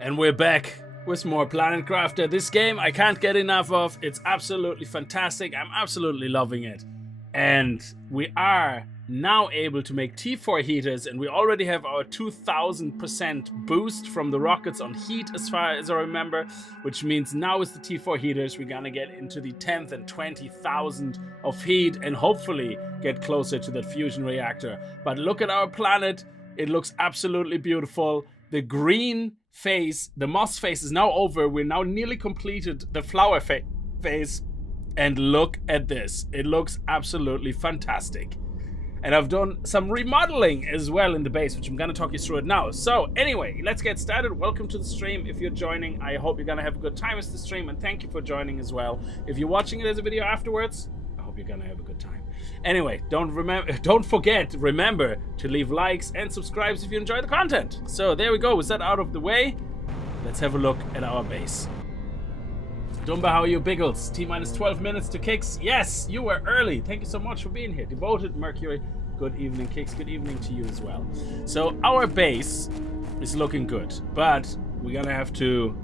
And we're back with more Planet Crafter. This game I can't get enough of. It's absolutely fantastic. I'm absolutely loving it. And we are now able to make T4 heaters, and we already have our 2000% boost from the rockets on heat as far as I remember, which means now with the T4 heaters we're gonna get into the 10th and 20,000 of heat and hopefully get closer to that fusion reactor. But look at our planet. It looks absolutely beautiful. The green phase, the moss phase is now over. We're now nearly completed the flower phase. And look at this. It looks absolutely fantastic. And I've done some remodeling as well in the base, which I'm going to talk you through it now. So anyway, let's get started. Welcome to the stream. If you're joining, I hope you're going to have a good time with the stream. And thank you for joining as well. If you're watching it as a video afterwards, I hope you're going to have a good time. Anyway, don't forget, remember to leave likes and subscribes if you enjoy the content. So there we go. With that out of the way, let's have a look at our base. Dumba, how are you, Biggles? T-minus 12 minutes to Kickz. Yes, you were early. Thank you so much for being here. Devoted Mercury. Good evening, Kickz. Good evening to you as well. So our base is looking good, but we're gonna have to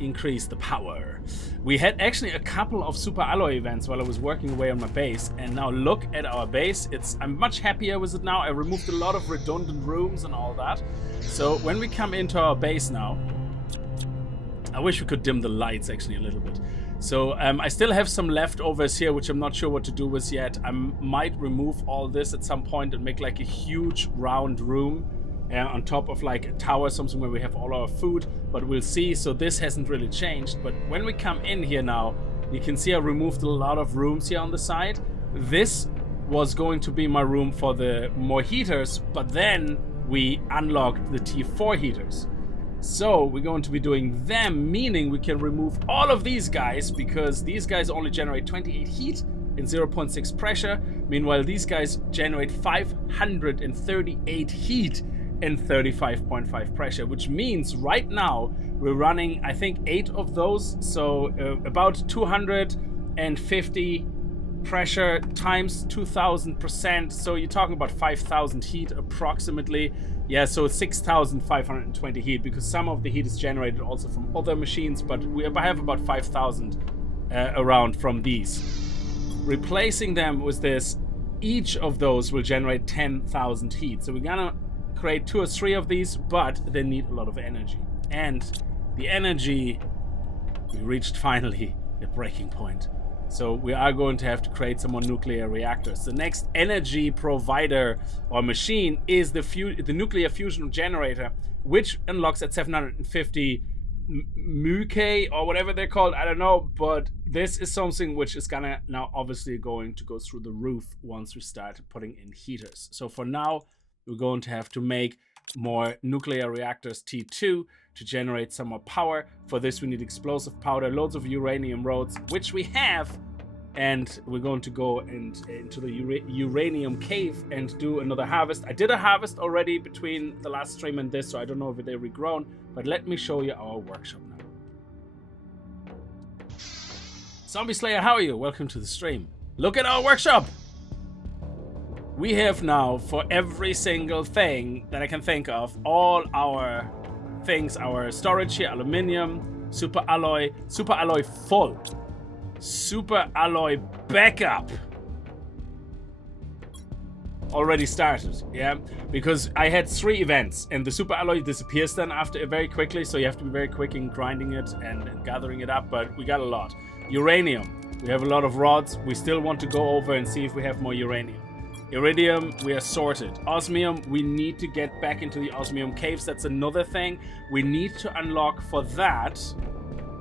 increase the power. We had actually a couple of super alloy events while I was working away on my base, and now look at our base. I'm much happier with it now. I removed a lot of redundant rooms and all that. So when we come into our base now, I wish we could dim the lights actually a little bit. So I still have some leftovers here, which I'm not sure what to do with yet. I might remove all this at some point and make like a huge round room on top of like a tower, something where we have all our food, but we'll see. So this hasn't really changed. But when we come in here now, you can see I removed a lot of rooms here on the side. This was going to be my room for the more heaters, but then we unlocked the T4 heaters. So we're going to be doing them, meaning we can remove all of these guys, because these guys only generate 28 heat and 0.6 pressure. Meanwhile, these guys generate 538 heat and 35.5 pressure, which means right now we're running, I think, 8 of those. So about 250 pressure times 2000%. So you're talking about 5,000 heat approximately. Yeah, so it's 6,520 heat, because some of the heat is generated also from other machines, but we have about 5,000 around from these. Replacing them with this, each of those will generate 10,000 heat. So we're gonna create 2 or 3 of these, but they need a lot of energy. And the energy, we reached finally a breaking point. So we are going to have to create some more nuclear reactors. The next energy provider or machine is the nuclear fusion generator, which unlocks at 750 MUK or whatever they're called. I don't know, but this is something which is gonna now obviously going to go through the roof once we start putting in heaters. So for now, we're going to have to make more nuclear reactors T2 to generate some more power. For this we need explosive powder, loads of uranium rods, which we have, and we're going to go into the Uranium Cave and do another harvest. I did a harvest already between the last stream and this, so I don't know if they're regrown, but let me show you our workshop now. Zombie Slayer, how are you? Welcome to the stream. Look at our workshop. We have now, for every single thing that I can think of, all our things, our storage here, aluminium, super alloy full, super alloy backup already started, yeah, because I had 3 events and the super alloy disappears then after very quickly, so you have to be very quick in grinding it and gathering it up, but we got a lot. Uranium, we have a lot of rods. We still want to go over and see if we have more uranium. Iridium, we are sorted. Osmium, we need to get back into the Osmium Caves. That's another thing we need to unlock. For that,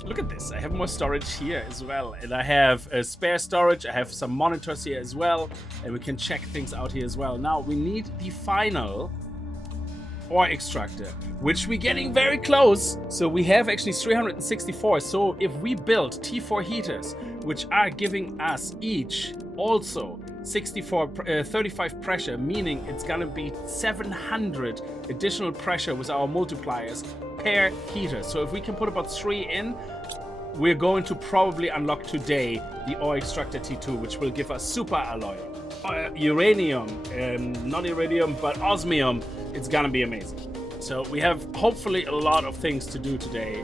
look at this. I have more storage here as well. And I have a spare storage. I have some monitors here as well. And we can check things out here as well. Now, we need the final ore extractor, which we're getting very close. So we have actually 364. So if we build T4 heaters, which are giving us each also 35 pressure, meaning it's gonna be 700 additional pressure with our multipliers per heater. So if we can put about 3 in, we're going to probably unlock today the ore extractor T2, which will give us super alloy, uranium, not iridium, but osmium. It's gonna be amazing. So we have hopefully a lot of things to do today.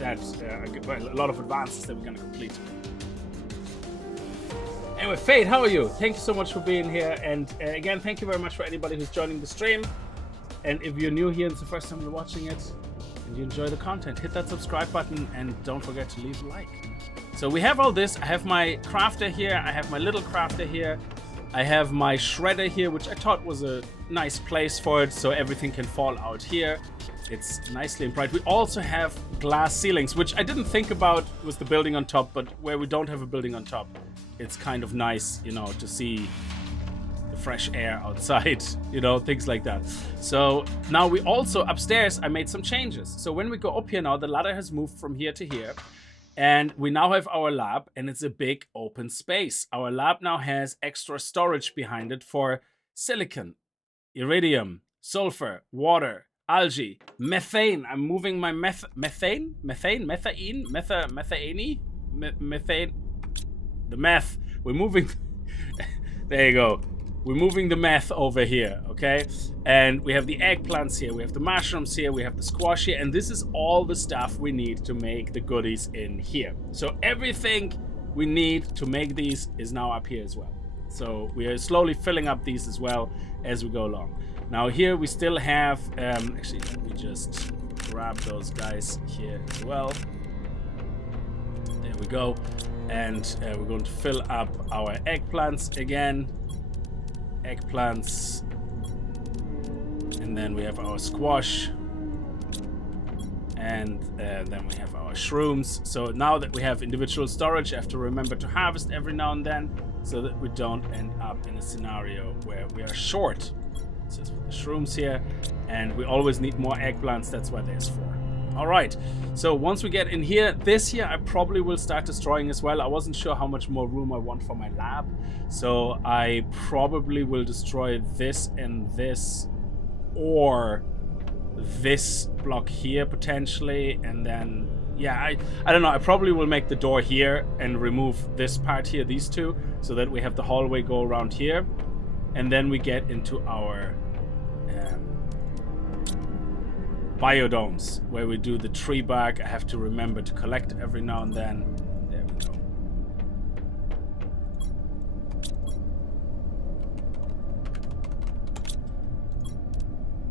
Well, a lot of advances that we're going to complete. Anyway, Fade, how are you? Thank you so much for being here. And again, thank you very much for anybody who's joining the stream. And if you're new here and it's the first time you're watching it and you enjoy the content, hit that subscribe button and don't forget to leave a like. So we have all this. I have my crafter here. I have my little crafter here. I have my shredder here, which I thought was a nice place for it, so everything can fall out here. It's nicely and bright. We also have glass ceilings, which I didn't think about was the building on top, but where we don't have a building on top, it's kind of nice, you know, to see the fresh air outside, you know, things like that. So now we also, upstairs, I made some changes. So when we go up here now, the ladder has moved from here to here. And we now have our lab, and it's a big open space. Our lab now has extra storage behind it for silicon, iridium, sulfur, water, algae, methane. I'm moving my methane, the meth. We're moving. There you go. We're moving the meth over here, okay? And we have the eggplants here, we have the mushrooms here, we have the squash here, and this is all the stuff we need to make the goodies in here. So everything we need to make these is now up here as well. So we are slowly filling up these as well as we go along. Now here we still have, actually let me just grab those guys here as well. There we go. And we're going to fill up our eggplants again. Eggplants, and then we have our squash, and then we have our shrooms. So now that we have individual storage, I have to remember to harvest every now and then so that we don't end up in a scenario where we are short. So let's put the shrooms here, and we always need more eggplants. That's why there's 4. All right, so once we get in here, this here I probably will start destroying as well. I wasn't sure how much more room I want for my lab, so I probably will destroy this and this, or this block here potentially, and then yeah, I don't know, I probably will make the door here and remove this part here, these two, so that we have the hallway go around here, and then we get into our biodomes, where we do the tree bark. I have to remember to collect every now and then. There we go.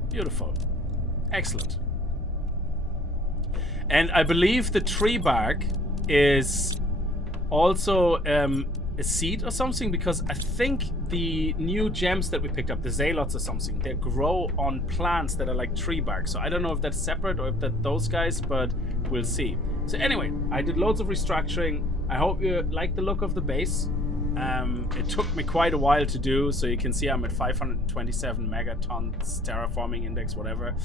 Beautiful. Excellent. And I believe the tree bark is also a seed or something, because I think the new gems that we picked up, the zealots or something, they grow on plants that are like tree bark. So I don't know if that's separate or if that's those guys, but we'll see. So anyway, I did loads of restructuring. I hope you like the look of the base. It took me quite a while to do, so you can see I'm at 527 megatons terraforming index, whatever.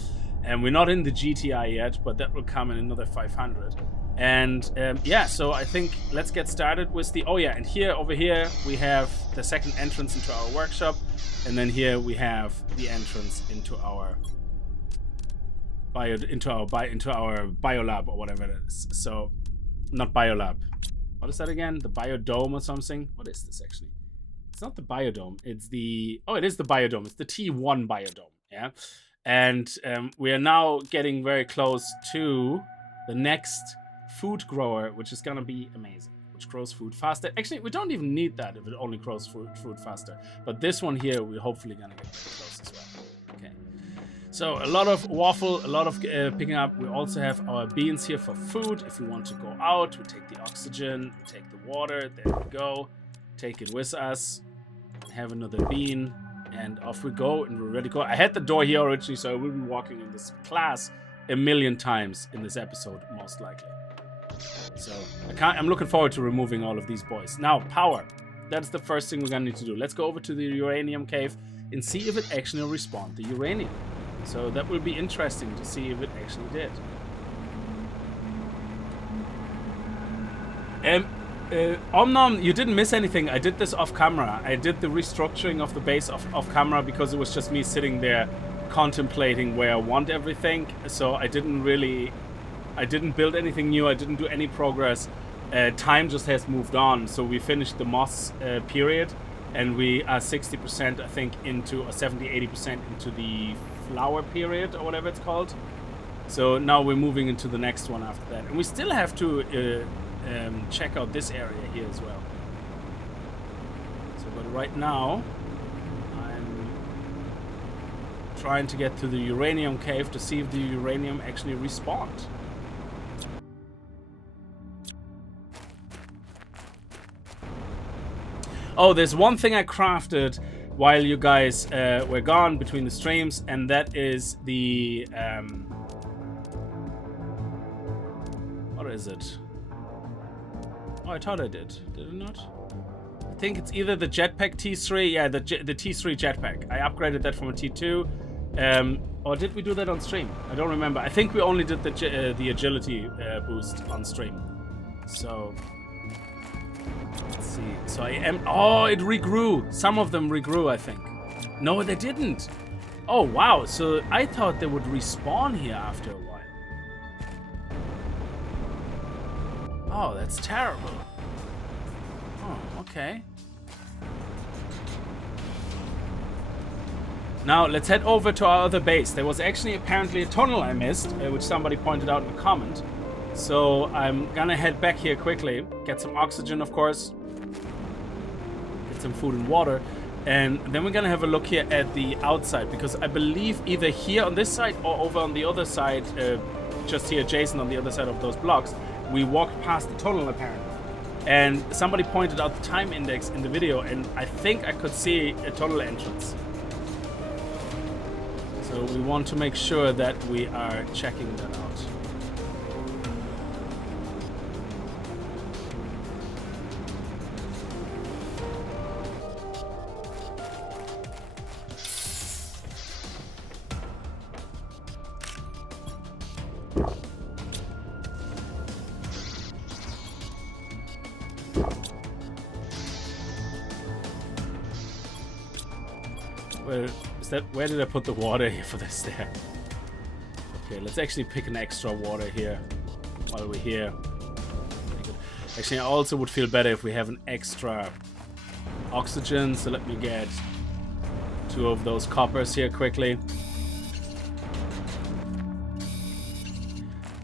And we're not in the GTI yet, but that will come in another 500. And yeah, so I think let's get started with the, oh yeah, and here, over here, we have the second entrance into our workshop. And then here we have the entrance into our biolab or whatever it is. So, not biolab. What is that again? The biodome or something? What is this actually? It's not the biodome. It's the, oh, it is the biodome. It's the T1 biodome, yeah? And we are now getting very close to the next food grower, which is gonna be amazing, which grows food faster. Actually, we don't even need that if it only grows food faster. But this one here, we're hopefully gonna get very close as well. Okay. So a lot of waffle, a lot of picking up. We also have our beans here for food. If we want to go out, we take the oxygen, we take the water. There we go. Take it with us. Have another bean. And off we go, and we're ready to go. I had the door here originally, so I will be walking in this class a million times in this episode, most likely. So I'm looking forward to removing all of these boys. Now, power. That's the first thing we're gonna need to do. Let's go over to the Uranium Cave and see if it actually respawned the uranium. So that will be interesting to see if it actually did. Omnom, you didn't miss anything. I did this off camera. I did the restructuring of the base off camera because it was just me sitting there contemplating where I want everything. So I didn't build anything new. I didn't do any progress. Time just has moved on. So we finished the Moss period, and we are 60%, I think, into, or 70-80% into the flower period, or whatever it's called. So now we're moving into the next one after that, and we still have to check out this area here as well. So, but right now I'm trying to get to the Uranium Cave to see if the uranium actually respawned. Oh, there's one thing I crafted while you guys were gone between the streams, and that is the what is it? Oh, I thought I did. Did I not? I think it's either the jetpack T3. Yeah, the T3 jetpack. I upgraded that from a T2. Or did we do that on stream? I don't remember. I think we only did the agility boost on stream. So let's see. So I am. Oh, it regrew. Some of them regrew, I think. No, they didn't. Oh wow. So I thought they would respawn here after a while. Oh, that's terrible. Oh, okay. Now, let's head over to our other base. There was actually apparently a tunnel I missed, which somebody pointed out in a comment. So I'm gonna head back here quickly, get some oxygen, of course, get some food and water, and then we're gonna have a look here at the outside, because I believe either here on this side or over on the other side, just here adjacent on the other side of those blocks, we walked past the tunnel apparently. And somebody pointed out the time index in the video, and I think I could see a tunnel entrance. So we want to make sure that we are checking that out. Where did I put the water here for this there? Okay, let's actually pick an extra water here while we're here. Actually, I also would feel better if we have an extra oxygen. So let me get 2 of those coppers here quickly.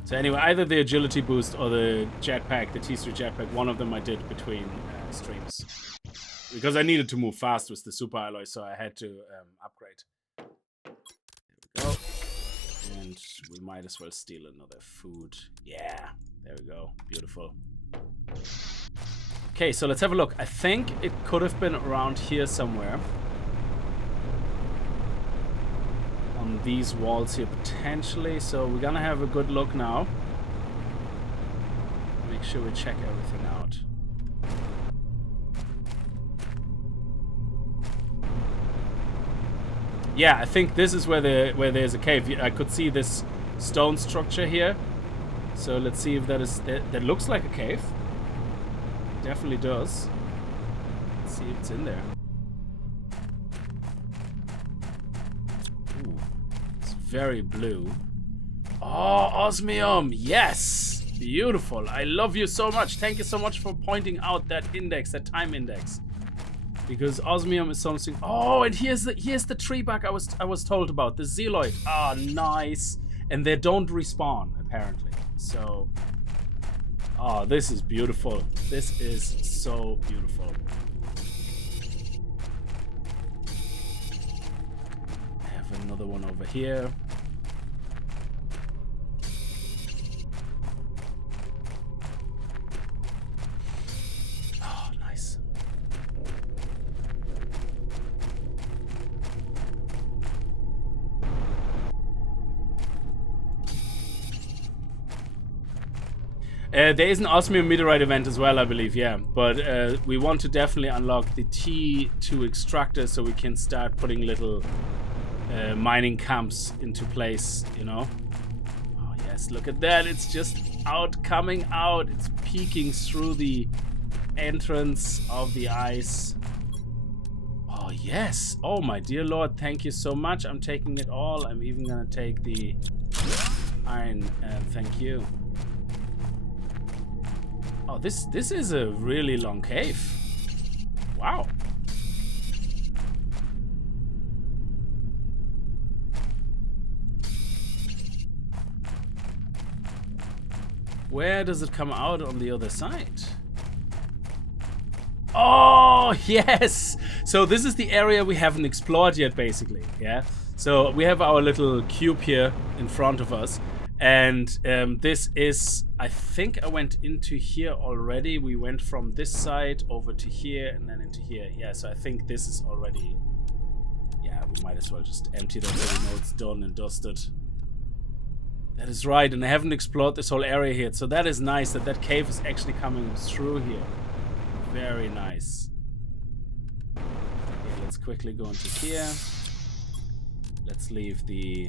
So anyway, either the agility boost or the jetpack, the T3 jetpack, one of them I did between streams. Because I needed to move fast with the super alloy, so I had to upgrade. There we go. And we might as well steal another food. Yeah, there we go. Beautiful. Okay, so let's have a look. I think it could have been around here somewhere. On these walls here, potentially. So we're gonna have a good look now. Make sure we check everything out. Yeah, I think this is where there's a cave. I could see this stone structure here. So let's see if that looks like a cave. Definitely does. Let's see if it's in there. Ooh, it's very blue. Oh, osmium! Yes! Beautiful. I love you so much. Thank you so much for pointing out that index, that time index. Because osmium is something. Oh, and here's the tree bug I was told about, the zeoloid. Ah, nice. And they don't respawn apparently. So, oh, this is beautiful. This is so beautiful. I have another one over here. There is an Osmium Meteorite event as well, I believe, yeah. But we want to definitely unlock the T2 extractor so we can start putting little mining camps into place, you know. Oh, yes, look at that. It's just coming out. It's peeking through the entrance of the ice. Oh, yes. Oh, my dear Lord, thank you so much. I'm taking it all. I'm even going to take the iron. Thank you. Oh, this is a really long cave. Wow. Where does it come out on the other side? Oh, yes! So this is the area we haven't explored yet, basically, yeah? So we have our little cube here in front of us. And this is, I think I went into here already. We went from this side over to here and then into here. Yeah, so I think this is already... Yeah, we might as well just empty that so we know it's done and dusted. That is right, and I haven't explored this whole area here. So that is nice that that cave is actually coming through here. Very nice. Okay, let's quickly go into here. Let's leave the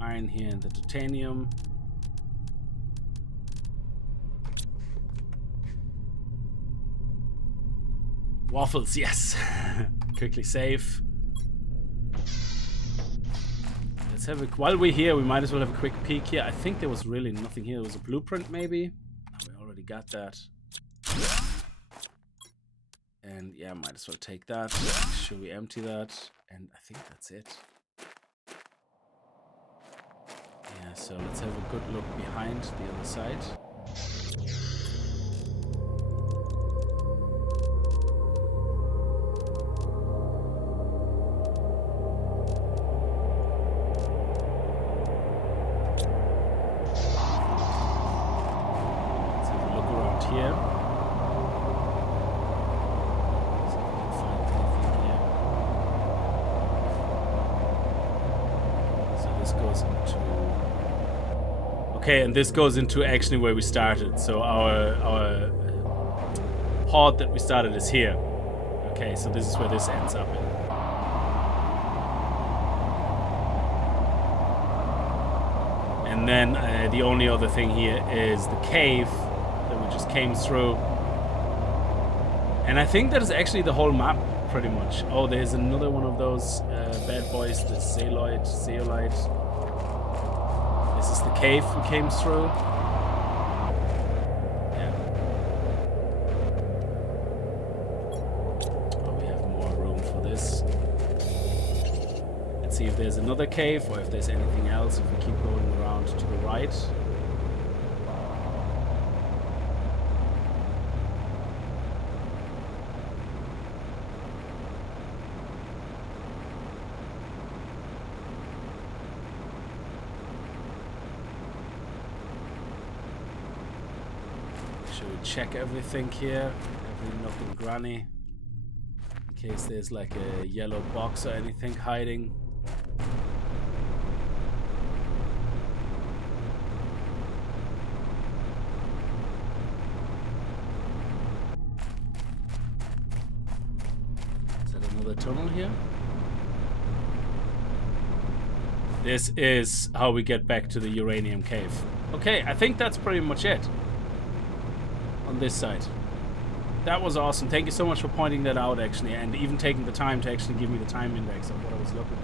iron here and the titanium. Waffles, yes. Quickly save. Let's have a... While we're here, we might as well have a quick peek here. I think there was really nothing here. There was a blueprint, maybe. Oh, we already got that. And yeah, might as well take that. Should we empty that? And I think that's it. Yeah, so let's have a good look behind the other side. Let's have a look around here. See if we can find anything here. So this goes into... Okay, and this goes into actually where we started. So our pod that we started is here. Okay, so this is where this ends up in. And then the only other thing here is the cave that we just came through. And I think that is actually the whole map, pretty much. Oh, there's another one of those bad boys, the zeolite. This is the cave we came through. Yeah. Oh, we have more room for this. Let's see if there's another cave or if there's anything else. If we keep going around to the right. Should we check everything here? Every nook and granny. In case there's like a yellow box or anything hiding. Is that another tunnel here? This is how we get back to the Uranium Cave. Okay, I think that's pretty much it. On this side. That was awesome. Thank you so much for pointing that out, actually, and even taking the time to actually give me the time index of what I was looking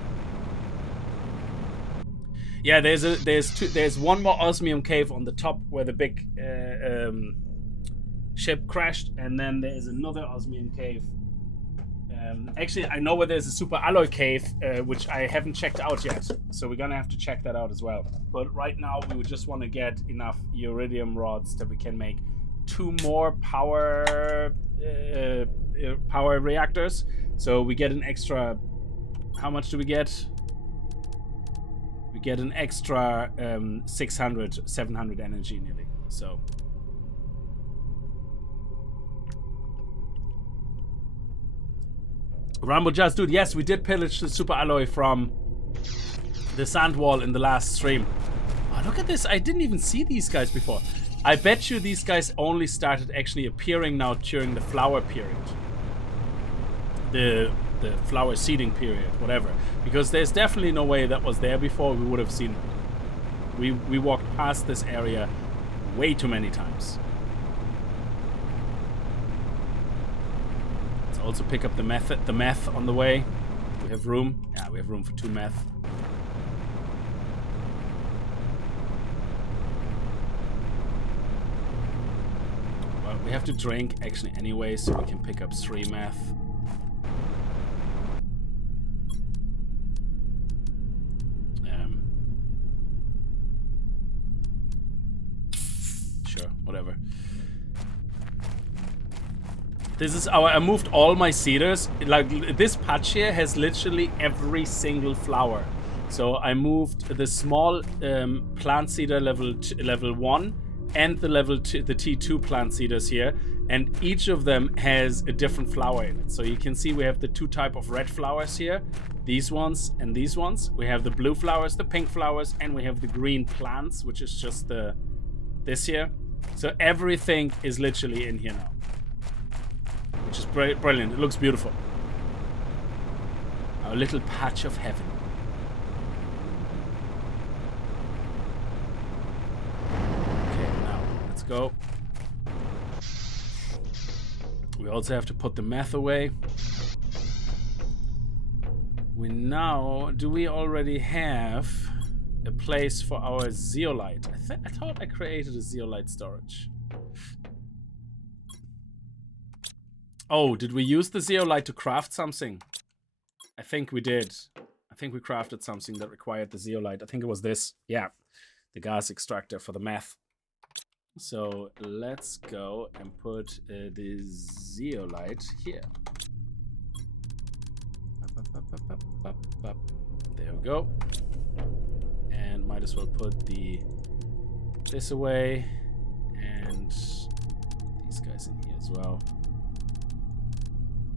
at. Yeah, there's one more Osmium Cave on the top where the big ship crashed, and then there is another Osmium Cave. Actually, I know where there's a super alloy cave, which I haven't checked out yet, so we're gonna have to check that out as well. But right now, we would just want to get enough iridium rods that we can make 2 more power reactors. So we get an extra... How much do we get? We get an extra 700 energy nearly. So... Rambo Jazz, dude, yes, we did pillage the super alloy from the sand wall in the last stream. Oh, look at this. I didn't even see these guys before. I bet you these guys only started actually appearing now during the flower period. The flower seeding period, whatever. Because there's definitely no way that was there before. We would have seen it. We walked past this area way too many times. Let's also pick up the meth on the way. We have room. Yeah, we have room for 2 meth. We have to drink actually anyway, so we can pick up 3 meth. Sure. whatever. This is I moved all my cedars. Like, this patch here has literally every single flower. So I moved the small plant cedar level 1 and the level 2, the T2 plant cedars here, and each of them has a different flower in it. So you can see we have the 2 type of red flowers here, these ones and these ones. We have the blue flowers, the pink flowers, and we have the green plants, which is just this here. So everything is literally in here now, which is brilliant. It looks beautiful. Our little patch of heaven. Go. We also have to put the meth away. Do we already have a place for our zeolite? I thought I created a zeolite storage. Oh, did we use the zeolite to craft something? I think we did. I think we crafted something that required the zeolite. I think it was this. Yeah, the gas extractor for the meth. So let's go and put the zeolite here. There we go. And might as well put this away and these guys in here as well.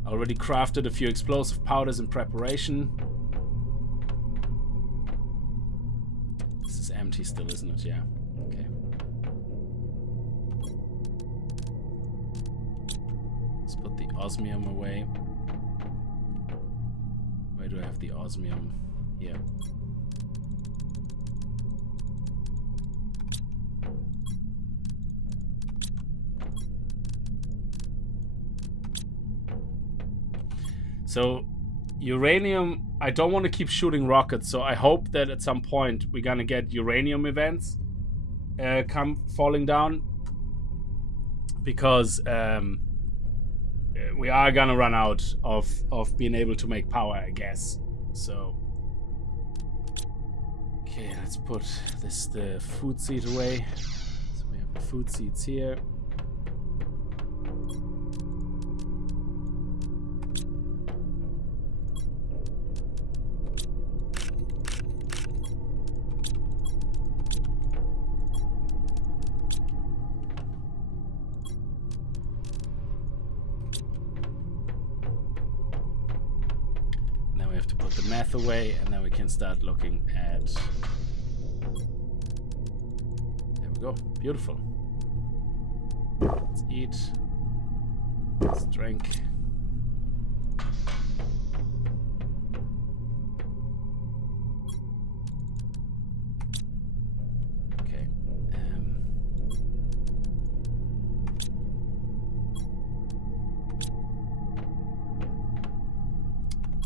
I already crafted a few explosive powders in preparation. This is empty still, isn't it? Yeah. Okay. Let's put the osmium away. Where do I have the osmium? Here. So, uranium, I don't want to keep shooting rockets, so I hope that at some point we're gonna get uranium events come falling down, because we are gonna run out of being able to make power, I guess. So, okay, let's put the food seed away. So we have the food seeds here. Away, and then we can start looking at. There we go. Beautiful. Let's eat. Let's drink. Okay.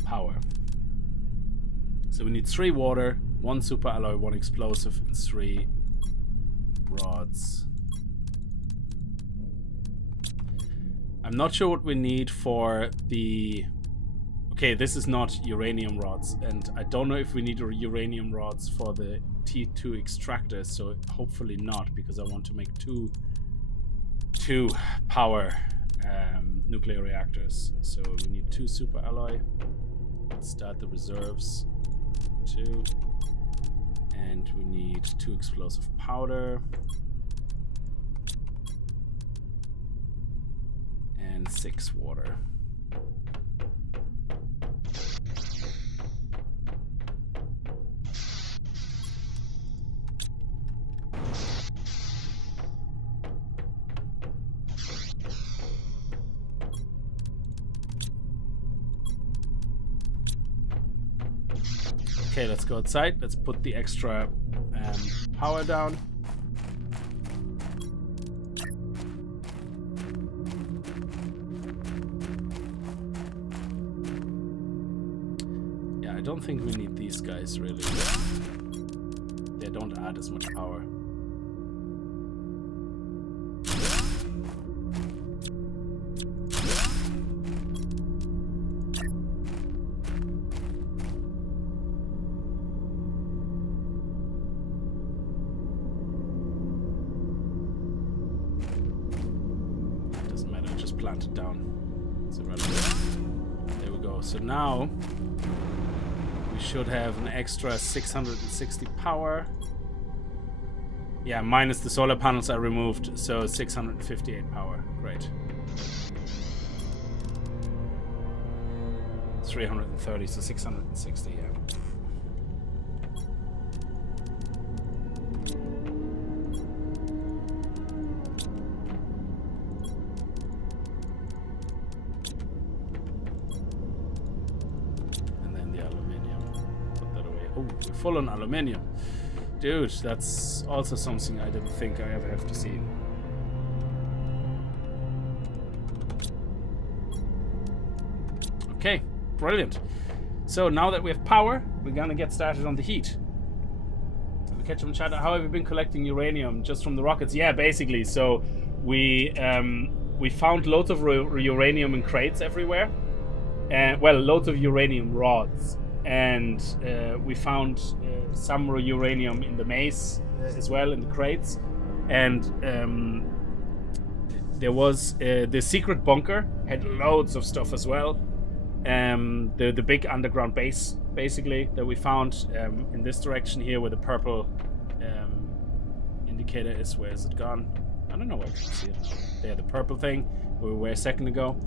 Power. So we need 3 water, 1 super alloy, 1 explosive, and 3 rods. I'm not sure what we need for the... Okay, this is not uranium rods, and I don't know if we need uranium rods for the T2 extractor, so hopefully not, because I want to make two power nuclear reactors. So we need 2 super alloy. Let's start the reserves. 2, and we need 2 explosive powder and 6 water. Okay, let's go outside. Let's put the extra power down. Yeah, I don't think we need these guys really. They don't add as much power. plant it down. It's irrelevant. There we go. So now we should have an extra 660 power. Yeah, minus the solar panels I removed, so 658 power. Great. 330, so 660, yeah. And then the aluminium. Put that away. Oh, we're full on aluminium. Dude, that's also something I didn't think I ever have to see. Okay, brilliant. So now that we have power, we're gonna get started on the heat. So we catch up in chat. How have you been collecting uranium just from the rockets? Yeah, basically. So we found loads of uranium in crates everywhere, and well, loads of uranium rods, and we found some uranium in the maze as well in the crates, and there was the secret bunker had loads of stuff as well. The big underground base basically that we found in this direction here, where the purple indicator is. Where is it gone? I don't know where I can see it now. There, the purple thing where we were a second ago.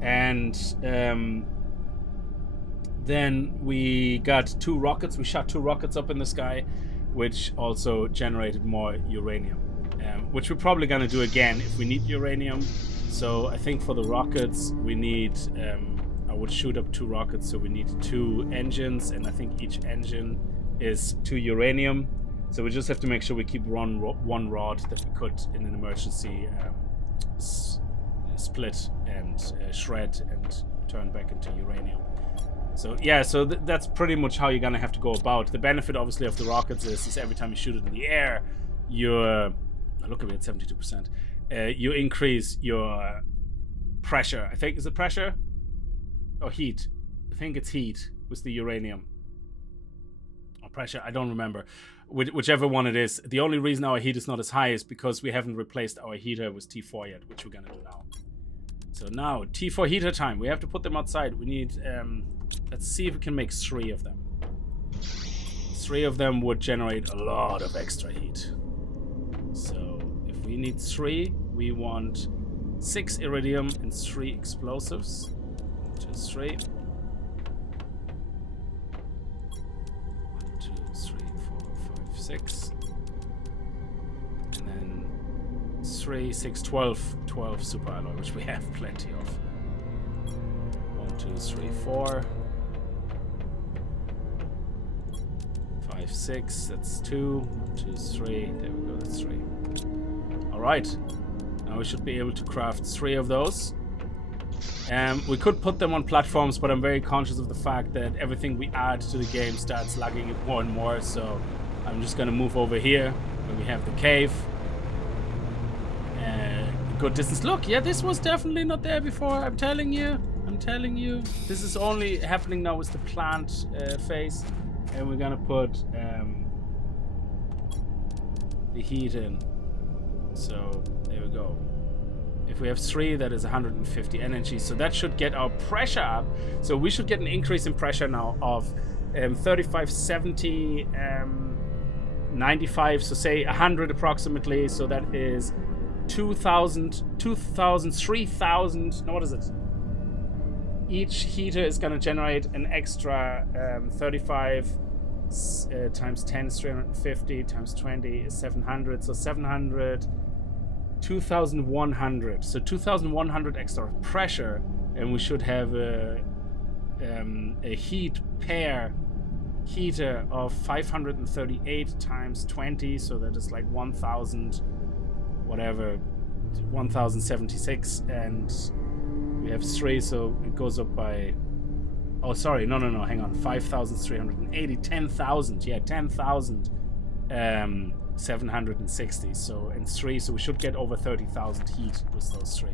And then we got 2 rockets. We shot 2 rockets up in the sky, which also generated more uranium, which we're probably gonna do again if we need uranium. So I think for the rockets we need I would shoot up 2 rockets, so we need 2 engines, and I think each engine is 2 uranium. So we just have to make sure we keep one rod that we could in an emergency split and shred and turn back into uranium. So yeah, so that's pretty much how you're gonna have to go about. The benefit obviously of the rockets is every time you shoot it in the air, you're, look at me at 72%, you increase your pressure. I think, is it pressure? Or heat? I think it's heat with the uranium. Or pressure, I don't remember. Whichever one it is. The only reason our heat is not as high is because we haven't replaced our heater with T4 yet, which we're gonna do now. So now, T4 heater time. We have to put them outside. We need, let's see if we can make 3 of them. 3 of them would generate a lot of extra heat. So if we need 3, we want 6 iridium and 3 explosives. 1, 2, 3. 1, 2, 3, 4, 5, 6. And then 3, 6, 12 super alloy, which we have plenty of. 1, 2, 3, 4. 5, 6, that's 2. 1, 2, 3. There we go, that's 3. Alright. Now we should be able to craft 3 of those. We could put them on platforms, but I'm very conscious of the fact that everything we add to the game starts lagging it more and more, so I'm just gonna move over here where we have the cave. Good distance. Look, yeah, this was definitely not there before. I'm telling you. This is only happening now with the plant phase, and we're gonna put the heat in. So there we go. If we have 3, that is 150 energy, so that should get our pressure up. So we should get an increase in pressure now of 35, 70, 95, so say 100 approximately. So that is 2,000, 3,000. No, what is it? Each heater is going to generate an extra 35 times 10 is 350, times 20 is 700, so 700. 2,100, so 2,100 extra pressure, and we should have a heat pair heater of 538 times 20, so that is like 1,000 whatever, 1,076, and we have 3, so it goes up by, oh sorry, no, hang on, 5,380, 10,000, yeah, 10,000 760, so in 3, so we should get over 30,000 heat with those 3.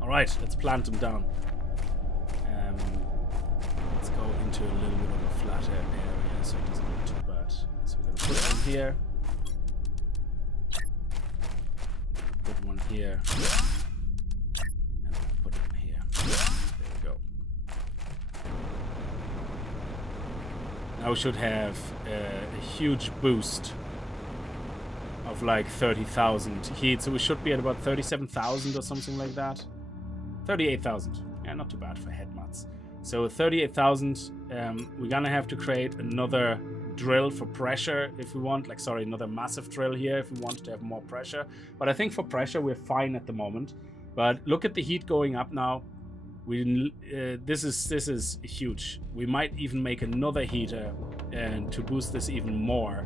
Alright, let's plant them down. Let's go into a little bit of a flatter area so it doesn't look too bad. So we're gonna put one here. Put one here. now we should have a huge boost of like 30,000 heat. So we should be at about 37,000 or something like that. 38,000. Yeah, not too bad for head mats. So 38,000. We're gonna have to create another drill for pressure if we want. Like, sorry, another massive drill here if we want to have more pressure. But I think for pressure we're fine at the moment. But look at the heat going up now. This is huge. We might even make another heater and to boost this even more.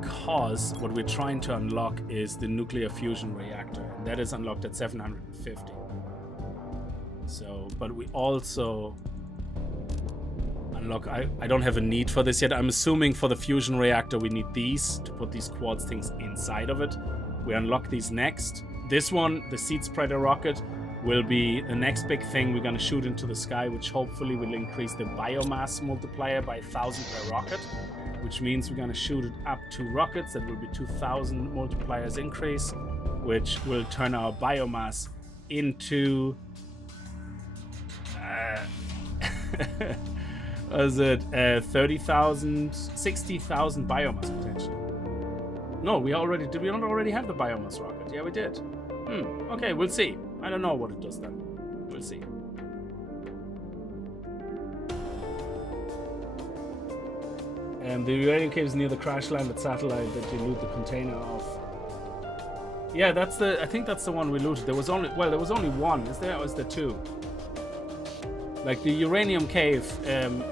Because what we're trying to unlock is the nuclear fusion reactor. That is unlocked at 750. So, but we also unlock, I don't have a need for this yet. I'm assuming for the fusion reactor we need these to put these quartz things inside of it. We unlock these next. This one, the seed spreader rocket, will be the next big thing we're going to shoot into the sky, which hopefully will increase the biomass multiplier by 1,000 per rocket, which means we're going to shoot it up 2 rockets. That will be 2,000 multipliers increase, which will turn our biomass into was it 30,000, 60,000 biomass potentially. No, did we not already have the biomass rocket? Yeah, we did. Okay, we'll see. I don't know what it does then. We'll see. The Uranium Cave is near the crash landed satellite that you loot the container of. Yeah, I think that's the one we looted. There was only one. Is there, or is there 2? Like, the Uranium Cave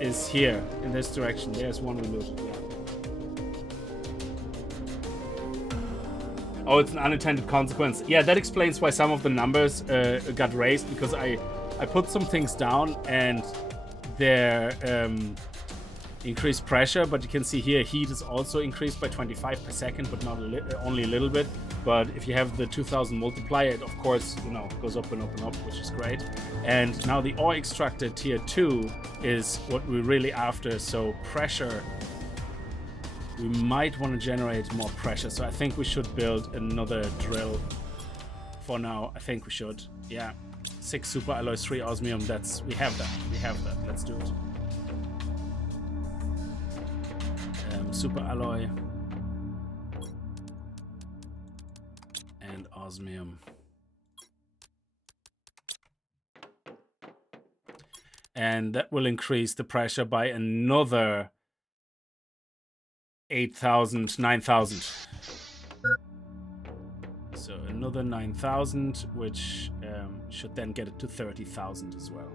is here in this direction. There's one we looted. Yeah. Oh, it's an unintended consequence. Yeah, that explains why some of the numbers got raised, because I put some things down and they're increased pressure, but you can see here heat is also increased by 25 per second, but not only a little bit. But if you have the 2000 multiplier, it of course, you know, goes up and up and up, which is great. And now the ore extractor tier 2 is what we're really after. So pressure, we might want to generate more pressure. So I think we should build another drill for now. I think we should. Yeah. 6 super alloys, 3 osmium. We have that. Let's do it. Super alloy and osmium, and that will increase the pressure by another 8,000, 9,000. So another 9,000, which should then get it to 30,000 as well.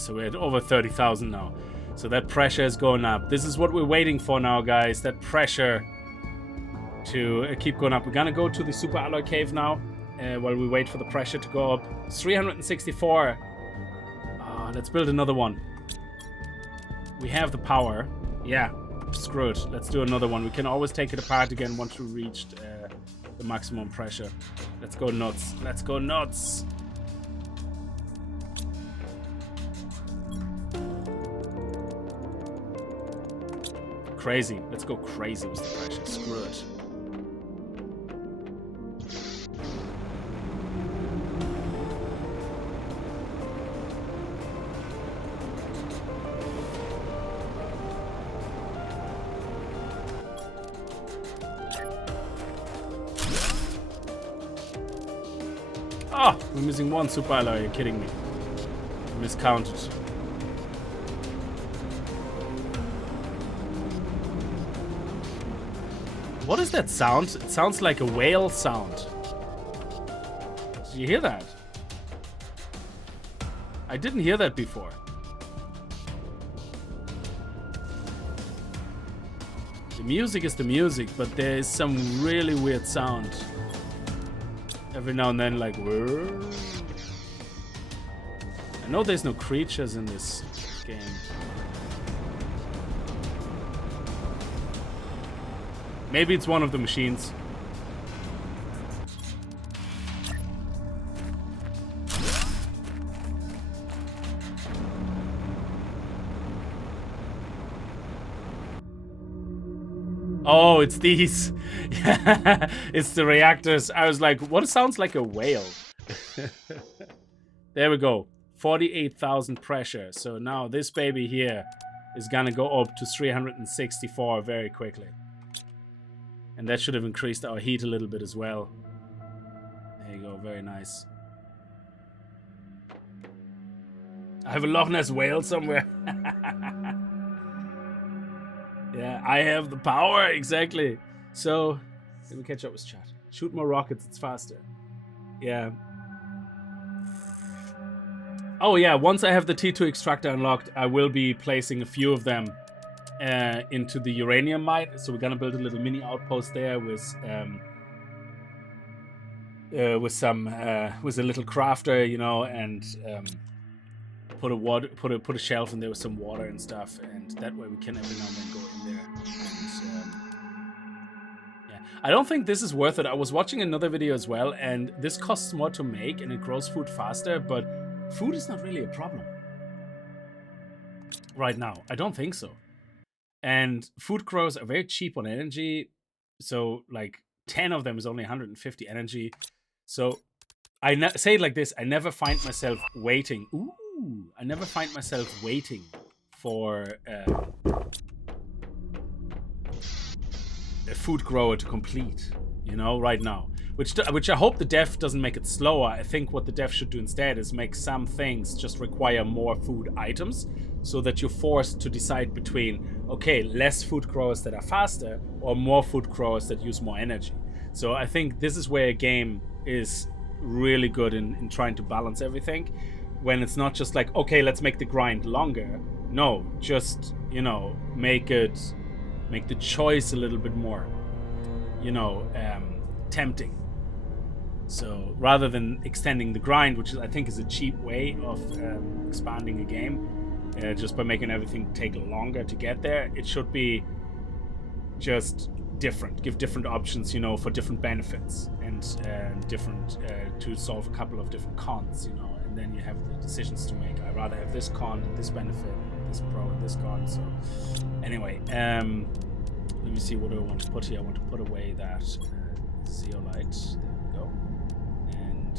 So we're at over 30,000 now. So that pressure is going up. This is what we're waiting for now, guys. That pressure to keep going up. We're gonna go to the super alloy cave now while we wait for the pressure to go up. 364. Let's build another one. We have the power. Yeah, screw it. Let's do another one. We can always take it apart again once we reached the maximum pressure. Let's go nuts. Let's go nuts. Crazy. Let's go crazy with the pressure. Screw it. Oh, we're missing 1 super alloy. Are you kidding me? I miscounted. What is that sound? It sounds like a whale sound. Did you hear that? I didn't hear that before. The music is the music, but there is some really weird sound. Every now and then, like, whoa. I know there's no creatures in this game. Maybe it's one of the machines. Oh, it's these. Yeah, it's the reactors. I was like, what sounds like a whale? There we go. 48,000 pressure. So now this baby here is gonna go up to 364 very quickly. And that should have increased our heat a little bit as well. There you go, very nice. I have a Loch Ness whale somewhere. Yeah, I have the power, exactly. So, let me catch up with chat. Shoot more rockets, it's faster. Yeah. Oh yeah, once I have the T2 extractor unlocked, I will be placing a few of them into the uranium mine. So we're gonna build a little mini outpost there with a little crafter, you know, and put a shelf in there with some water and stuff, and that way we can every now and then go in there. And, yeah, I don't think this is worth it. I was watching another video as well, and this costs more to make and it grows food faster, but food is not really a problem right now. I don't think so. And food grows are very cheap on energy, so like 10 of them is only 150 energy. So I say it like this: I never find myself waiting. I never find myself waiting for a food grower to complete, you know, right now. Which I hope the dev doesn't make it slower. I think what the dev should do instead is make some things just require more food items, so that you're forced to decide between, okay, less food growers that are faster or more food growers that use more energy. So I think this is where a game is really good in trying to balance everything, when it's not just like, okay, let's make the grind longer. No, just, you know, make the choice a little bit more, you know, tempting. So rather than extending the grind, which I think is a cheap way of expanding a game, just by making everything take longer to get there, it should be just different. Give different options, you know, for different benefits, and different to solve a couple of different cons, you know, and then you have the decisions to make. I'd rather have this con, this benefit, this pro, and this con. So anyway, let me see, what do I want to put here? I want to put away that zeolite. There we go. And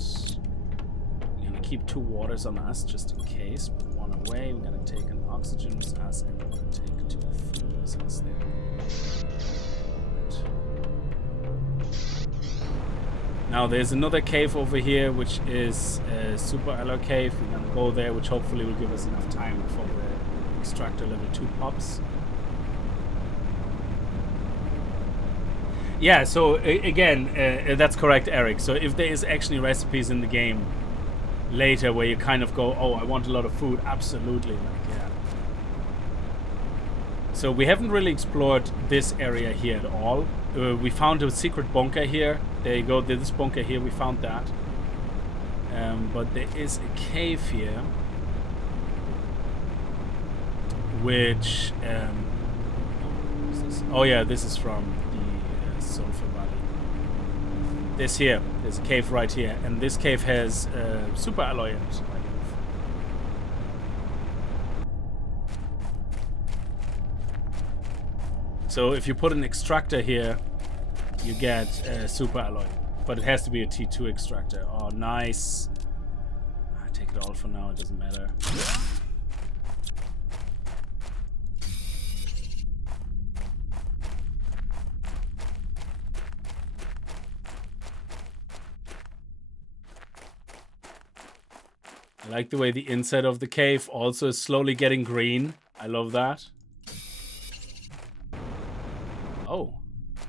we're gonna keep 2 waters on us just in case. Put 1 away. We're gonna take an oxygen with us, and we're gonna take 2 fuel with us there. Now there's another cave over here, which is a super alloy cave. We're gonna go there, which hopefully will give us enough time before the extractor level 2 pops. Yeah, so again, that's correct, Eric. So if there is actually recipes in the game later where you kind of go, oh, I want a lot of food, absolutely, like, yeah. So we haven't really explored this area here at all. We found a secret bunker here. There you go, this bunker here, we found that. But there is a cave here, which, oh yeah, this is from the Sulphur Valley. This here, there's a cave right here, and this cave has super alloy in it, I believe. So if you put an extractor here, you get super alloy, but it has to be a T2 extractor. Oh, nice. I take it all for now, it doesn't matter. I like the way the inside of the cave also is slowly getting green. I love that. Oh,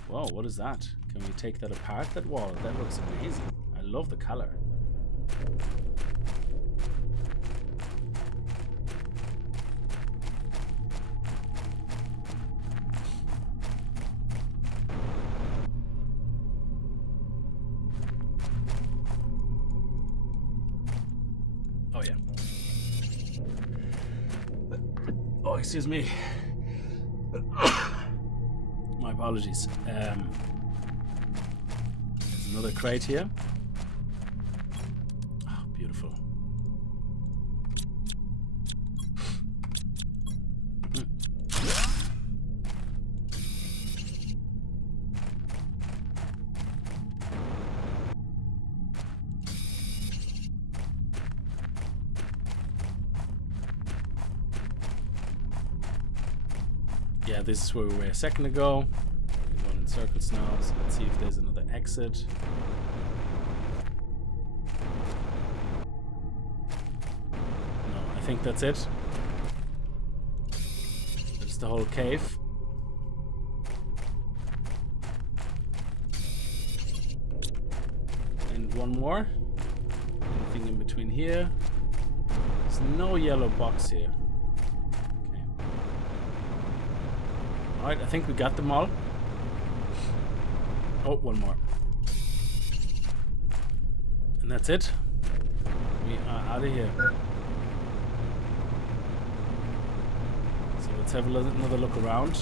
whoa, what is that? Can we take that apart, that wall? That looks amazing. I love the color. Oh yeah. Oh, excuse me. My apologies. There's another crate here. Oh, beautiful. Yeah, this is where we were a second ago. We're going in circles now, so let's see if there's another exit. No, I think that's it. There's the whole cave. And one more. Anything in between here? There's no yellow box here. Alright, I think we got them all. Oh, one more. And that's it. We are out of here. So let's have another look around.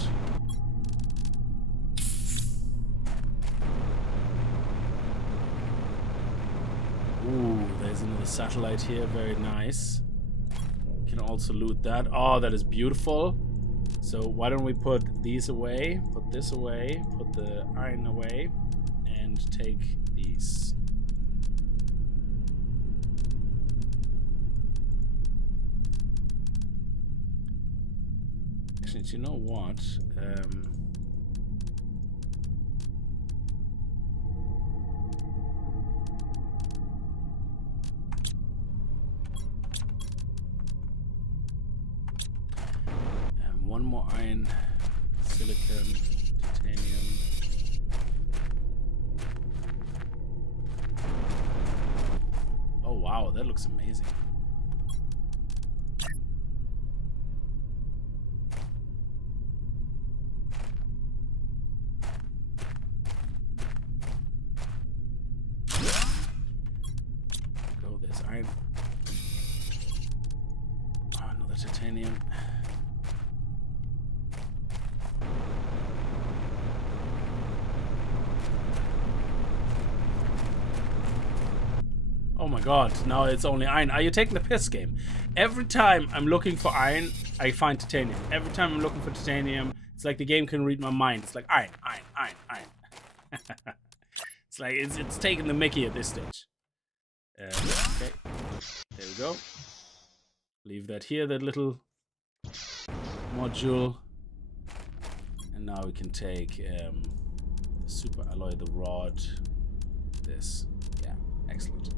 Ooh, there's another satellite here. Very nice. Can also loot that. Oh, that is beautiful. So why don't we put these away, put this away, put the iron away, and take these. Actually, you know what? One more iron, silicon, titanium. Oh wow, that looks amazing. Go, there's iron. Oh, another titanium. Oh my god, now it's only iron. Are you taking the piss, game? Every time I'm looking for iron, I find titanium. Every time I'm looking for titanium, it's like the game can read my mind. It's like iron, iron, iron, iron. It's like it's taking the mickey at this stage. Okay, there we go. Leave that here, that little module. And now we can take the super alloy, the rod, this. Yeah, excellent.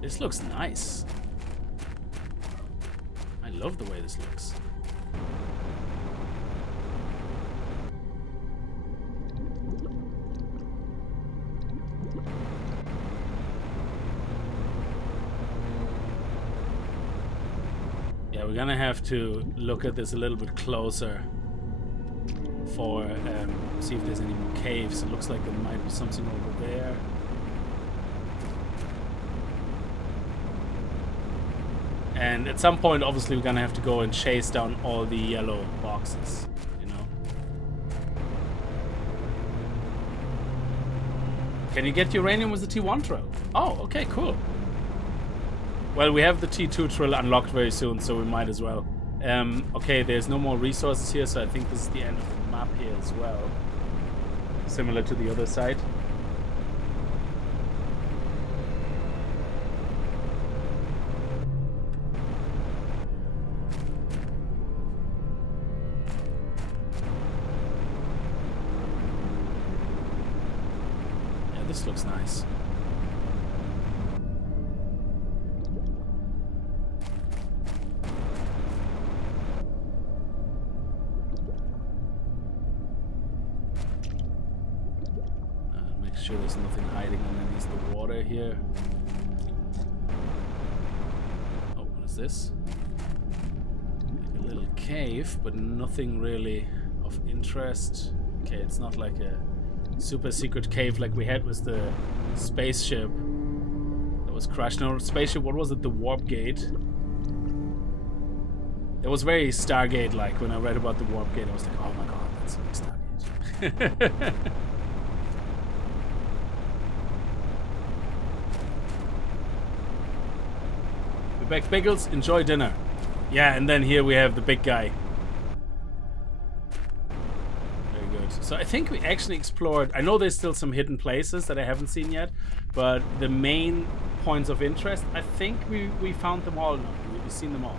This looks nice. I love the way this looks. Yeah, we're gonna have to look at this a little bit closer for see if there's any more caves. It looks like there might be something over there. And at some point, obviously, we're gonna have to go and chase down all the yellow boxes, you know? Can you get uranium with the T1 trail? Oh, okay, cool. Well, we have the T2 trail unlocked very soon, so we might as well. Okay, there's no more resources here, so I think this is the end of the map here as well. Similar to the other side. This looks nice. Make sure there's nothing hiding underneath the water here. Oh, what is this? Like a little cave, but nothing really of of interest. Okay, it's not like a super secret cave like we had with the spaceship that was crashed. No, spaceship, what was it? The warp gate. It was very Stargate-like. When I read about the warp gate, I was like, oh my god, that's like Stargate. We're back, Biggles. Enjoy dinner. Yeah, and then here we have the big guy. Very good. So I think we actually explored... I know there's still some hidden places that I haven't seen yet, but the main points of interest, I think we found them all now. We've seen them all.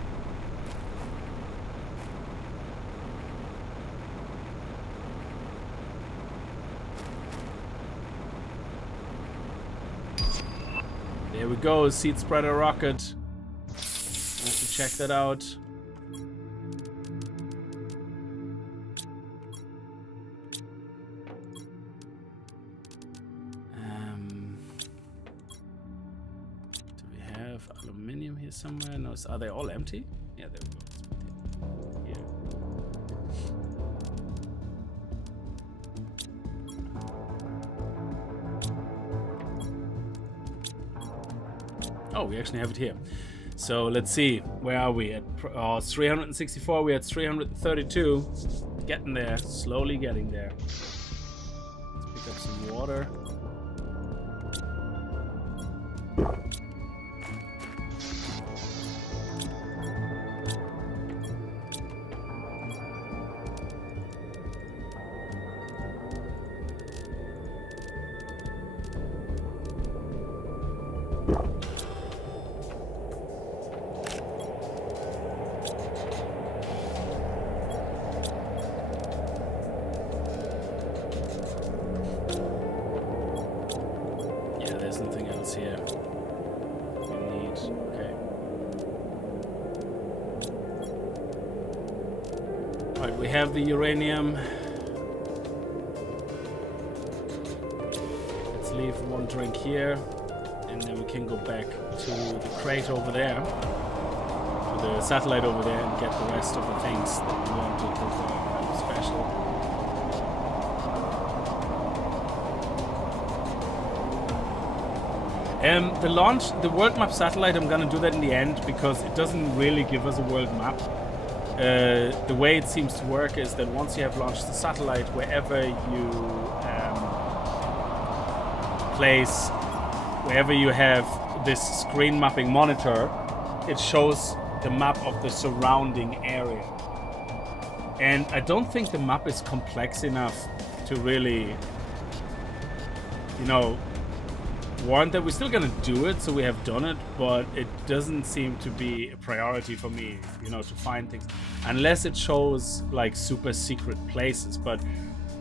There we go, seed spreader rocket. Have to check that out. Do we have aluminium here somewhere? No, are they all empty? Yeah, there we go. Here. Oh, we actually have it here. So let's see, where are we at? 364, we're at 332. Getting there, slowly getting there. Let's pick up some water. We have the uranium. Let's leave one drink here, and then we can go back to the crate over there, to the satellite over there, and get the rest of the things that we wanted that are kind of special. The world map satellite, I'm gonna do that in the end because it doesn't really give us a world map. The way it seems to work is that once you have launched the satellite, wherever you have this screen mapping monitor, it shows the map of the surrounding area. And I don't think the map is complex enough to really, warrant that. We're still gonna do it, so we have done it, but it doesn't seem to be a priority for me, to find things, unless it shows like super secret places. But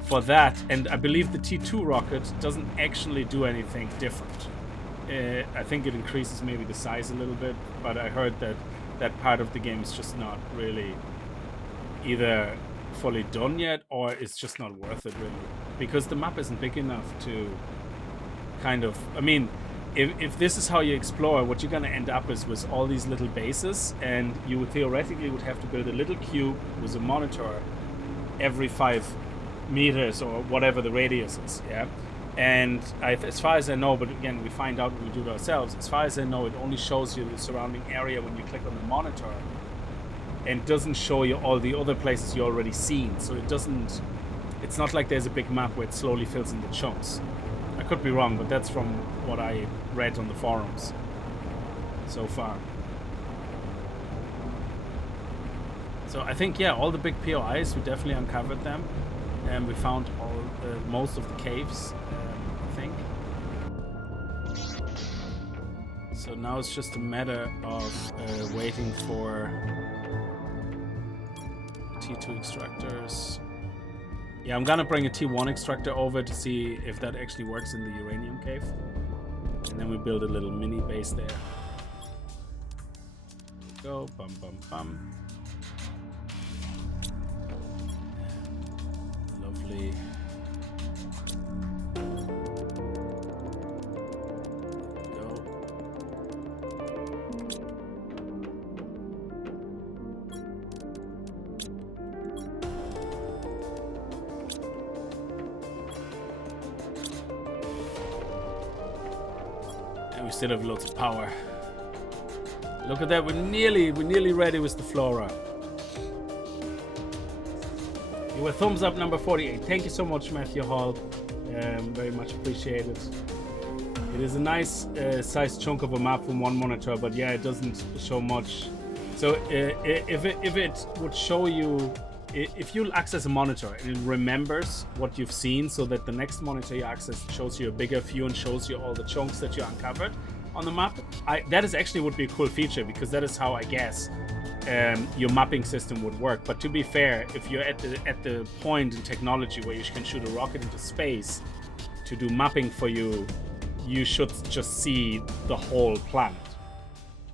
for that, and I believe the T2 rocket doesn't actually do anything different. I think it increases maybe the size a little bit, but I heard that that part of the game is just not really either fully done yet, or it's just not worth it really, because the map isn't big enough to kind of, if this is how you explore, what you're gonna end up is with all these little bases, and you theoretically would have to build a little cube with a monitor every 5 meters or whatever the radius is, yeah? And as far as I know, but again, we find out when we do it ourselves, as far as I know, it only shows you the surrounding area when you click on the monitor, and doesn't show you all the other places you already seen. So it's not like there's a big map where it slowly fills in the chunks. I could be wrong, but that's from what I read on the forums so far. So I think, yeah, all the big POIs, we definitely uncovered them, and we found most of the caves, I think. So now it's just a matter of waiting for T2 extractors. Yeah, I'm gonna bring a T1 extractor over to see if that actually works in the Uranium Cave. And then we build a little mini base there. Go, bum, bum, bum. Lovely. And we still have lots of power. Look at that, we're nearly ready with the flora. You were thumbs up number 48. Thank you so much, Matthew Hall. Very much appreciated. It is a nice sized chunk of a map from one monitor, but yeah, it doesn't show much. So if it would show you, if you access a monitor and it remembers what you've seen, so that the next monitor you access shows you a bigger view and shows you all the chunks that you uncovered on the map, that is actually would be a cool feature, because that is how I guess your mapping system would work. But to be fair, if you're at the point in technology where you can shoot a rocket into space to do mapping for you, you should just see the whole planet,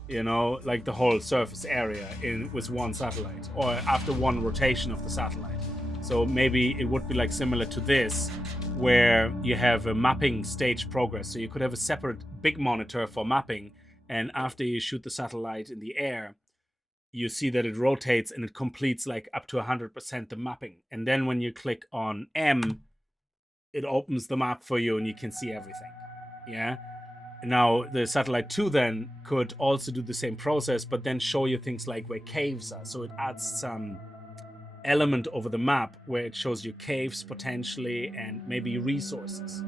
you know, like the whole surface area with one satellite, or after one rotation of the satellite. So maybe it would be like similar to this, where you have a mapping stage progress. So you could have a separate big monitor for mapping, and after you shoot the satellite in the air, you see that it rotates and it completes like up to 100% the mapping. And then when you click on M, it opens the map for you and you can see everything. Yeah. Now the satellite 2 then could also do the same process, but then show you things like where caves are. So it adds some element over the map where it shows you caves potentially, and maybe resources,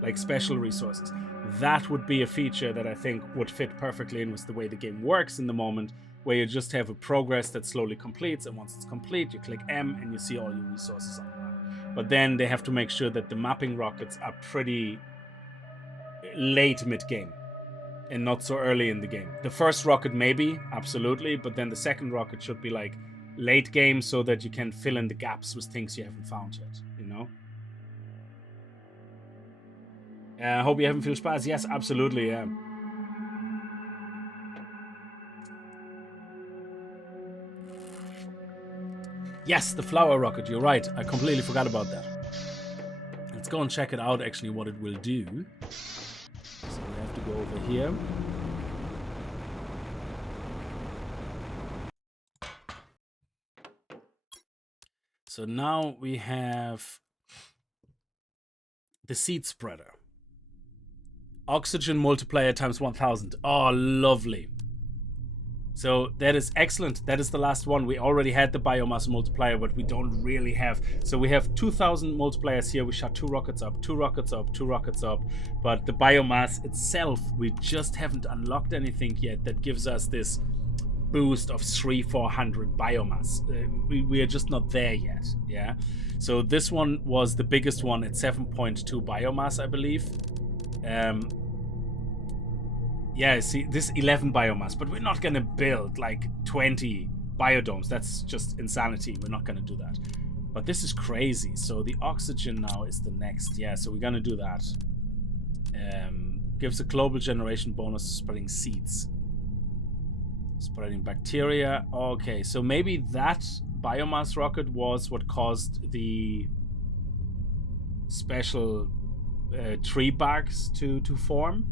like special resources. That would be a feature that I think would fit perfectly in with the way the game works in the moment, where you just have a progress that slowly completes, and once it's complete, you click M and you see all your resources on the map. But then they have to make sure that the mapping rockets are pretty late mid-game and not so early in the game. The first rocket maybe, absolutely, but then the second rocket should be like late game, so that you can fill in the gaps with things you haven't found yet, you know? I hope you haven't feel Spaß. Yes, absolutely, yeah. Yes, the flower rocket, you're right. I completely forgot about that. Let's go and check it out, actually, what it will do. So we have to go over here. So now we have the seed spreader. Oxygen multiplier times 1000. Oh, lovely. So that is excellent. That is the last one. We already had the biomass multiplier, but we don't really have. So we have 2000 multipliers here. We shot 2 rockets up, 2 rockets up, 2 rockets up. But the biomass itself, we just haven't unlocked anything yet that gives us this boost of 300-400 biomass. We are just not there yet. Yeah. So this one was the biggest one at 7.2 biomass, I believe. Yeah, see, this 11 biomass, but we're not gonna build like 20 biodomes. That's just insanity. We're not gonna do that. But this is crazy. So the oxygen now is the next. Yeah, so we're gonna do that. Gives a global generation bonus spreading seeds. Spreading bacteria. Okay, so maybe that biomass rocket was what caused the special tree barks to form.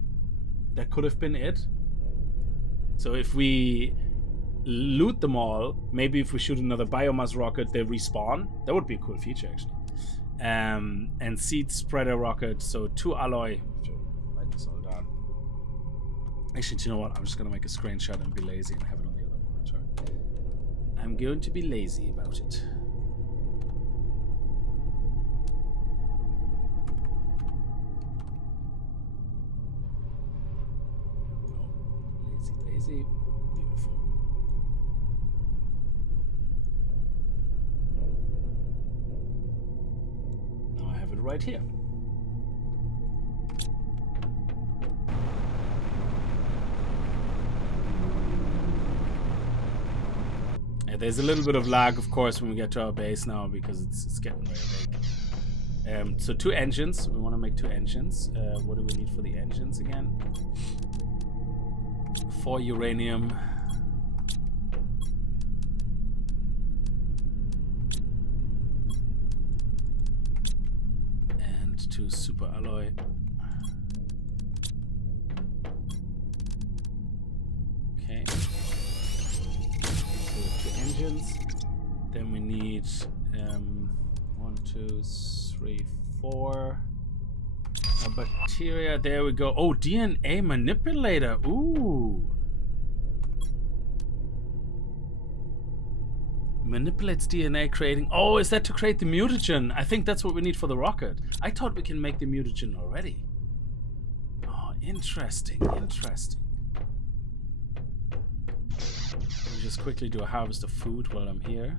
That could have been it. So if we loot them all, maybe if we shoot another biomass rocket, they respawn. That would be a cool feature, actually. And seed spreader rocket, so 2 alloy. Write this all down. Actually, do you know what? I'm just gonna make a screenshot and be lazy and have it on the other monitor. I'm going to be lazy about it. Lazy. Beautiful. Now I have it right here. Yeah, there's a little bit of lag, of course, when we get to our base now, because it's getting very big. So 2 engines. We want to make 2 engines. What do we need for the engines again? 4 uranium. And 2 super alloy. Okay. So 2 engines. Then we need 1, 2, 3, 4. A bacteria, there we go. Oh, DNA manipulator. Ooh. Manipulates DNA, creating... Oh, is that to create the mutagen? I think that's what we need for the rocket. I thought we can make the mutagen already. Oh, interesting, interesting. Let me just quickly do a harvest of food while I'm here.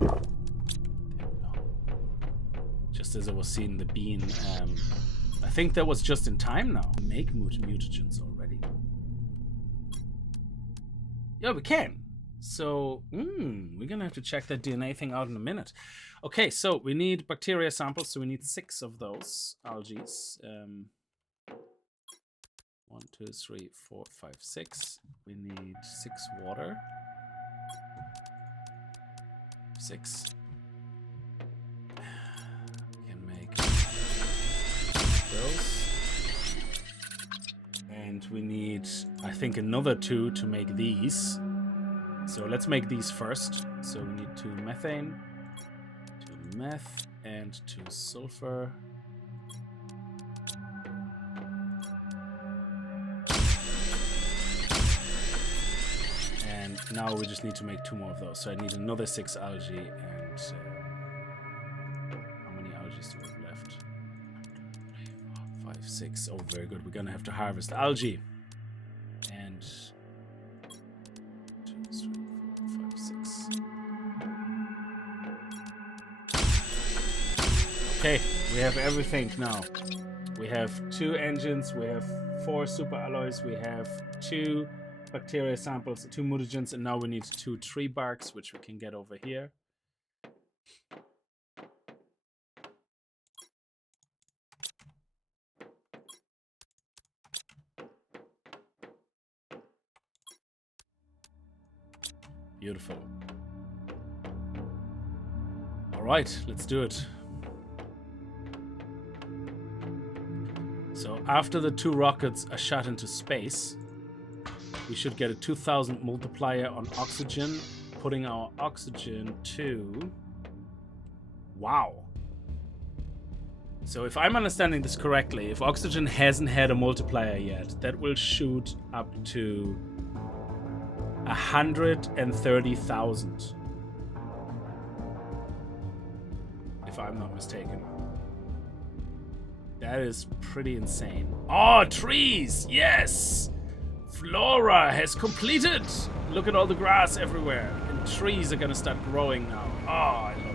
There we go. Just as I was seeing the bean, I think that was just in time now. Make mutagens already. Yeah, we can. So, we're gonna have to check that DNA thing out in a minute. Okay, so we need bacteria samples, so we need 6 of those algae. 1, 2, 3, 4, 5, 6. We need 6 water. 6. We can make those. And we need, I think, another 2 to make these. So let's make these first. So we need 2 methane, 2 meth, and 2 sulfur. And now we just need to make 2 more of those. So I need another 6 algae. And how many algae do we have left? 5, 6. Oh, very good. We're gonna have to harvest algae. And 2, 3, 4, 5, 6. Okay, we have everything now. We have 2 engines, we have 4 super alloys, we have 2 bacteria samples, 2 mutagens, and now we need 2 tree barks, which we can get over here. Beautiful. All right, let's do it. So after the 2 rockets are shot into space, we should get a 2000 multiplier on oxygen, putting our oxygen to... Wow. So if I'm understanding this correctly, if oxygen hasn't had a multiplier yet, that will shoot up to 130,000. If I'm not mistaken. That is pretty insane. Oh, trees! Yes! Flora has completed! Look at all the grass everywhere. And trees are gonna start growing now. Oh, I love it.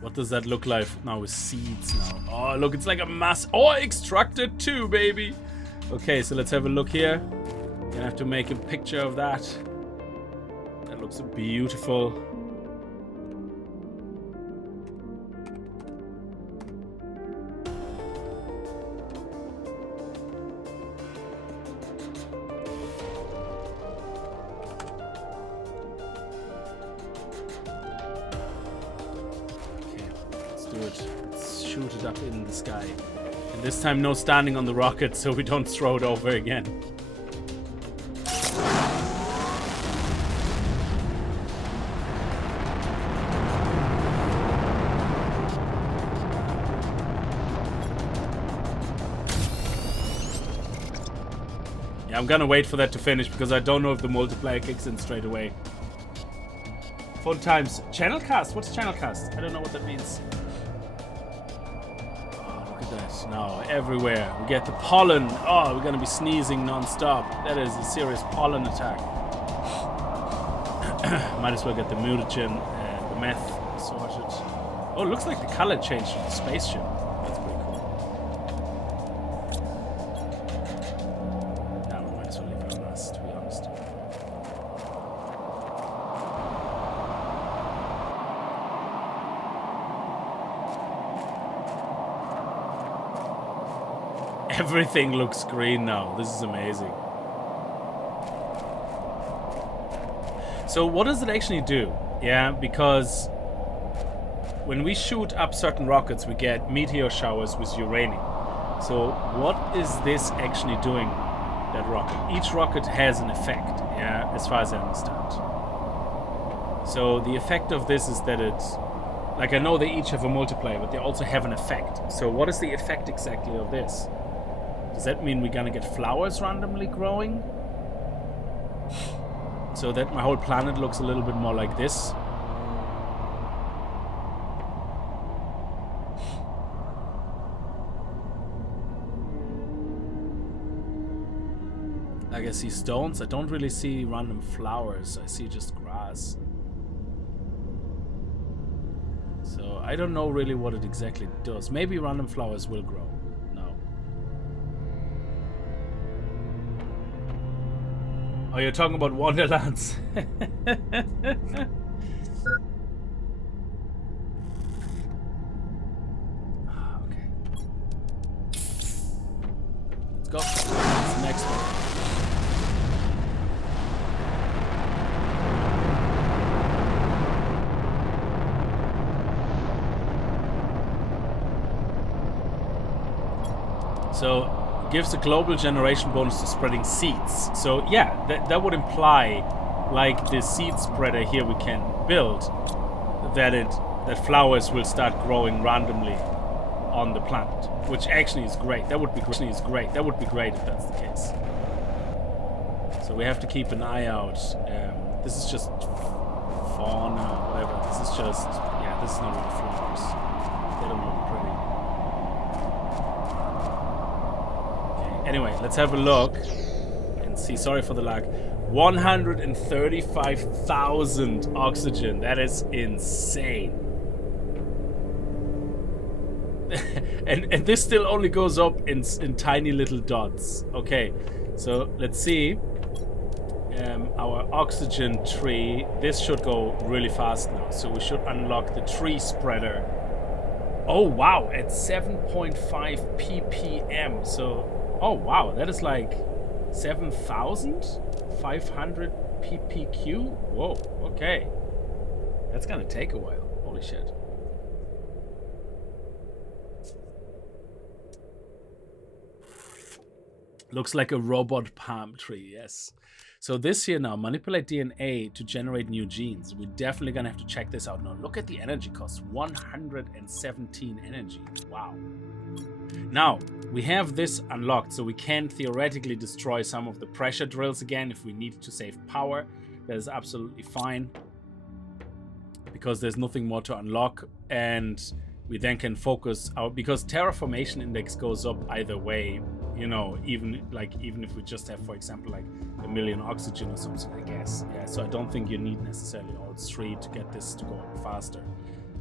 What does that look like now with seeds now? Oh, look, it's like a mass. Oh, extractor too, baby. Okay, so let's have a look here. Gonna have to make a picture of that. That looks beautiful. Shoot it up in the sky. And this time no standing on the rocket so we don't throw it over again. Yeah, I'm gonna wait for that to finish because I don't know if the multiplier kicks in straight away. Fun times. Channel cast? What's channel cast? I don't know what that means. Now everywhere we get the pollen. Oh, we're gonna be sneezing non-stop. That is a serious pollen attack. Might as well get the mutagen and the meth sorted. Oh, it looks like the color changed to the spaceship. That's pretty cool. Now we might as well leave it on us, to be honest. Everything looks green now. This is amazing. So what does it actually do? Yeah, because when we shoot up certain rockets, we get meteor showers with uranium. So what is this actually doing, that rocket? Each rocket has an effect, yeah, as far as I understand. So the effect of this is that it's, like, I know they each have a multiplier, but they also have an effect. So what is the effect exactly of this? Does that mean we're gonna get flowers randomly growing? So that my whole planet looks a little bit more like this? Like, I see stones. I don't really see random flowers. I see just grass. So I don't know really what it exactly does. Maybe random flowers will grow. No. Oh, you're talking about Wonderlands. Okay. Let's go. That's the next one. So, gives a global generation bonus to spreading seeds. So, yeah, that would imply, like the seed spreader here we can build, that flowers will start growing randomly on the planet, which actually is great. That would be great. That would be great if that's the case. So we have to keep an eye out. This is just fauna, whatever. This is just, yeah, this is not really flowers. They don't look pretty. Anyway, let's have a look and see. Sorry for the lag. 135,000 oxygen. That is insane. and this still only goes up in tiny little dots. Okay, so let's see. Our oxygen tree. This should go really fast now. So we should unlock the tree spreader. Oh wow, at 7.5 ppm. So. Oh wow, that is like 7,500 ppq? Whoa, okay. That's gonna take a while. Holy shit. Looks like a robot palm tree, yes. So this here now, manipulate DNA to generate new genes. We're definitely gonna have to check this out now. Look at the energy cost, 117 energy. Wow. Now, we have this unlocked, so we can theoretically destroy some of the pressure drills again if we need to save power. That is absolutely fine, because there's nothing more to unlock, and we then can focus out, because terraformation index goes up either way, you know, even if we just have, for example, like 1 million oxygen or something, I guess. Yeah, so I don't think you need necessarily all 3 to get this to go up faster,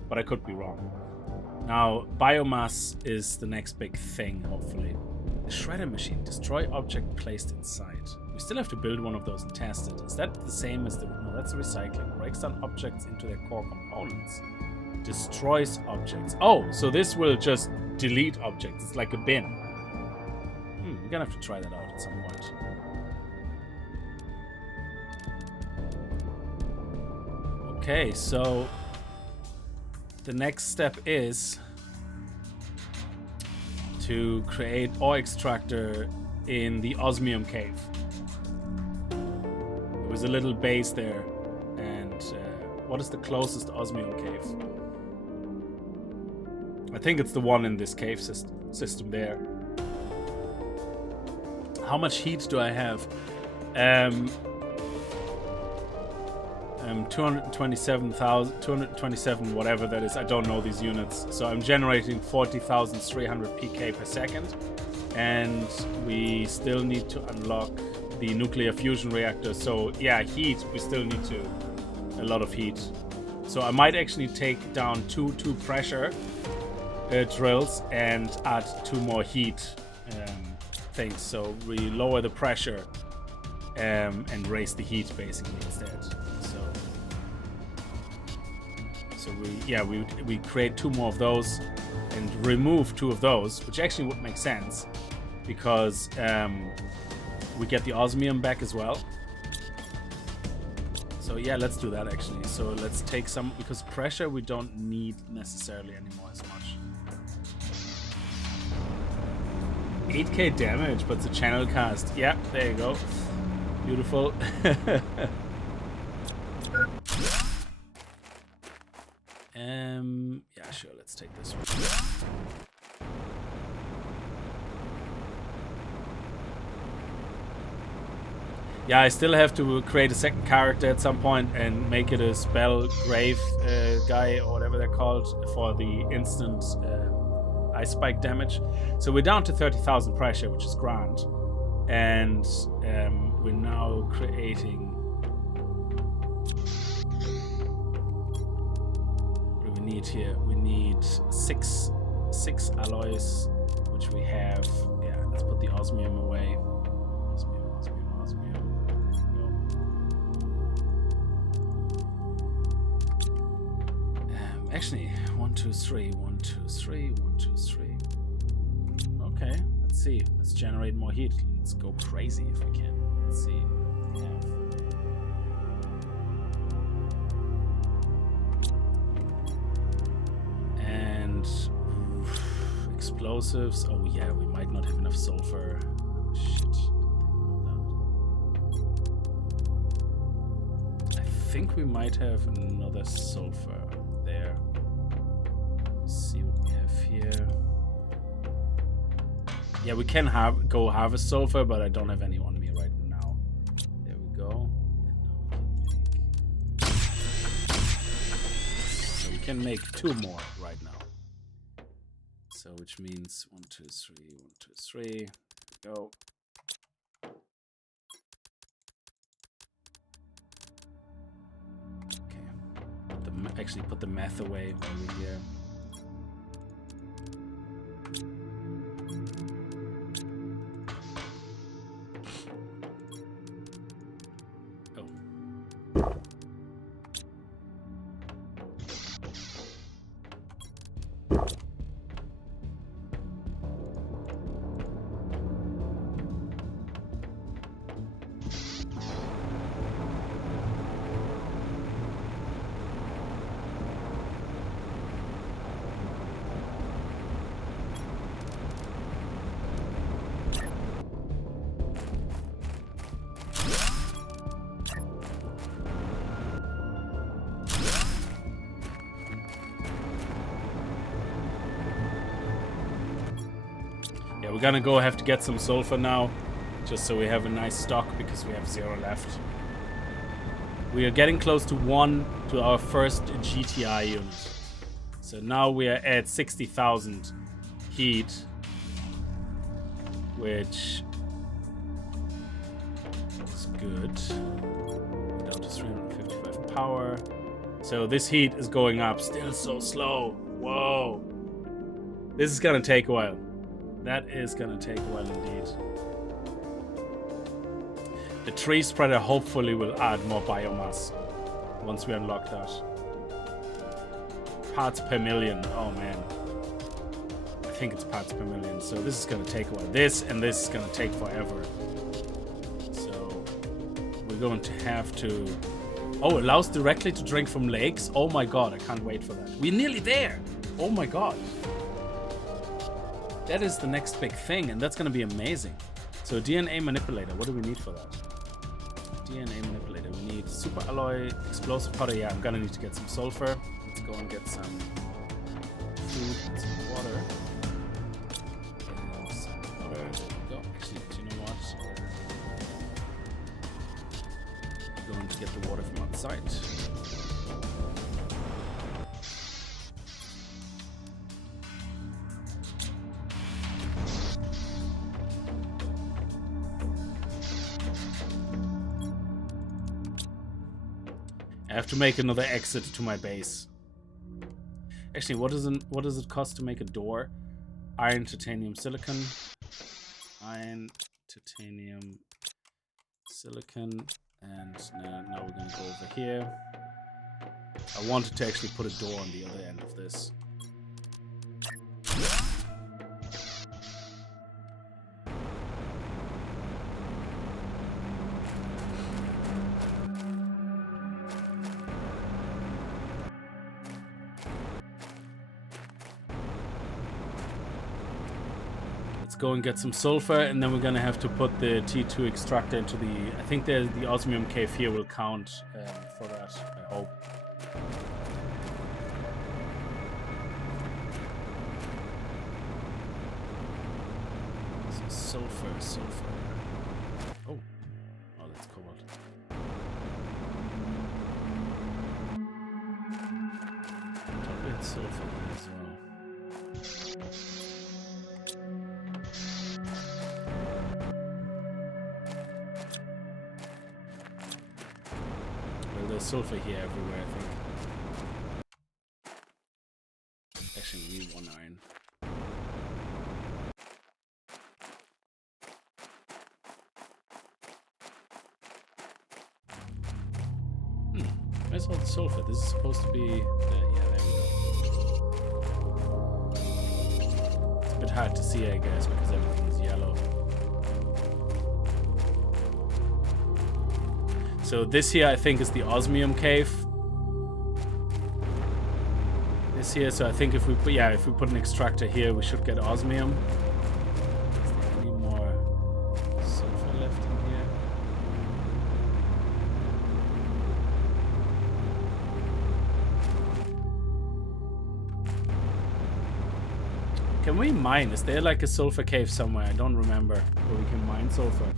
but I could be wrong. Now, biomass is the next big thing, hopefully. The shredder machine. Destroy object placed inside. We still have to build one of those and test it. Is that the same as the... No, that's the recycling. Breaks down objects into their core components. Destroys objects. Oh, so this will just delete objects. It's like a bin. We're gonna have to try that out at some point. Okay, so... the next step is to create ore extractor in the Osmium Cave. There was a little base there, and what is the closest Osmium Cave? I think it's the one in this cave system there. How much heat do I have? 227 whatever that is. I don't know these units. So I'm generating 40,300 pk per second, and we still need to unlock the nuclear fusion reactor. So yeah, heat, we still need a lot of heat. So I might actually take down two pressure drills and add 2 more heat things. So we lower the pressure and raise the heat basically instead. So we create 2 more of those and remove 2 of those, which actually would make sense, because we get the osmium back as well. So yeah, let's do that actually. So let's take some, because pressure we don't need necessarily anymore as much. 8k damage, but it's a channel cast. Yeah, there you go. Beautiful. Yeah, sure, let's take this one. Yeah, I still have to create a second character at some point and make it a spell grave guy or whatever they're called for the instant ice spike damage. So we're down to 30,000 pressure, which is grand. And we're now creating... What do we need here? We need six alloys, which we have. Yeah, let's put the osmium away. Osmium. Actually, 1, 2, 3, 1, 2, 3, 1, 2, 3. Okay, let's see. Let's generate more heat. Let's go crazy if we can. Let's see. Yeah. And explosives. Oh yeah, we might not have enough sulfur. Shit. I think we might have another sulfur there. Let's see what we have here. Yeah, we can go harvest sulfur, but I don't have any on me right now. There we go. And now we can make 2 more right now. So which means 1, 2, 3, 1, 2, 3. There we go. Actually put the meth away over here. Oh. We're gonna go have to get some sulfur now, just so we have a nice stock, because we have 0 left. We are getting close to our first GTI unit. So now we are at 60,000 heat, which is good. Down to 355 power. So this heat is going up, still so slow. Whoa. This is gonna take a while. That is gonna take a while indeed. The tree spreader hopefully will add more biomass once we unlock that. Parts per million. Oh man. I think it's parts per million. So this is gonna take a while. This and this is gonna take forever. So we're going to have to... Oh, allows directly to drink from lakes. Oh my god, I can't wait for that. We're nearly there. Oh my god. That is the next big thing, and that's going to be amazing. So DNA manipulator, what do we need for that? DNA manipulator, we need super alloy, explosive powder. Yeah, I'm going to need to get some sulfur. Let's go and get some food and some water. And some water. There we go. Actually, do you know what? I'm going to get the water from outside. I have to make another exit to my base. Actually, what does it cost to make a door? Iron, titanium, silicon. Iron, titanium, silicon, and now we're gonna go over here. I wanted to actually put a door on the other end of this. go and get some sulfur, and then we're gonna have to put the T2 extractor into the... I think the Osmium Cave here will count for that, I hope. So sulfur. Oh, that's cobalt. Probably it's sulfur as well. Well, there's sulfur here everywhere, I think. Actually, we need 1 iron. Where's all the sulfur? This is supposed to be... yeah, there we go. It's a bit hard to see, I guess, because everything is yellow. So this here, I think, is the Osmium Cave. This here, so I think if we put... Yeah, if we put an extractor here, we should get osmium. Is there any more sulfur left in here? Can we mine? Is there like a sulfur cave somewhere? I don't remember where we can mine sulfur.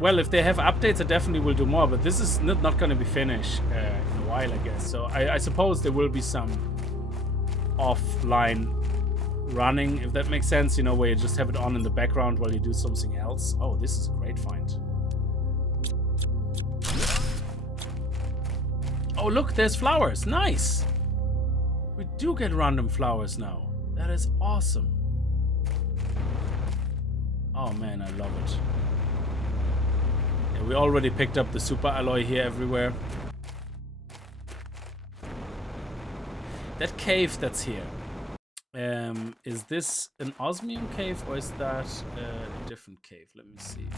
Well, if they have updates, I definitely will do more, but this is not going to be finished in a while, I guess. So I suppose there will be some offline running, if that makes sense, you know, where you just have it on in the background while you do something else. Oh, this is a great find. Oh, look, there's flowers. Nice. We do get random flowers now. That is awesome. Oh man, I love it. Yeah, we already picked up the super alloy here everywhere. That cave that's here. Is this an osmium cave or is that a different cave? Let me see.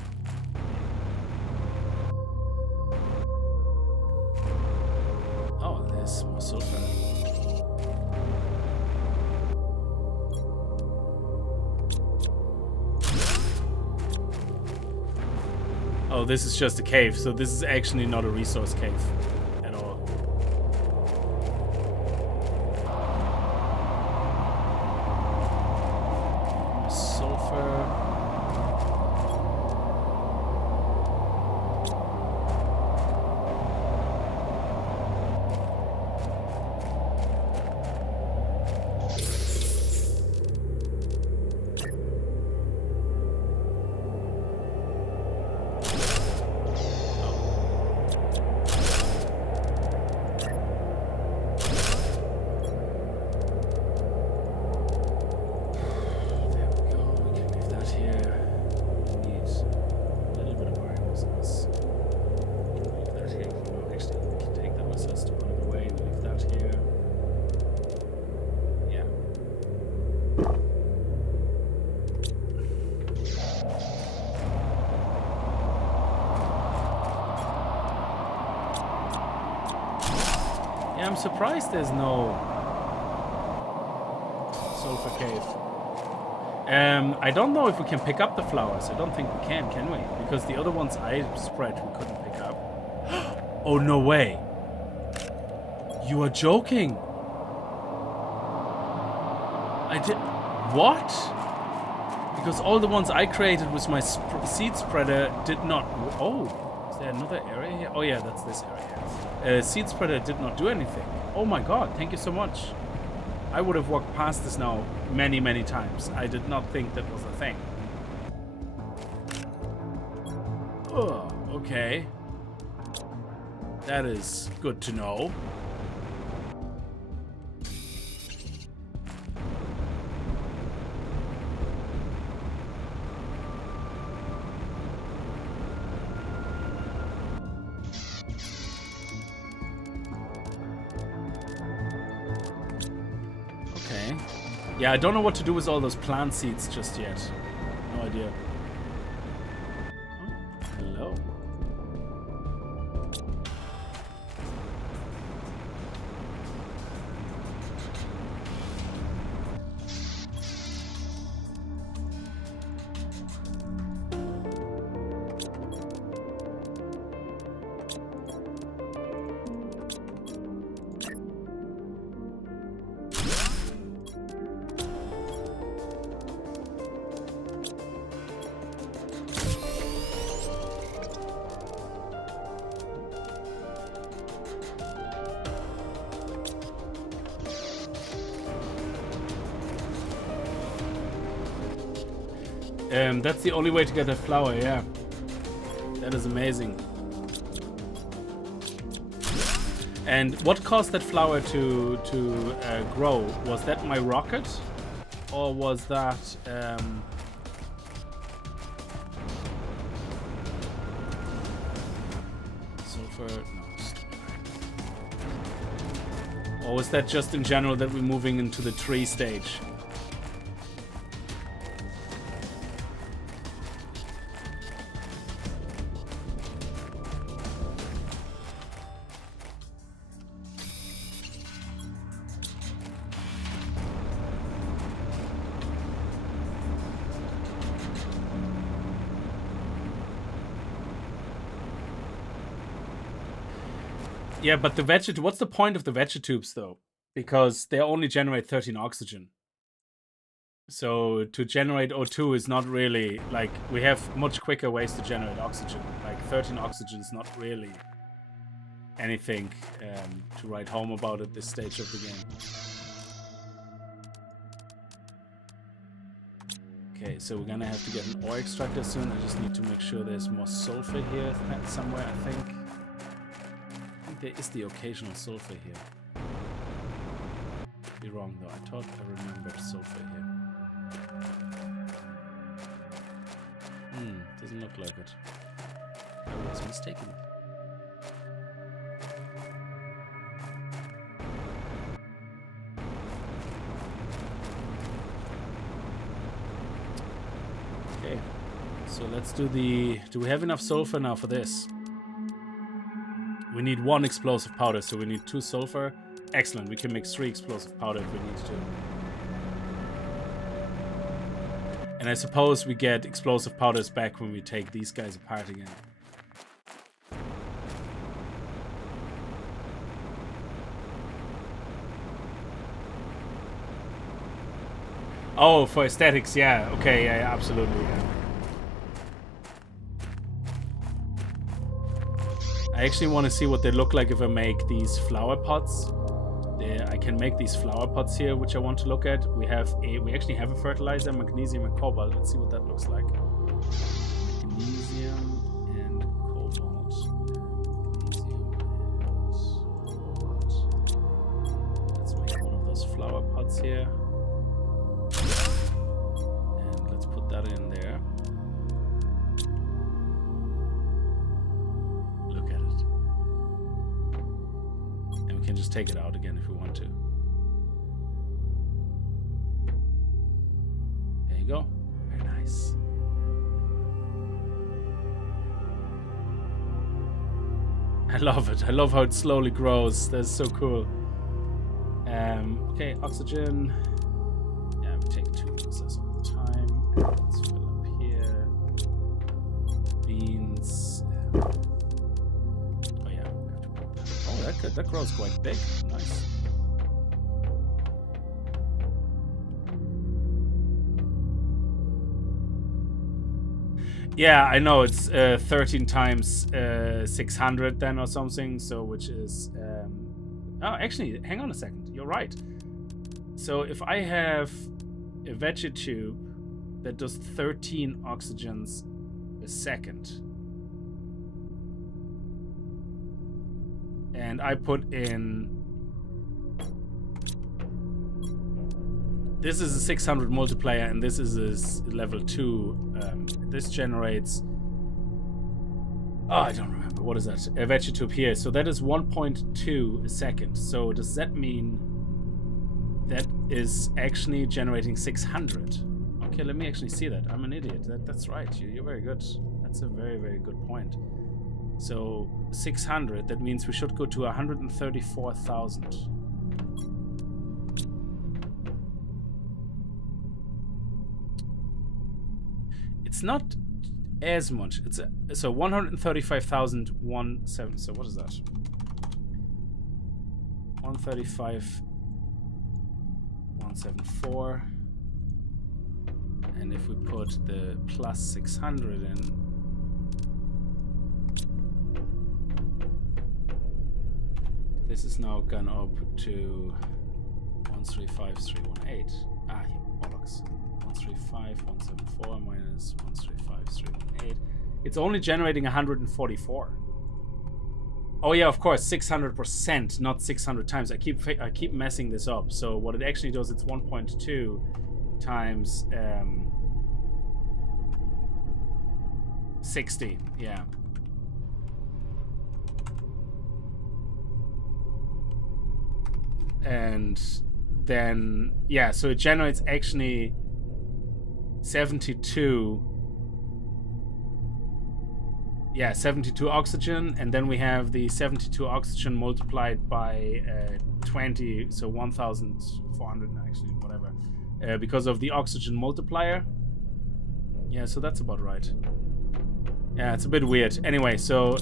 Oh, there's more sulfur. Oh, this is just a cave, so this is actually not a resource cave at all. Sulfur. I'm surprised there's no sulfur cave. I don't know if we can pick up the flowers. I don't think we can we? Because the other ones I spread we couldn't pick up. Oh, no way. You are joking. I did... What? Because all the ones I created with my seed spreader did not... Oh, is there another area here? Oh yeah, that's this area. Seed spreader did not do anything. Oh my god, thank you so much. I would have walked past this now many, many times. I did not think that was a thing. Oh, okay. That is good to know. Yeah, I don't know what to do with all those plant seeds just yet. No idea. Oh, hello. That's the only way to get a flower, yeah. That is amazing. And what caused that flower to grow? Was that my rocket? Or was that... sulfur? No. Or was that just in general that we're moving into the tree stage? Yeah, but the veget. What's the point of the vegetubes though? Because they only generate 13 oxygen. So to generate O2 is not really like we have much quicker ways to generate oxygen. Like 13 oxygen is not really anything to write home about at this stage of the game. Okay, so we're gonna have to get an ore extractor soon. I just need to make sure there's more sulfur here somewhere, I think. There is the occasional sulfur here. Be wrong though. I thought I remembered sulfur here. Doesn't look like it. I was mistaken. Okay. So let's do the... Do we have enough sulfur now for this? We need 1 explosive powder, so we need 2 sulfur. Excellent, we can make 3 explosive powder if we need to. And I suppose we get explosive powders back when we take these guys apart again. Oh, for aesthetics, yeah. Okay, yeah, absolutely, yeah. I actually want to see what they look like if I make these flower pots. I can make these flower pots here, which I want to look at. We actually have a fertilizer, magnesium and cobalt. Let's see what that looks like. Magnesium and cobalt. Let's make one of those flower pots here. And let's put that in there. Can just take it out again if we want to. There you go. Very nice. I love it. I love how it slowly grows. That's so cool. Okay, oxygen. Yeah, we take 2 process all the time. Let's fill up here. Beans. That grows quite big. Nice. Yeah, I know it's 13 times 600 then or something. So which is oh, actually, hang on a second. You're right. So if I have a vegetube that does 13 oxygens a second. And I put in... This is a 600 multiplier, and this is a level 2. This generates... Oh, I don't remember. What is that? A vegetube here. So that is 1.2 a second. So does that mean that is actually generating 600? Okay, let me actually see that. I'm an idiot. That's right. You're very good. That's a very, very good point. So 600, that means we should go to 134,000. It's not as much. It's so 135,017. So what is that? 135,174. And if we put the plus 600 in, this is now gone up to 135,318. Ah, yeah, bollocks. 135,174 minus It's only generating 144. Oh yeah, of course, 600%, not 600 times. I keep messing this up. So what it actually does, it's 1.2 times 60. Yeah. And then yeah, so it generates actually 72. Yeah, 72 oxygen, and then we have the 72 oxygen multiplied by 20, so 1,400 actually, whatever, because of the oxygen multiplier. Yeah, so that's about right. Yeah, it's a bit weird. Anyway, so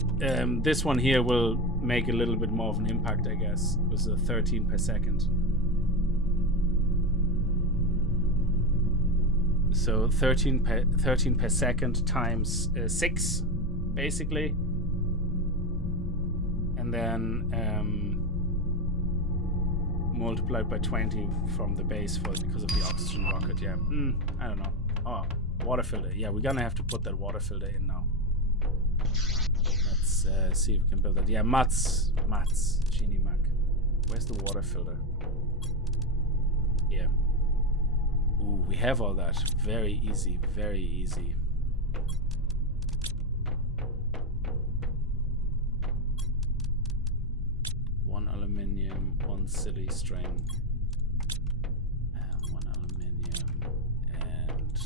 this one here will make a little bit more of an impact, I guess. It was a 13 per second. So 13 per second times 6, basically. And then multiplied by 20 from the base because of the oxygen rocket. Yeah, I don't know. Oh, water filter. Yeah, we're gonna have to put that water filter in now. Let's see if we can build that. Yeah, Mats, Genie Mac. Where's the water filter? Here. Ooh, we have all that. Very easy, very easy. One aluminium, one silly string, and one aluminium, and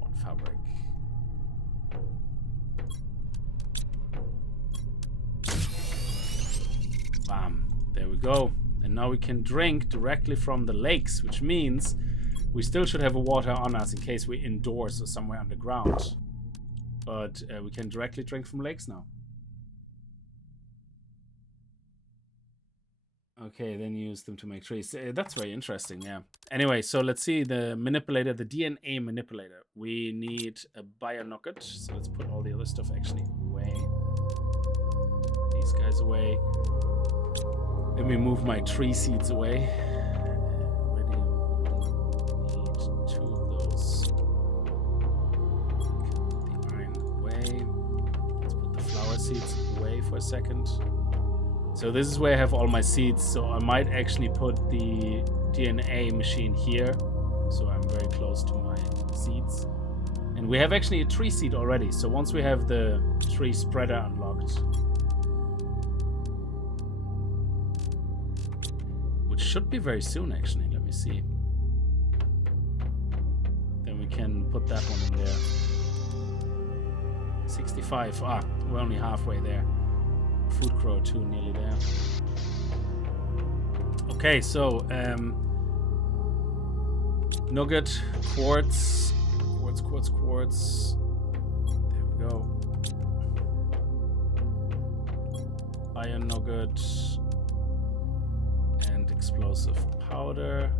one fabric. Bam. There we go. And now we can drink directly from the lakes, which means we still should have a water on us in case we're indoors or somewhere underground. But we can directly drink from lakes now. Okay, then use them to make trees. That's very interesting, yeah. Anyway, so let's see the manipulator, the DNA manipulator. We need a bio nugget, so let's put all the other stuff actually away. These guys away. Let me move my tree seeds away. Already need 2 of those. Put the iron away. Let's put the flower seeds away for a second. So this is where I have all my seeds, so I might actually put the DNA machine here, so I'm very close to my seeds. And we have actually a tree seed already, so once we have the tree spreader unlocked, which should be very soon actually, let me see. Then we can put that one in there. 65, we're only halfway there. Food crow too, nearly there. Okay, so nugget, quartz. There we go. Iron nugget and explosive powder.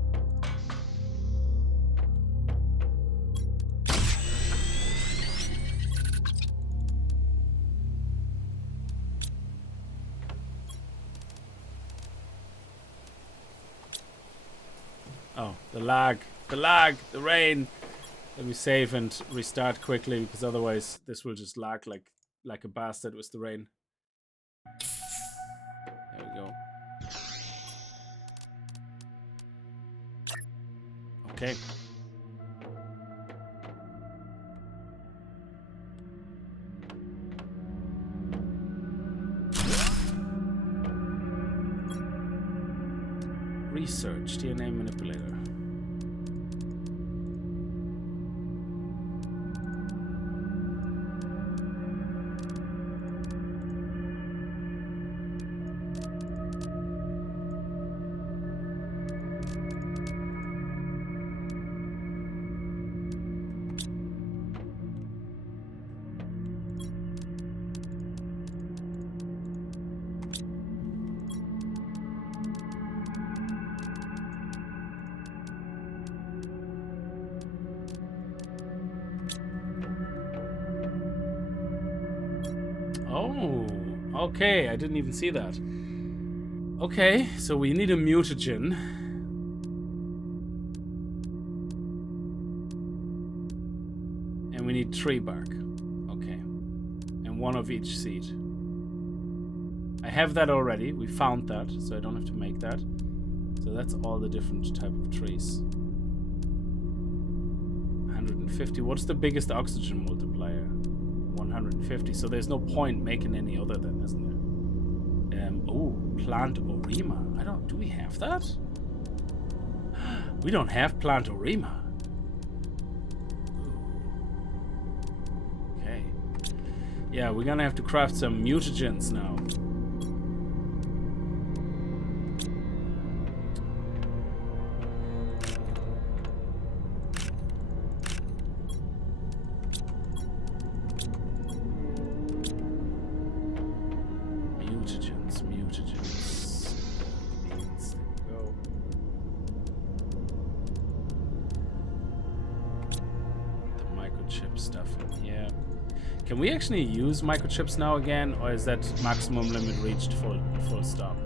Oh, the lag, the rain. Let me save and restart quickly, because otherwise this will just lag like a bastard with the rain. There we go. Okay. Research, DNA manipulator. Oh, okay, I didn't even see that. Okay, so we need a mutagen. And we need tree bark. one of each seed. I have that already. We found that, so I don't have to make that. So that's all the different type of trees. 150. What's the biggest oxygen multiplier? 150. So there's no point making any other then, isn't there? Oh, plant orema. Do we have that? We don't have plant orema. Okay. Yeah, we're gonna have to craft some mutagens now. Can we actually use microchips now again, or is that maximum limit reached full stop?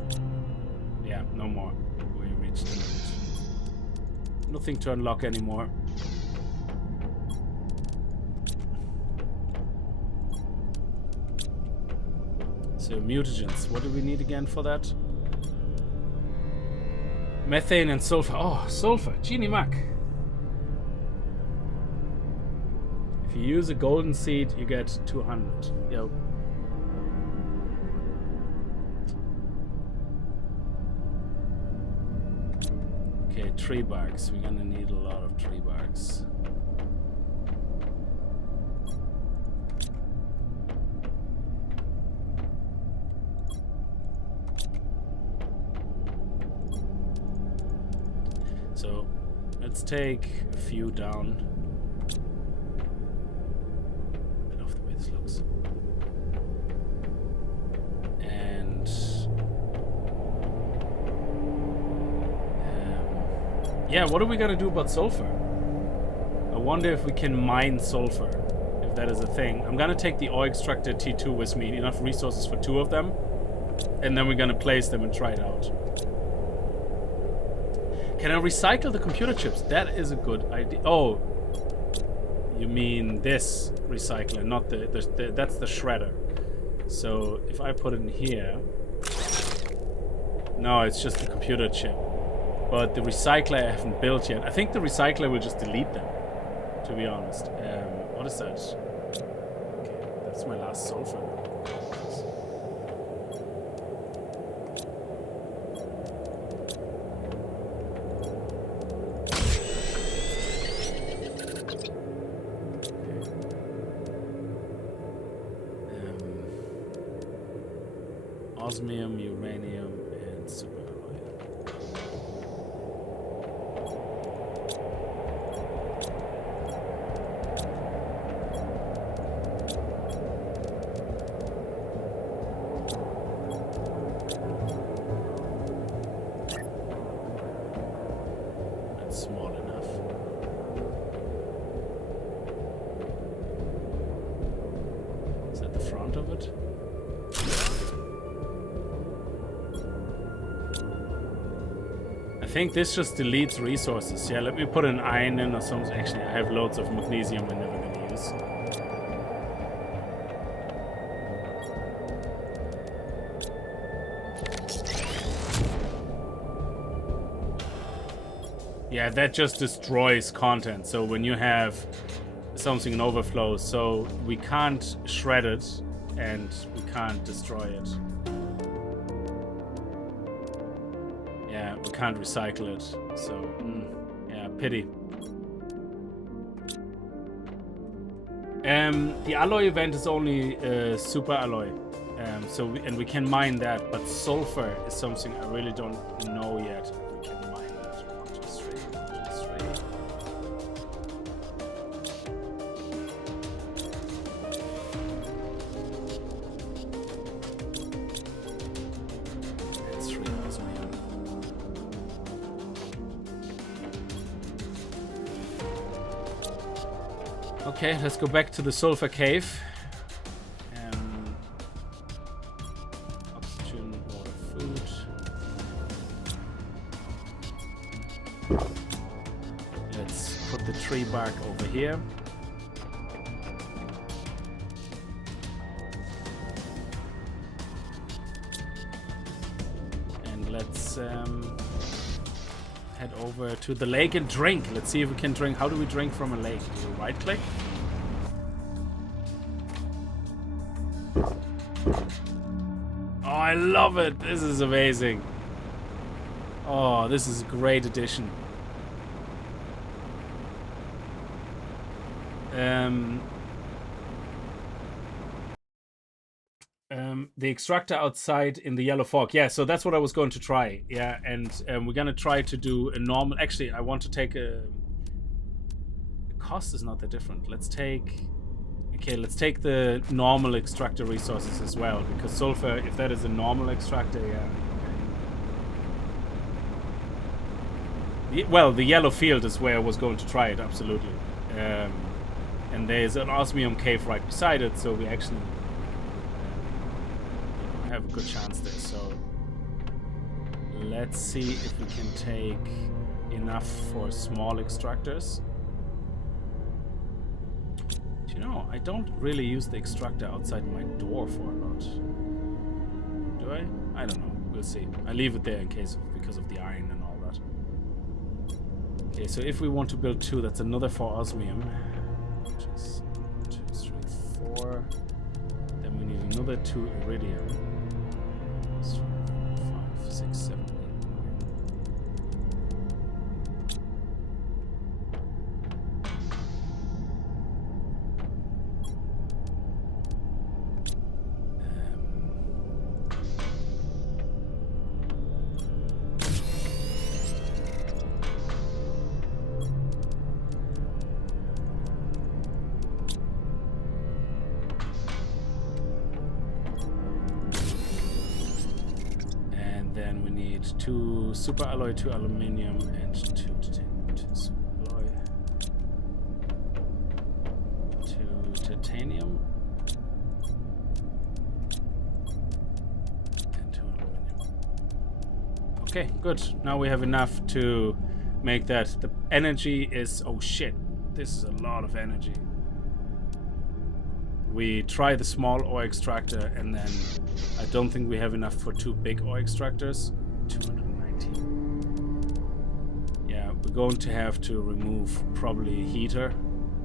Yeah, no more. We reached the limit. Nothing to unlock anymore. So mutagens, what do we need again for that? Methane and sulfur. Oh, sulfur, Genie Mac. If you use a golden seed, you get 200. Yep. Okay, tree barks. We're gonna need a lot of tree barks. So let's take a few down. And yeah, what are we gonna do about sulfur? I wonder if we can mine sulfur, if that is a thing. I'm gonna take the ore extractor T2 with me, enough resources for 2 of them, and then we're gonna place them and try it out. Can I recycle the computer chips? That is a good idea. Oh, you mean this recycler, not the that's the shredder. So if I put it in here, no, it's just the computer chip. But the recycler I haven't built yet. I think the recycler will just delete them, to be honest. What is that? Okay, that's my last sulfur. Osmium, uranium, and superalloy. That's small enough. Is that the front of it? I think this just deletes resources. Yeah, let me put an iron in or something. Actually, I have loads of magnesium I'm never gonna use. Yeah, that just destroys content. So when you have something in overflow, so we can't shred it and we can't destroy it. Yeah, we can't recycle it, so yeah, pity. The alloy event is only super alloy, so we can mine that, but sulfur is something I really don't know yet. We can mine that. 1, 2, 3, 1, 2, 3. Okay, let's go back to the sulfur cave. Oxygen, water, food. Let's put the tree bark over here. let's head over to the lake and drink. Let's see if we can drink. How do we drink from a lake? Do you right click? Oh, I love it. This is amazing. Oh, this is a great addition. The extractor outside in the yellow fog. Yeah, so that's what I was going to try. Yeah, and we're gonna try to do a normal. Actually, I want to take a. The cost is not that different. Let's take. Okay, let's take the normal extractor resources as well, because sulfur, if that is a normal extractor, yeah. Okay. Well, the yellow field is where I was going to try it, absolutely. And there's an Osmium Cave right beside it, so we actually have a good chance there. So let's see if we can take enough for small extractors. You know, I don't really use the extractor outside my door for a lot. Do I? I don't know. We'll see. I leave it there in case because of the iron and all that. Okay, so if we want to build 2, that's another 4 osmium. Which is 2, 3, 4. Then we need another 2 iridium. 3, 4, 5, 6, 7, 8, 9. Then we need 2 super alloy, 2 aluminium, and 2 titanium. 2 super alloy, 2 titanium, and 2 aluminium. Okay, good. Now we have enough to make that. The energy is... Oh shit, this is a lot of energy. We try the small ore extractor, and then I don't think we have enough for 2 big ore extractors. 219. Yeah, we're going to have to remove probably a heater,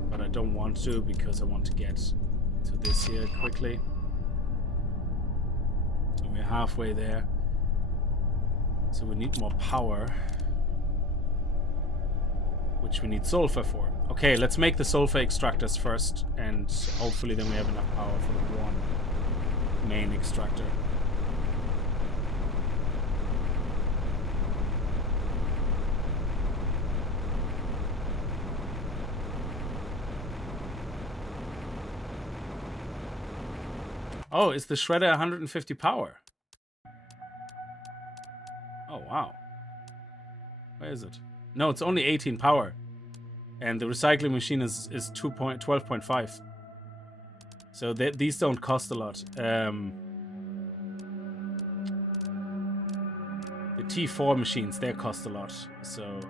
but I don't want to because I want to get to this here quickly. So we're halfway there. So we need more power, which we need sulfur for. Okay, let's make the sulfur extractors first, and hopefully then we have enough power for the one main extractor. Oh, is the shredder 150 power? Oh, wow. Where is it? No, it's only 18 power. And the recycling machine is 12.5. So these don't cost a lot. The T4 machines, they cost a lot. So,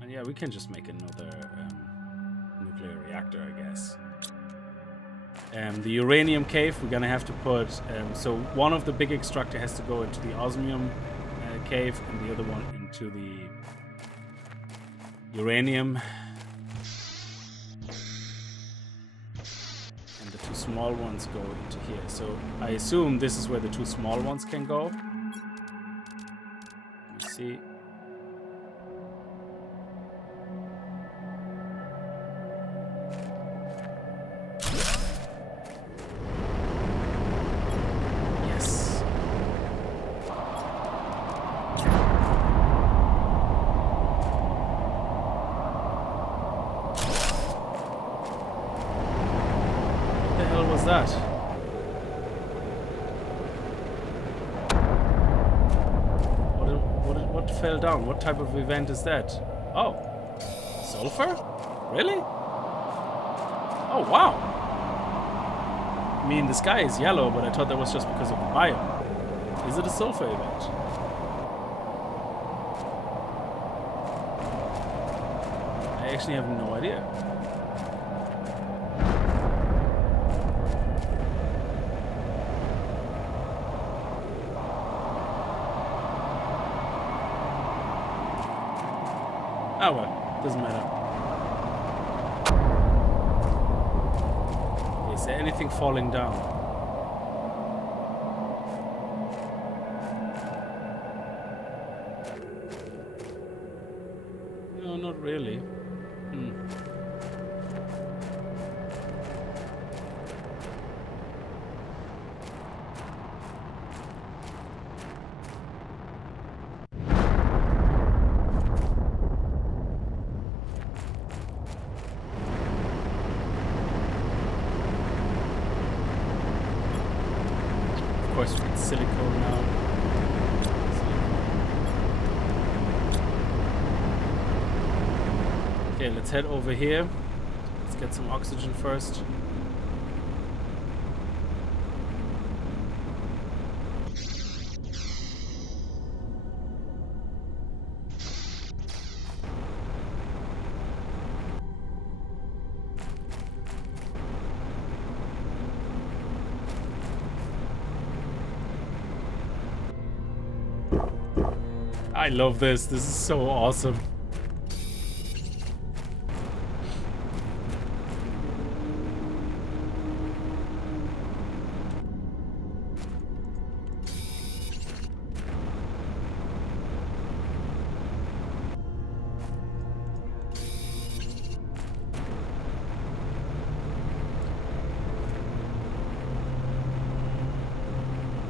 and yeah, we can just make another nuclear reactor, I guess. The Uranium Cave, we're gonna have to put... so one of the big extractor has to go into the Osmium Cave, and the other one into the uranium. And the 2 small ones go into here. So I assume this is where the 2 small ones can go. Let's see. That? What fell down? What type of event is that? Oh, sulfur? Really? Oh wow! I mean, the sky is yellow, but I thought that was just because of the biome. Is it a sulfur event? I actually have no idea. Oh well, doesn't matter. Is there anything falling down? No, not really. Of course, it's silicone now. Okay, let's head over here. Let's get some oxygen first. I love this. This is so awesome.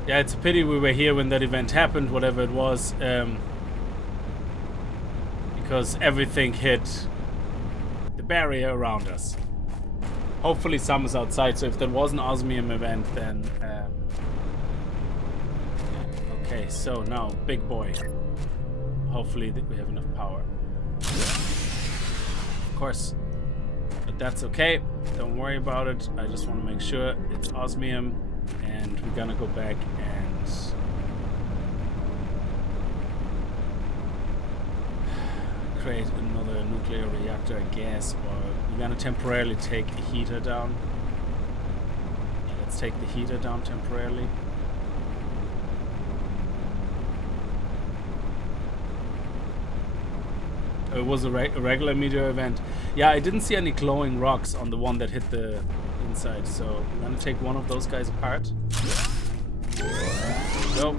Yeah, it's a pity we were here when that event happened, whatever it was. Because everything hit the barrier around us. Hopefully some is outside, so if there was an Osmium event, then... yeah. Okay, so now, big boy. Hopefully we have enough power. Of course, but that's okay. Don't worry about it. I just want to make sure it's Osmium, and we're gonna go back and... create another nuclear reactor, I guess, or we're gonna temporarily take a heater down. Yeah, let's take the heater down temporarily. Oh, it was a regular meteor event. Yeah, I didn't see any glowing rocks on the one that hit the inside, so I'm gonna take one of those guys apart. There we go.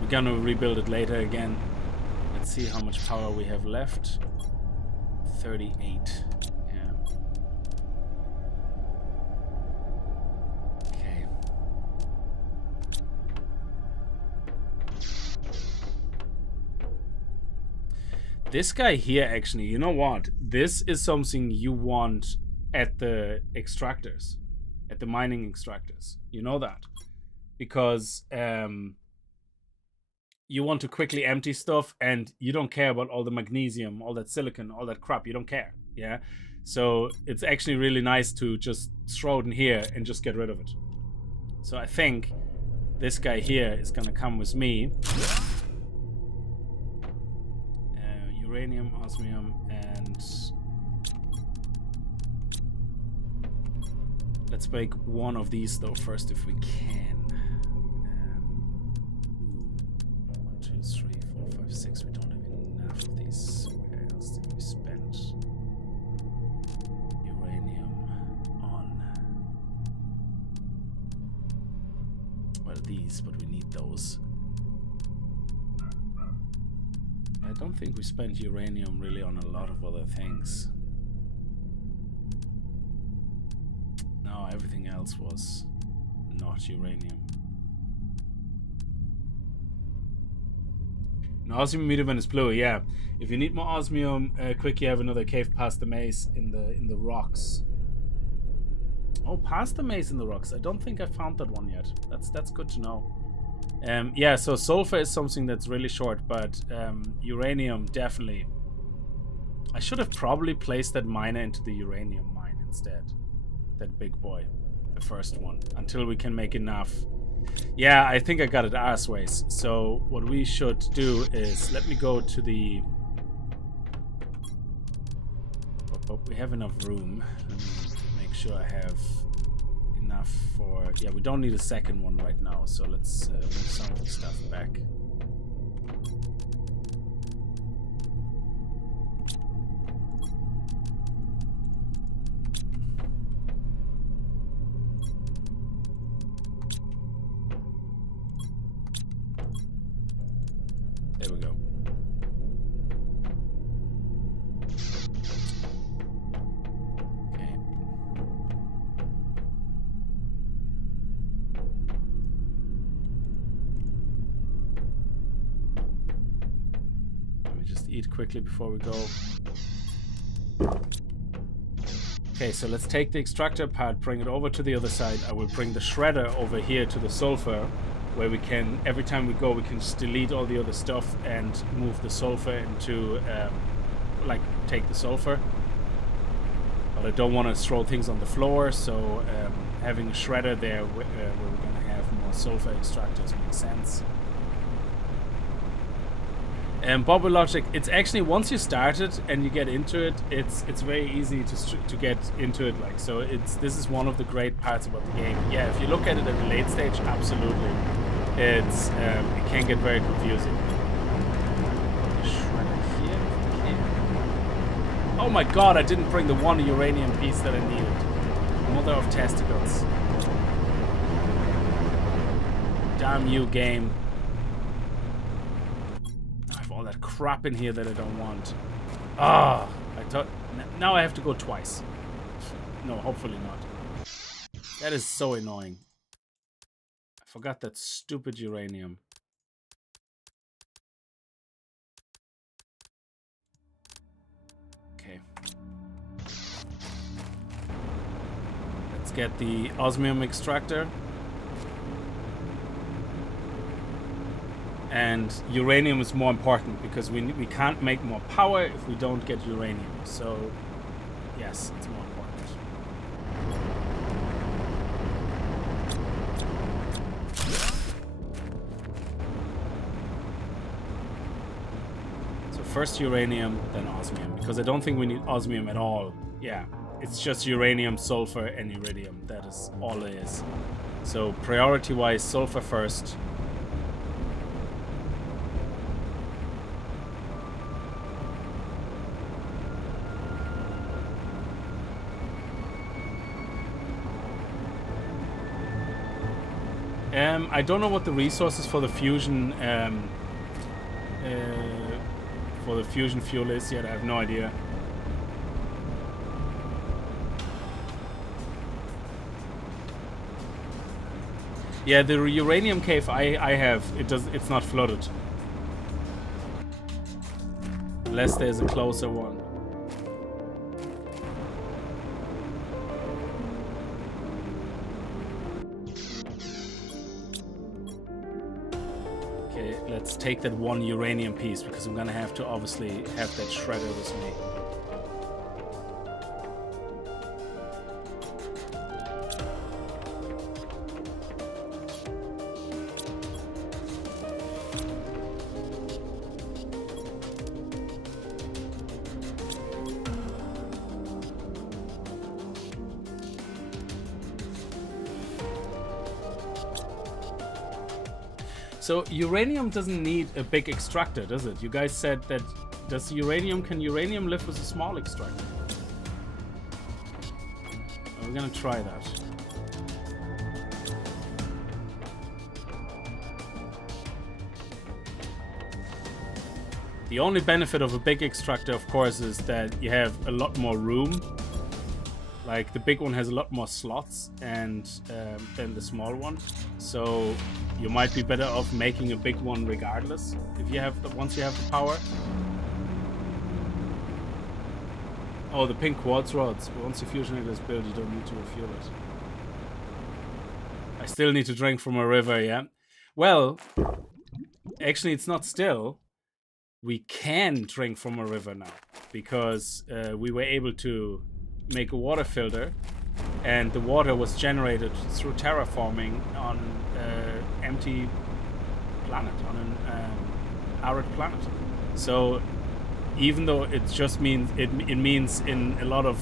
We're gonna rebuild it later again. Let's see how much power we have left. 38. Yeah. Okay. This guy here, actually, you know what? This is something you want at the extractors, at the mining extractors. You know that, because you want to quickly empty stuff, and you don't care about all the magnesium, all that silicon, all that crap. You don't care, yeah? So it's actually really nice to just throw it in here and just get rid of it. So I think this guy here is gonna come with me. Uranium, osmium, and let's make one of these though first if we can. 6. We don't have enough of these. Where else did we spend uranium on? Well, these, but we need those. I don't think we spent uranium really on a lot of other things. No, everything else was not uranium. An osmium meteor is blue, yeah. If you need more osmium, quick, you have another cave past the maze in the rocks. Oh, past the maze in the rocks. I don't think I found that one yet. That's good to know. Yeah, so sulfur is something that's really short, but uranium definitely. I should have probably placed that miner into the uranium mine instead. That big boy, the first one, until we can make enough. Yeah, I think I got it arseways. So what we should do is, let me go to the... Oh, we have enough room. Let me make sure I have enough enough for... Yeah, we don't need a second one right now, so let's move some of the stuff back. There we go. Okay. Let me just eat quickly before we go. Okay, so let's take the extractor apart, bring it over to the other side. I will bring the shredder over here to the sulfur, where we can, every time we go, we can just delete all the other stuff and move the sulfur into, like, take the sulfur. But I don't want to throw things on the floor, so having a shredder there where we're going to have more sulfur extractors makes sense. And Bubble Logic, it's actually, once you start it and you get into it, it's very easy to get into it. Like, so this is one of the great parts about the game. Yeah, if you look at it at the late stage, absolutely, it can get very confusing. Oh my god, I didn't bring the one uranium piece that I needed. Mother of testicles. Damn you, game. I have all that crap in here that I don't want. Ah, I thought... Now I have to go twice. No, hopefully not. That is so annoying. I forgot that stupid uranium. Okay. Let's get the Osmium Extractor. And uranium is more important because we can't make more power if we don't get uranium. So, yes, it's more important. So first uranium, then osmium, because I don't think we need osmium at all. Yeah, it's just uranium, sulfur, and iridium. That is all it is. So priority-wise, sulfur first. I don't know what the resources for the fusion fuel is yet. I have no idea. Yeah, the uranium cave I have, it's not flooded. Unless there's a closer one. Let's take that one uranium piece because I'm gonna have to obviously have that shredder with me. So uranium doesn't need a big extractor, does it? You guys said that can uranium live with a small extractor? We're gonna try that. The only benefit of a big extractor, of course, is that you have a lot more room. Like the big one has a lot more slots and than the small one. So you might be better off making a big one regardless if you have once you have the power. Oh, the pink quartz rods. Once the fusionator is built, you don't need to refuel it. I still need to drink from a river, yeah? Well, actually it's not still. We can drink from a river now because we were able to make a water filter, and the water was generated through terraforming on empty planet, on an arid planet. So even though it just means it means in a lot of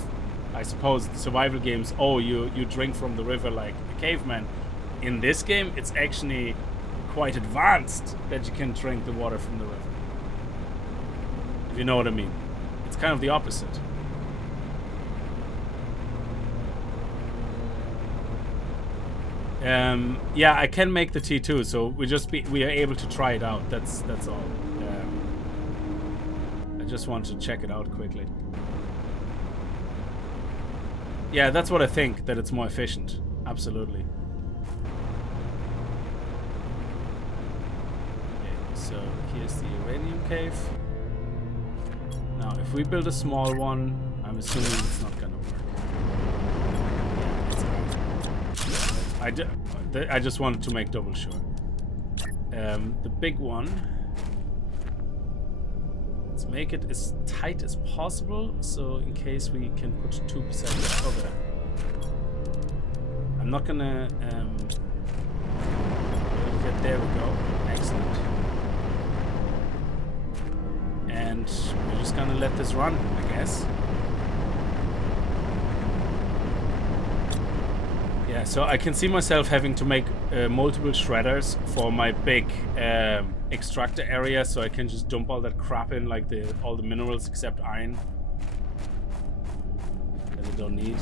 I suppose survival games, oh, you drink from the river like a caveman. In this game, it's actually quite advanced that you can drink the water from the river. If you know what I mean. It's kind of the opposite. Yeah, I can make the tea too, so we are able to try it out. That's all. I just want to check it out quickly. Yeah, that's what I think, that it's more efficient. Absolutely. Okay, so here's the Uranium Cave. Now, if we build a small one, I'm assuming it's not gonna work. I just wanted to make double sure. The big one, let's make it as tight as possible, so in case we can put 2 beside each other. I'm not gonna there we go. Excellent. And we're just gonna let this run, I guess. Yeah, so I can see myself having to make multiple shredders for my big extractor area, so I can just dump all that crap in, like all the minerals except iron that I don't need.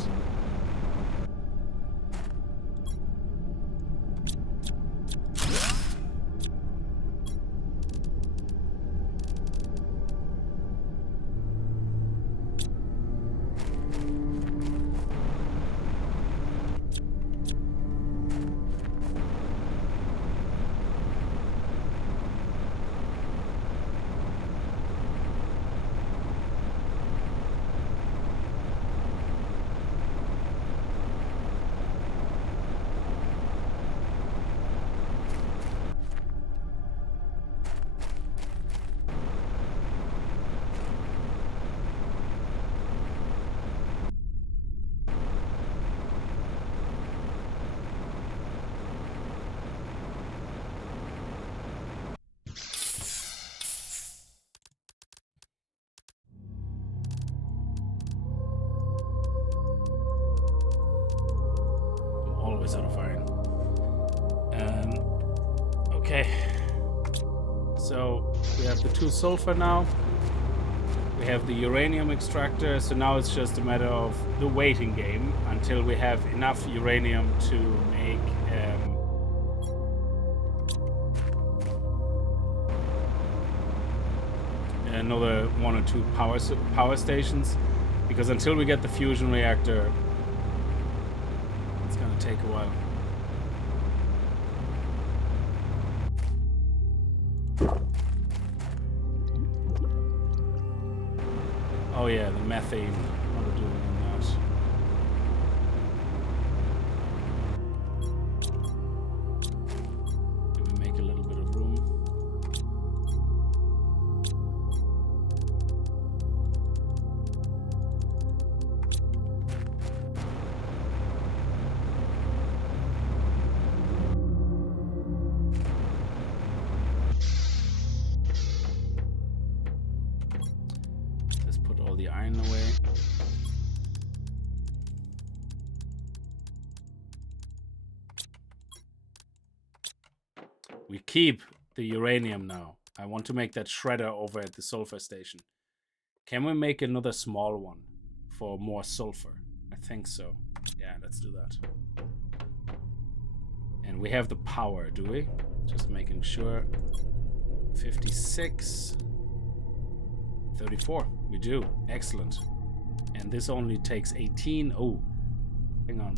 Out of iron. Okay, so we have the 2 sulfur now. We have the uranium extractor, so now it's just a matter of the waiting game until we have enough uranium to make another 1 or 2 power stations, because until we get the fusion reactor, take a while. Oh yeah, the methane. What are we doing on that? Can we make a little bit of room? We keep the uranium now. I want to make that shredder over at the sulfur station. Can we make another small one for more sulfur? I think so. Yeah, let's do that. And we have the power, do we? Just making sure. 56. 34. We do. Excellent. And this only takes 18. Oh, hang on.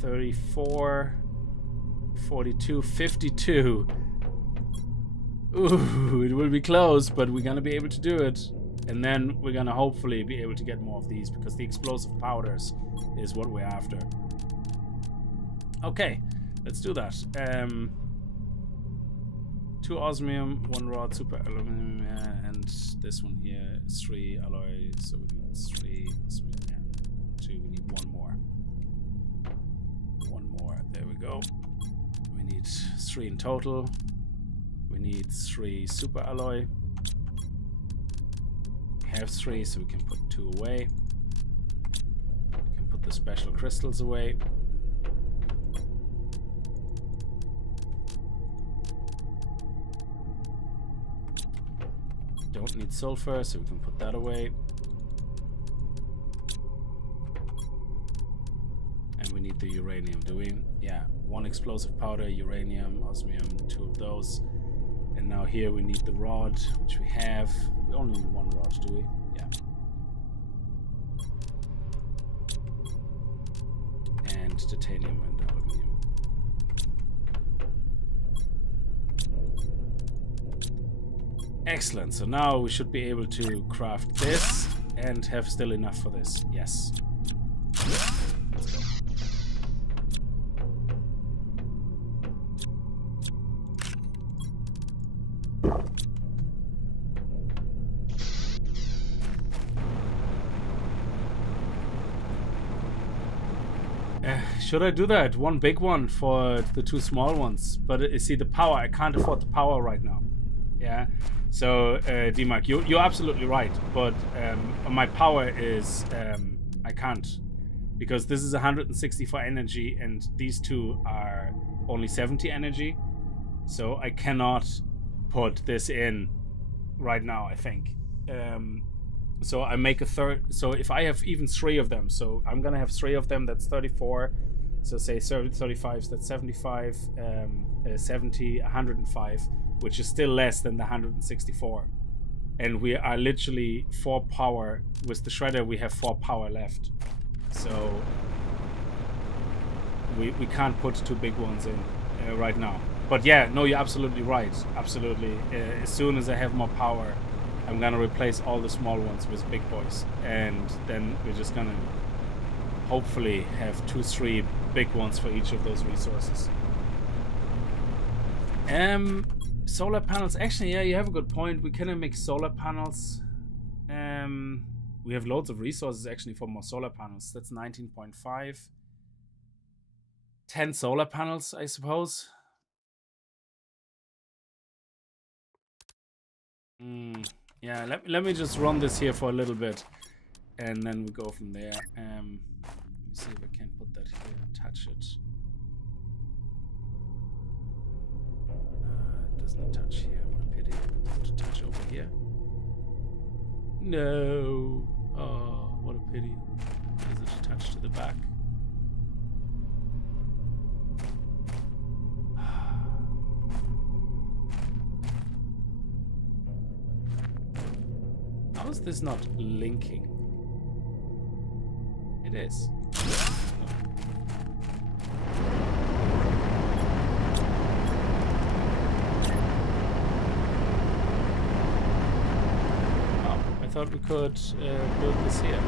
34. 42, 52. Ooh, it will be close, but we're gonna be able to do it. And then we're gonna hopefully be able to get more of these, because the explosive powders is what we're after. Okay, let's do that. 2 osmium, 1 rod, super aluminum, and this one here is 3 alloy, so we need 3 osmium, yeah. 2, we need 1 more. 1 more, there we go. We need 3 in total. We need 3 super alloy. We have 3, so we can put 2 away. the special crystals away. Don't need sulfur, so we can put that away. And we need the uranium, do we? Yeah, 1 explosive powder, uranium, osmium, 2 of those. And now here we need the rod, which we have. We only need 1 rod, do we? Yeah. And titanium and aluminium. Excellent. So now we should be able to craft this and have still enough for this. Yes. Let's go. Should I do that? 1 big one for the 2 small ones. But you see the power, I can't afford the power right now. Yeah. So D-Mark, you're absolutely right. But my power is I can't. Because this is 164 energy and these 2 are only 70 energy. So I cannot put this in right now, I think. So I make a third. So if I have even 3 of them, so I'm gonna have 3 of them, that's 34. So say 35, that's 75, 70, 105, which is still less than the 164. And we are literally 4 power. With the shredder, we have 4 power left. So we can't put 2 big ones in right now. But yeah, no, you're absolutely right. Absolutely. As soon as I have more power, I'm gonna replace all the small ones with big boys, and then we're just gonna hopefully have 2-3 big ones for each of those resources. Solar panels. Actually, yeah, you have a good point. We can make solar panels. We have loads of resources actually for more solar panels. That's 19.5. 10 solar panels, I suppose. Yeah, let me just run this here for a little bit, and then we go from there. Let me see if I can put that here, touch it. It doesn't touch here, what a pity. To touch over here. No. Oh, what a pity. Is it attached to the back? How is this not linking? It is. Oh, I thought we could build this here.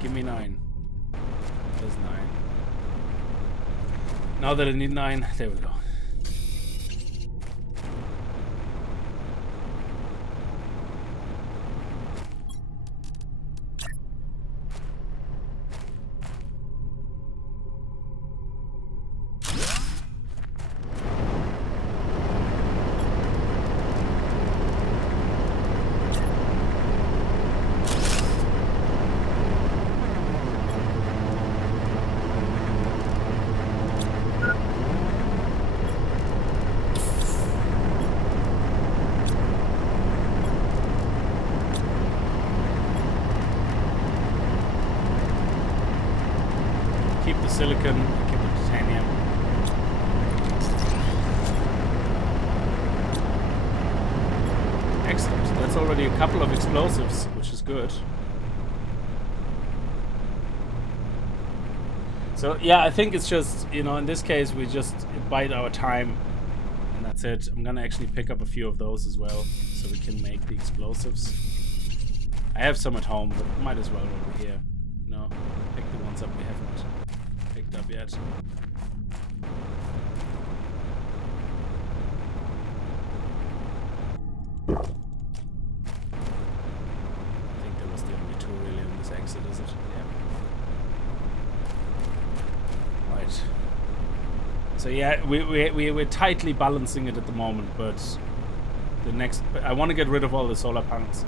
Give me 9. There's 9. Now that I need 9, there we go. Silicon, keep the titanium. Excellent. That's already a couple of explosives, which is good. So yeah, I think it's just, you know, in this case we just bide our time and that's it. I'm gonna actually pick up a few of those as well so we can make the explosives. I have some at home, but might as well over here. You know, pick the ones up we haven't picked up yet. I think that was the only 2 really on this exit, is it? Yeah. Right. So yeah, we're tightly balancing it at the moment, but I want to get rid of all the solar panels,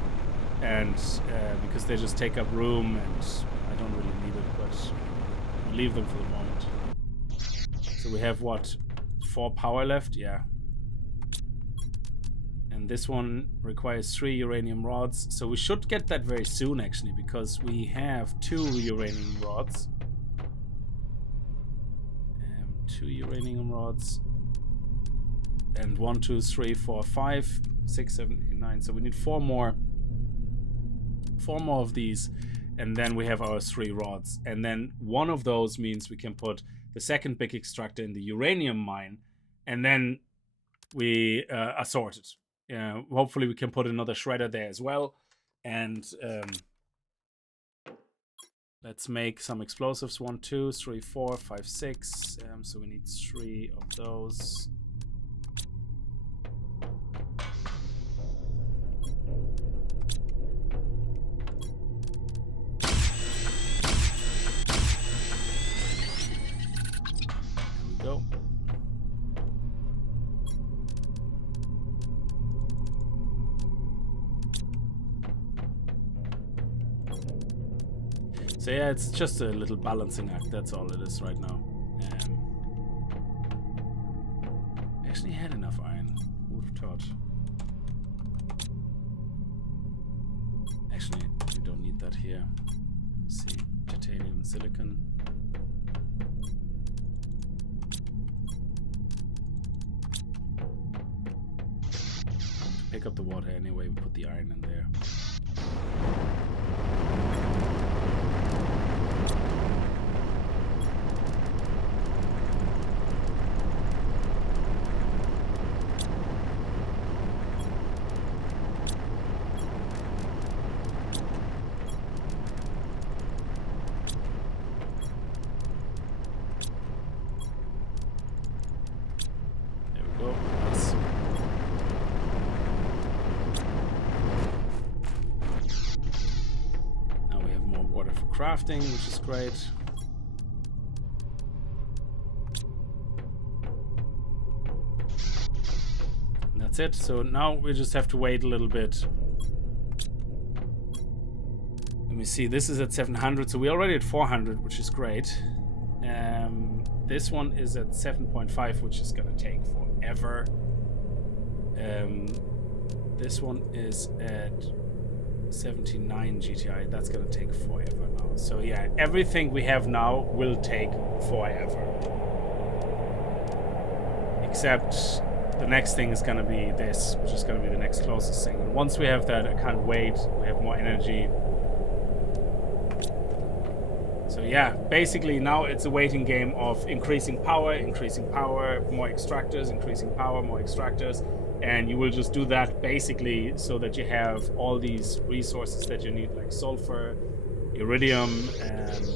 and because they just take up room, and I don't really need it, but we'll leave them for the moment. So we have what, 4 power left? Yeah. And this one requires 3 uranium rods, so we should get that very soon actually, because we have 2 uranium rods. 2 uranium rods. And 1, 2, 3, 4, 5, 6, 7, 8, 9. So we need 4 more of these, and then we have our 3 rods. And then one of those means we can put the second big extractor in the uranium mine, and then we are sorted. Hopefully we can put another shredder there as well. And let's make some explosives. 1, 2, 3, 4, 5, 6. So we need 3 of those. Go. So yeah, it's just a little balancing act, that's all it is right now. I actually had enough iron, who would have thought. Actually, we don't need that here. Let's see, titanium and silicon. Pick up the water anyway, we put the iron in there. Crafting, which is great. And that's it. So now we just have to wait a little bit. Let me see. This is at 700, so we're already at 400, which is great. This one is at 7.5, which is gonna take forever. This one is at 79 GTI. That's gonna take forever now. So yeah, everything we have now will take forever, except the next thing is gonna be this, which is gonna be the next closest thing. And once we have that, I can't wait. We have more energy. So yeah, basically now it's a waiting game of increasing power, more extractors, increasing power, more extractors. And you will just do that basically so that you have all these resources that you need, like sulfur, iridium, and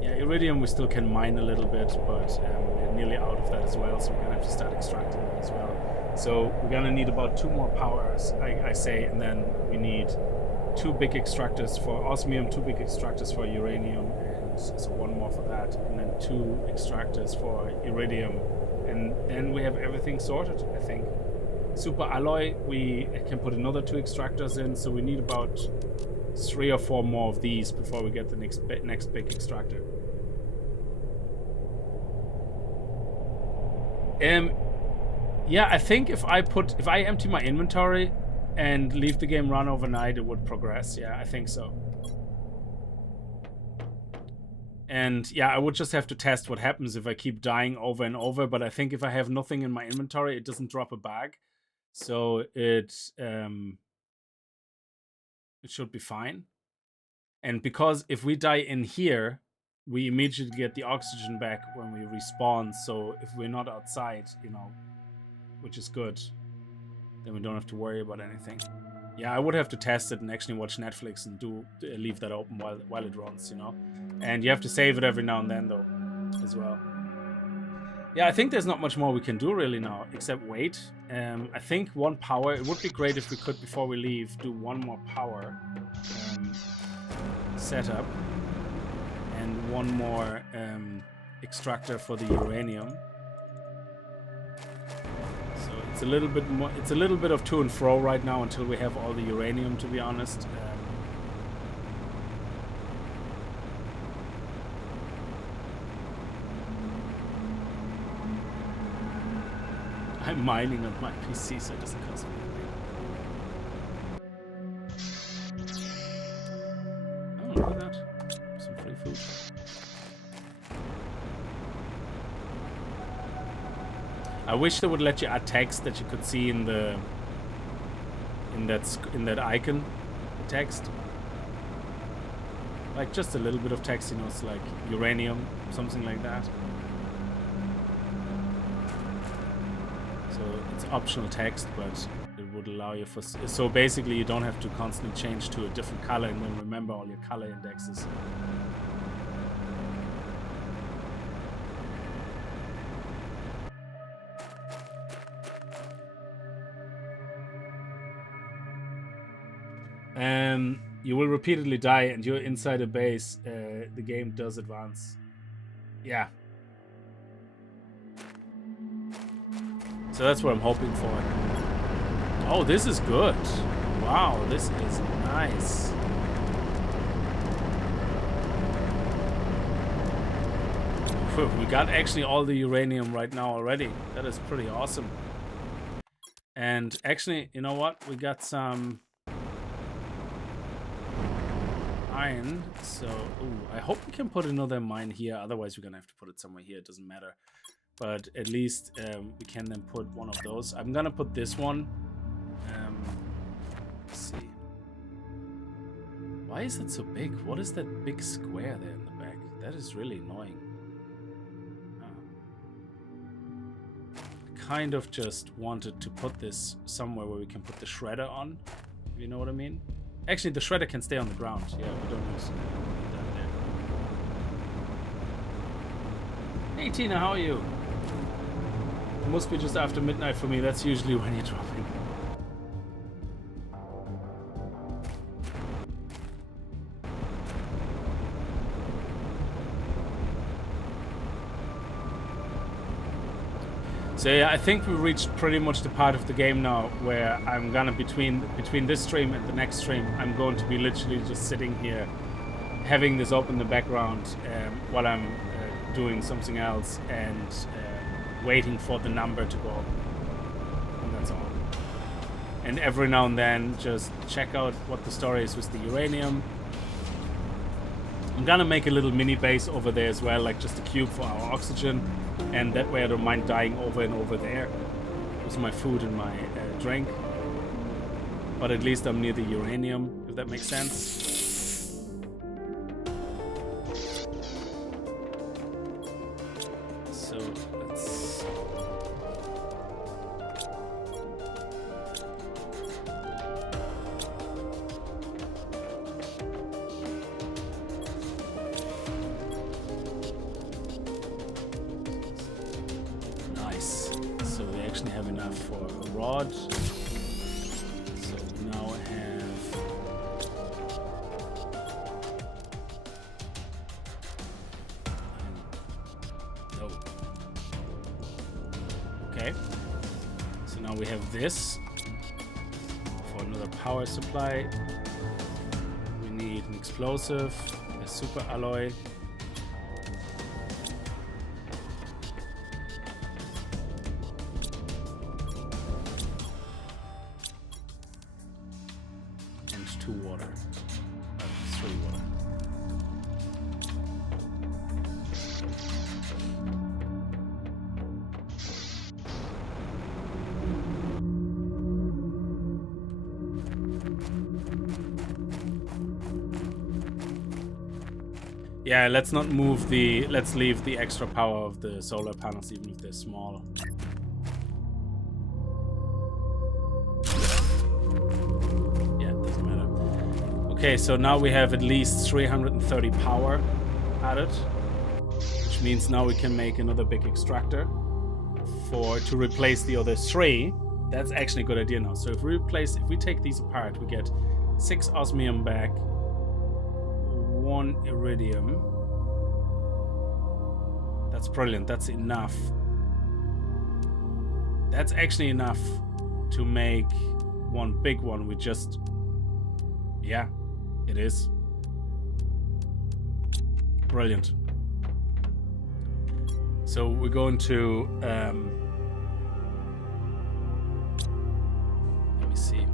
yeah, iridium we still can mine a little bit, but we're nearly out of that as well, so we're gonna have to start extracting it as well. So we're gonna need about 2 more powers, I say, and then we need 2 big extractors for osmium, 2 big extractors for uranium, and so 1 more for that, and then 2 extractors for iridium. And then we have everything sorted, I think. Super alloy, we can put another 2 extractors in, so we need about 3 or 4 more of these before we get the next big extractor. Yeah, I think if I empty my inventory and leave the game run overnight, it would progress. Yeah, I think so. And yeah, I would just have to test what happens if I keep dying over and over. But I think if I have nothing in my inventory, it doesn't drop a bag. So it should be fine. And because if we die in here, we immediately get the oxygen back when we respawn. So if we're not outside, you know, which is good, then we don't have to worry about anything. Yeah, I would have to test it and actually watch Netflix and leave that open while it runs, you know. And you have to save it every now and then, though, as well. Yeah, I think there's not much more we can do really now, except wait. I think 1 power. It would be great if we could, before we leave, do 1 more power setup and 1 more extractor for the uranium. So it's a little bit more. It's a little bit of to and fro right now until we have all the uranium. To be honest. I'm mining on my PC, so it doesn't cost me anything. Oh, look at that. Some free food. I wish they would let you add text that you could see in the in that icon, the text. Like just a little bit of text, you know, it's like uranium, something like that. It's optional text, but it would allow you for... So basically you don't have to constantly change to a different color and then remember all your color indexes. You will repeatedly die and you're inside a base. The game does advance. Yeah. So that's what I'm hoping for. Oh, this is good. Wow, this is nice. We got actually all the uranium right now already. That is pretty awesome. And actually, you know what? We got some iron. So, ooh, I hope we can put another mine here. Otherwise, we're gonna have to put it somewhere here. It doesn't matter. But at least we can then put one of those. I'm gonna put this one. Let's see. Why is it so big? What is that big square there in the back? That is really annoying. Kind of just wanted to put this somewhere where we can put the shredder on. If you know what I mean? Actually, the shredder can stay on the ground. Yeah, we don't need that there. Hey Tina, how are you? It must be just after midnight for me. That's usually when you're dropping. So yeah, I think we reached pretty much the part of the game now where I'm gonna between this stream and the next stream, I'm going to be literally just sitting here, having this open in the background while I'm doing something else and waiting for the number to go up. And that's all. And every now and then just check out what the story is with the uranium. I'm gonna make a little mini base over there as well, like just a cube for our oxygen, and that way I don't mind dying over and over there with my food and my drink. But at least I'm near the uranium, if that makes sense. So let's... Nice. So we actually have enough for a rod. So we now have... No. Okay. So now we have this for another power supply. We need an explosive, a super alloy. Yeah, let's not move the... Let's leave the extra power of the solar panels, even if they're small. Yeah, it doesn't matter. Okay, so now we have at least 330 power added, which means now we can make another big extractor to replace the other 3. That's actually a good idea now. So if we take these apart, we get 6 osmium back, 1 iridium. That's brilliant. That's enough. That's actually enough to make one big one with just... Yeah, it is. Brilliant. So we're going to... let me see.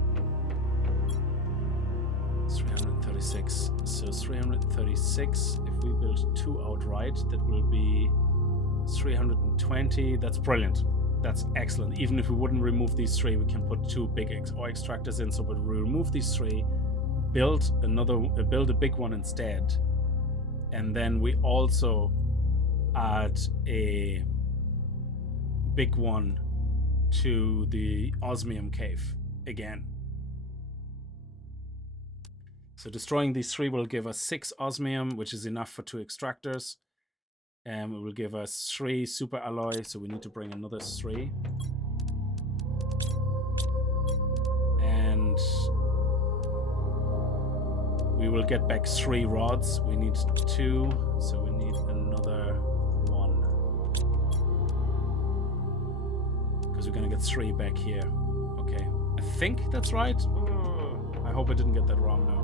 336. So 336. If we build 2 outright, that will be 320. That's brilliant. That's excellent. Even if we wouldn't remove these 3, we can put 2 big ore extractors in. So, but we remove these 3, build a big one instead, and then we also add a big one to the Osmium Cave again. So destroying these 3 will give us 6 osmium, which is enough for 2 extractors. And it will give us 3 super alloy, so we need to bring another 3. And we will get back 3 rods. We need 2, so we need another 1. Because we're gonna get 3 back here. Okay, I think that's right. I hope I didn't get that wrong now.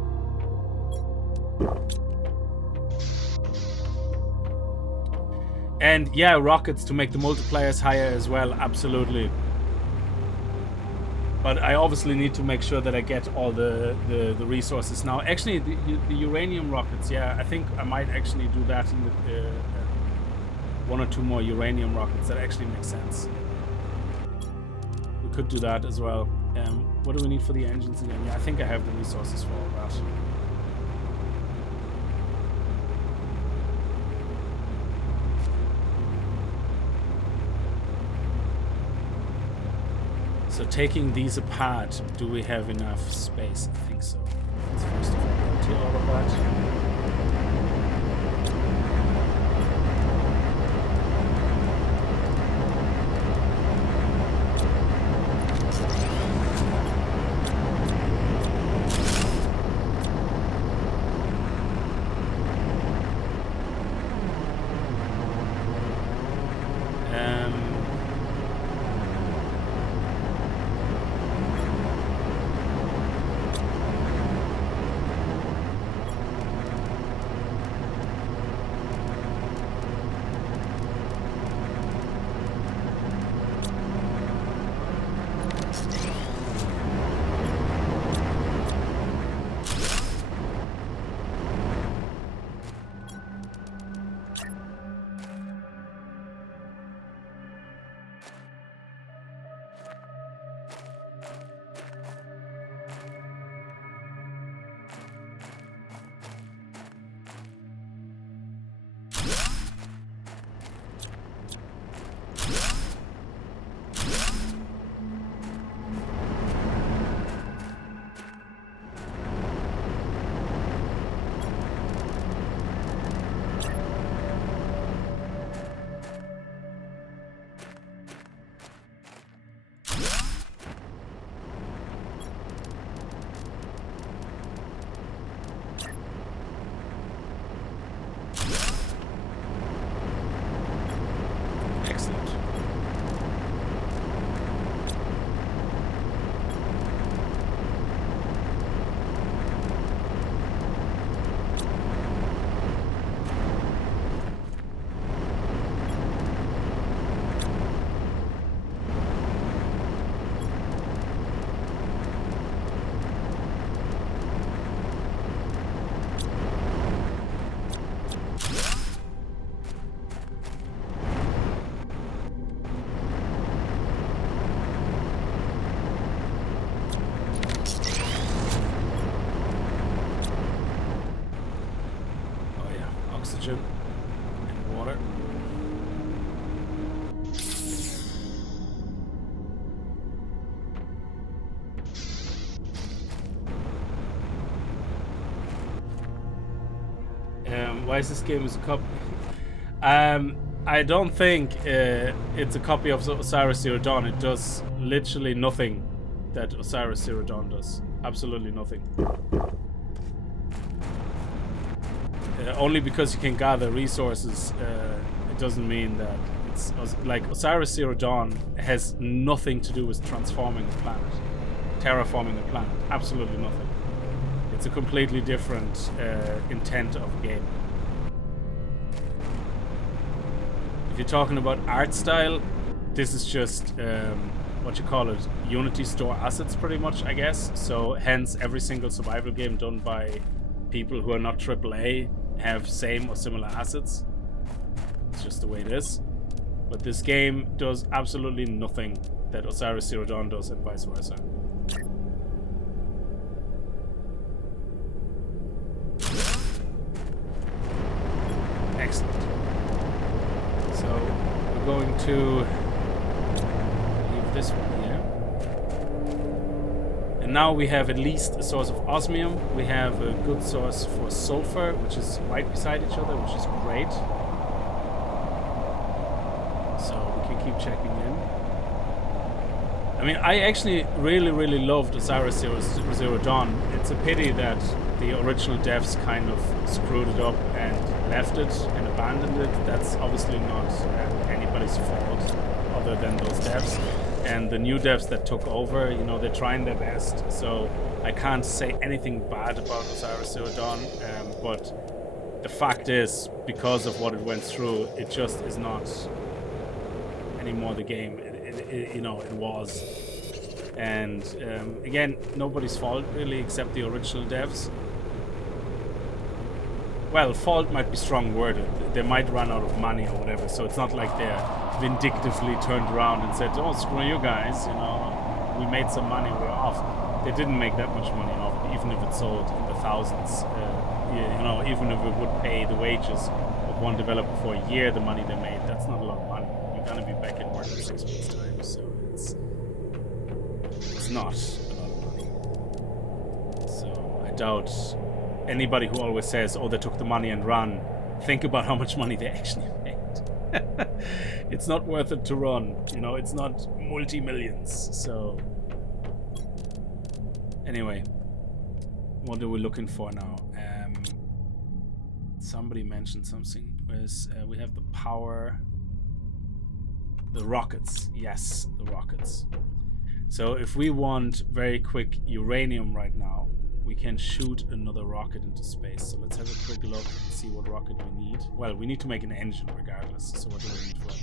And yeah, rockets to make the multipliers higher as well, absolutely. But I obviously need to make sure that I get all the resources now. Actually, the uranium rockets, yeah, I think I might actually do that in the 1 or 2 more uranium rockets. That actually makes sense. We could do that as well. What do we need for the engines again? Yeah, I think I have the resources for all that. So taking these apart, do we have enough space? I think so. Let's first of all empty all of that. Oxygen and water. Why is this game as a copy? I don't think it's a copy of Osiris Zero Dawn. It does literally nothing that Osiris Zero Dawn does. Absolutely nothing. Only because you can gather resources it doesn't mean that it's like Osiris Zero Dawn has nothing to do with transforming a planet, terraforming a planet. Absolutely nothing. It's a completely different intent of the game. If you're talking about art style, this is just what you call it, Unity store assets, pretty much, I guess. So hence every single survival game done by people who are not AAA have same or similar assets. It's just the way it is. But this game does absolutely nothing that Osiris Zero Dawn does, and vice versa. Excellent. So we're going to leave this one here. And now we have at least a source of osmium. We have a good source for sulfur, which is right beside each other, which is great. So we can keep checking in. I mean, I actually really loved Osiris Zero Dawn. It's a pity that the original devs kind of screwed it up and left it and abandoned it. That's obviously not anybody's fault other than those devs. And the new devs that took over, you know, they're trying their best. So I can't say anything bad about Osiris Zero Dawn. But the fact is, because of what it went through, it just is not anymore the game you know it was. And again, nobody's fault really except the original devs. Well, fault might be strong worded. They might run out of money or whatever, so it's not like they're vindictively turned around and said, oh, screw you guys, you know, we made some money, we're off. They didn't make that much money off, even if it sold in the thousands. You know, even if it would pay the wages of one developer for a year, the money they made, that's not a lot of money. You're gonna be back in work in 6 months' time, so it's not a lot of money. So I doubt anybody who always says, oh, they took the money and run, think about how much money they actually made. It's not worth it to run, you know, it's not multi-millions. So anyway, what are we looking for now? Somebody mentioned something. We have the power, the rockets. Yes, the rockets. So if we want very quick uranium right now, we can shoot another rocket into space. So let's have a quick look and see what rocket we need. Well, we need to make an engine regardless. So what do we need for it?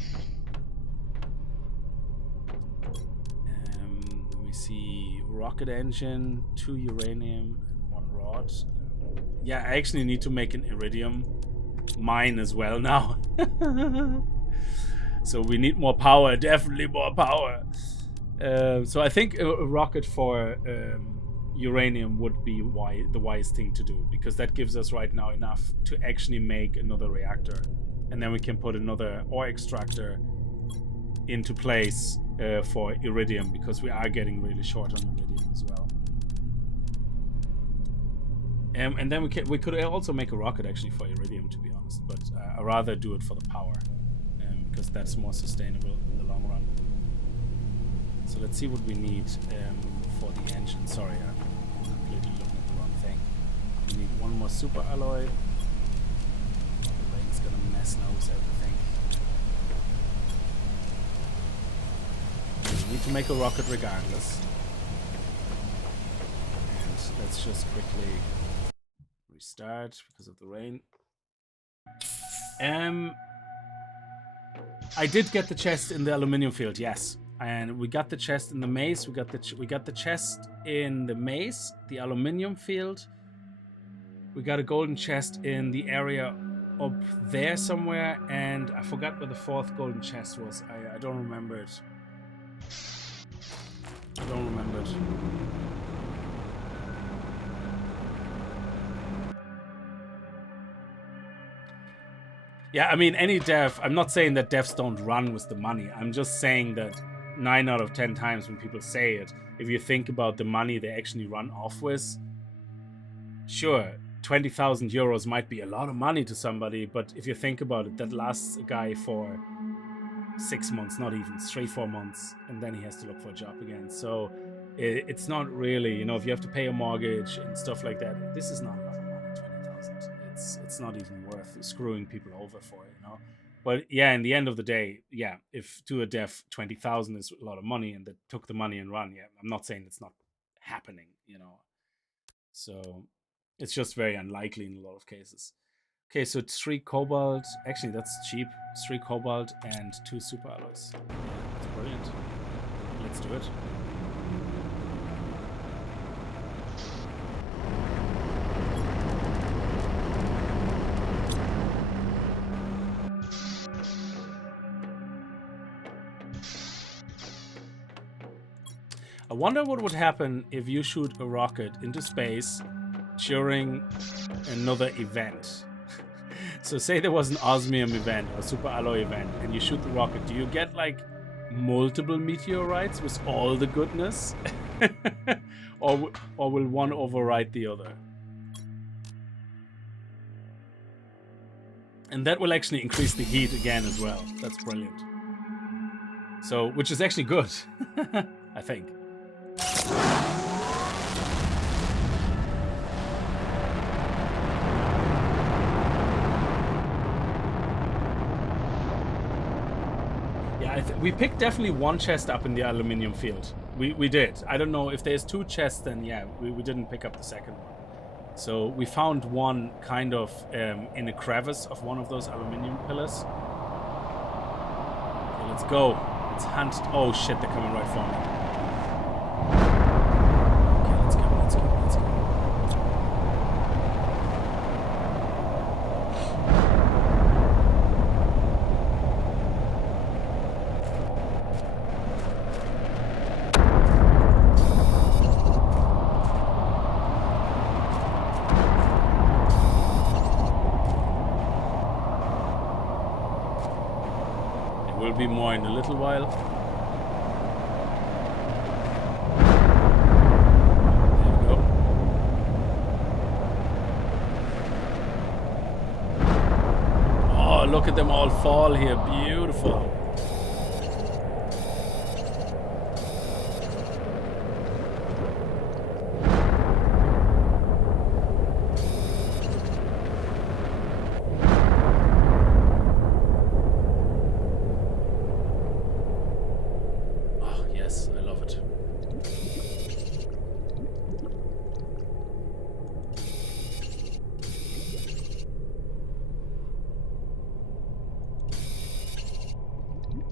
Let me see. Rocket engine, 2 uranium, and 1 rod. Yeah, I actually need to make an iridium mine as well now. So we need more power, definitely more power. So I think a rocket for uranium would be the wise thing to do, because that gives us right now enough to actually make another reactor, and then we can put another ore extractor into place for iridium, because we are getting really short on iridium as well. And then we could also make a rocket actually for iridium, to be honest, but I'd rather do it for the power, because that's more sustainable in the long run. So let's see what we need for the engine. Sorry, I'm completely looking at the wrong thing. We need 1 more super alloy. The brain's gonna mess now with everything. We need to make a rocket regardless. And let's just quickly restart because of the rain. I did get the chest in the aluminium field, yes. And we got the chest in the maze. We got the chest in the maze, the aluminium field. We got a golden chest in the area up there somewhere, and I forgot where the 4th golden chest was. I don't remember it. I don't remember it. Yeah, I mean, any dev, I'm not saying that devs don't run with the money. I'm just saying that 9 out of 10 times when people say it, if you think about the money they actually run off with, sure, 20,000 euros might be a lot of money to somebody, but if you think about it, that lasts a guy for 6 months, not even 3-4 months, and then he has to look for a job again. So it's not really, you know, if you have to pay a mortgage and stuff like that, this is not a lot of money, 20,000. It's not even worth screwing people over for, you know. But yeah, in the end of the day, yeah, if to a dev 20,000 is a lot of money and they took the money and run, yeah, I'm not saying it's not happening, you know. So it's just very unlikely in a lot of cases. Okay, so 3 cobalt. Actually, that's cheap. 3 cobalt and 2 super alloys. Yeah, that's brilliant. Let's do it. I wonder what would happen if you shoot a rocket into space during another event. So say there was an osmium event or super alloy event and you shoot the rocket, do you get like multiple meteorites with all the goodness? or will one override the other? And that will actually increase the heat again as well. That's brilliant. So, which is actually good, I think. Yeah, we picked definitely one chest up in the aluminium field. We did. I don't know if there's 2 chests, then yeah, we didn't pick up the second one. So we found one kind of in a crevice of one of those aluminium pillars. Okay, let's go. Let's hunt. Oh shit, they're coming right for me. Okay, let's go. Be more in a little while. There we go. Oh, look at them all fall here. Beautiful.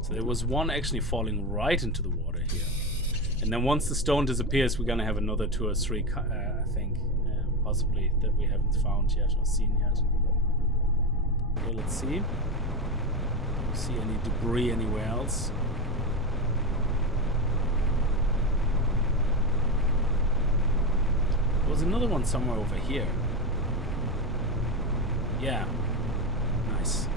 There was one actually falling right into the water here. And then once the stone disappears, we're going to have another 2 or 3, I think, possibly, that we haven't found yet or seen yet. Okay, let's see. See any debris anywhere else? There was another one somewhere over here. Yeah. Nice.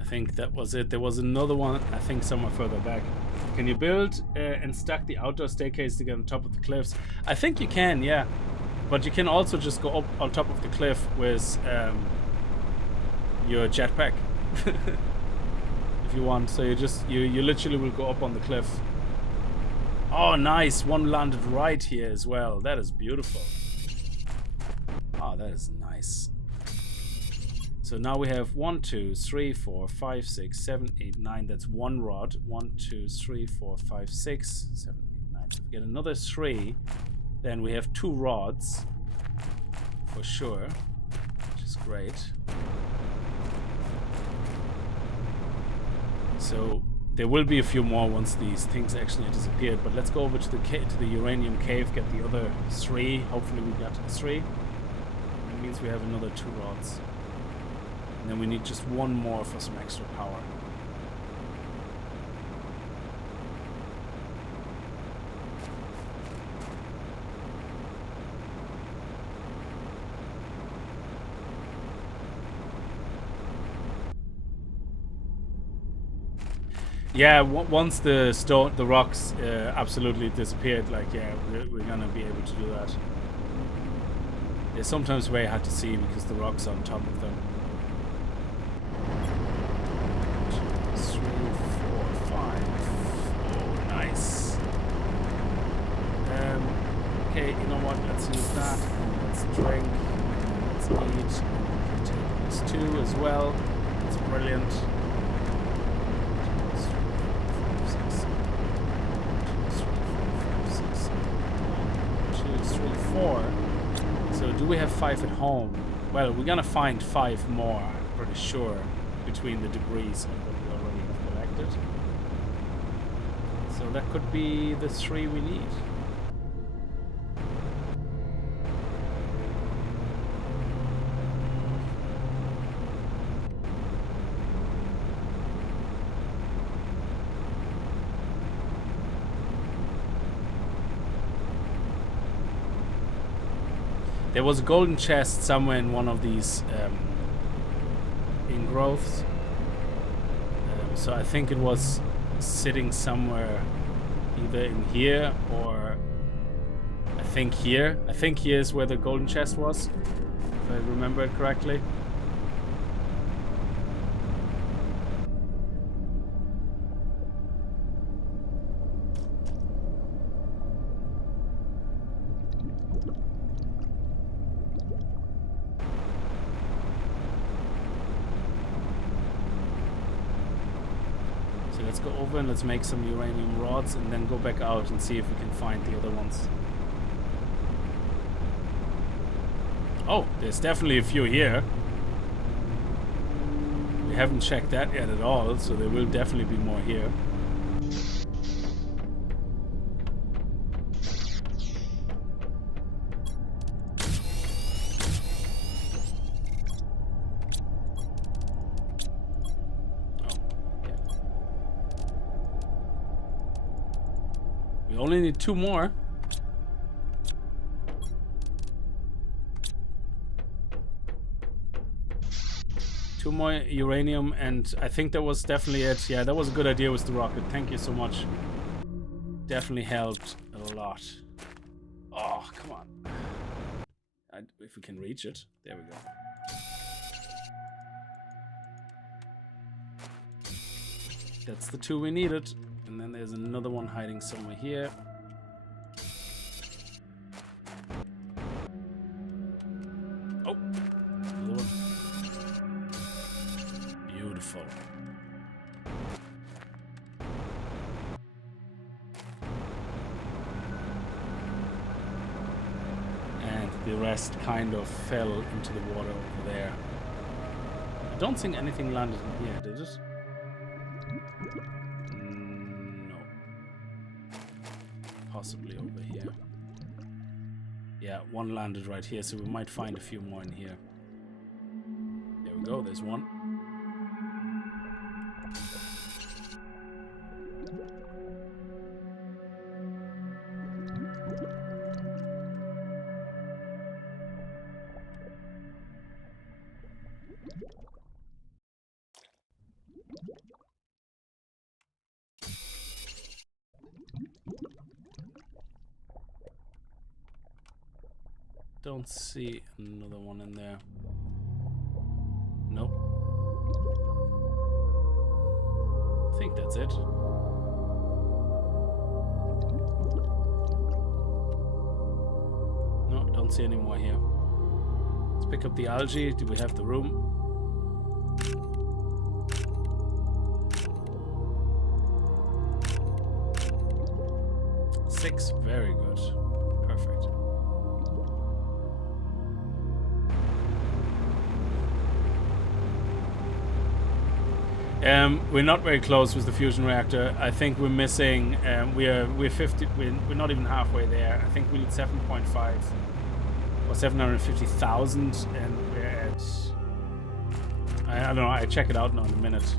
I think that was it. There was another one, I think, somewhere further back. Can you build and stack the outdoor staircase to get on top of the cliffs? I think you can, yeah. But you can also just go up on top of the cliff with your jetpack. If you want. So you literally will go up on the cliff. Oh, nice. One landed right here as well. That is beautiful. Oh, that is nice. So now we have 1, 2, 3, 4, 5, 6, 7, 8, 9. That's 1 rod. 1, 2, 3, 4, 5, 6, 7, 8, 9. So if we get another 3, then we have 2 rods for sure, which is great. So there will be a few more once these things actually disappeared. But let's go over to the Uranium Cave, get the other 3. Hopefully we got 3. That means we have another 2 rods. And then we need just 1 more for some extra power. Yeah, once the rocks absolutely disappeared, like, yeah, we're gonna be able to do that. They're sometimes very hard to see because the rocks are on top of them. 2, 3, 4, 5. Oh, nice. Okay, you know what? Let's use that. Let's drink. Let's eat. Take these 2 as well. It's brilliant. 2, 3, 4. So do we have 5 at home? Well, we're gonna find 5 more, I'm pretty sure, between the debris and what we already have collected. So that could be the 3 we need. There was a golden chest somewhere in one of these ingrowths. So I think it was sitting somewhere either in here or I think here. I think here is where the golden chest was, if I remember it correctly. Let's go over and let's make some uranium rods and then go back out and see if we can find the other ones. Oh, there's definitely a few here. We haven't checked that yet at all, so there will definitely be more here. Only need 2 more. Two more uranium, and I think that was definitely it. Yeah, that was a good idea with the rocket. Thank you so much. Definitely helped a lot. Oh, come on. If we can reach it. There we go. That's the 2 we needed. And then there's another one hiding somewhere here. Oh, another one. Beautiful. And the rest kind of fell into the water over there. I don't think anything landed in here, did it? Possibly over here. Yeah, one landed right here, so we might find a few more in here. There we go, there's one. Don't see another one in there. Nope. I think that's it. No, don't see any more here. Let's pick up the algae. Do we have the room? Six, very good. Perfect. We're not very close with the fusion reactor. I think we're missing. We're 50. We're not even halfway there. I think we need 7.5 or 750,000, and we're at. I don't know. I check it out now in a minute.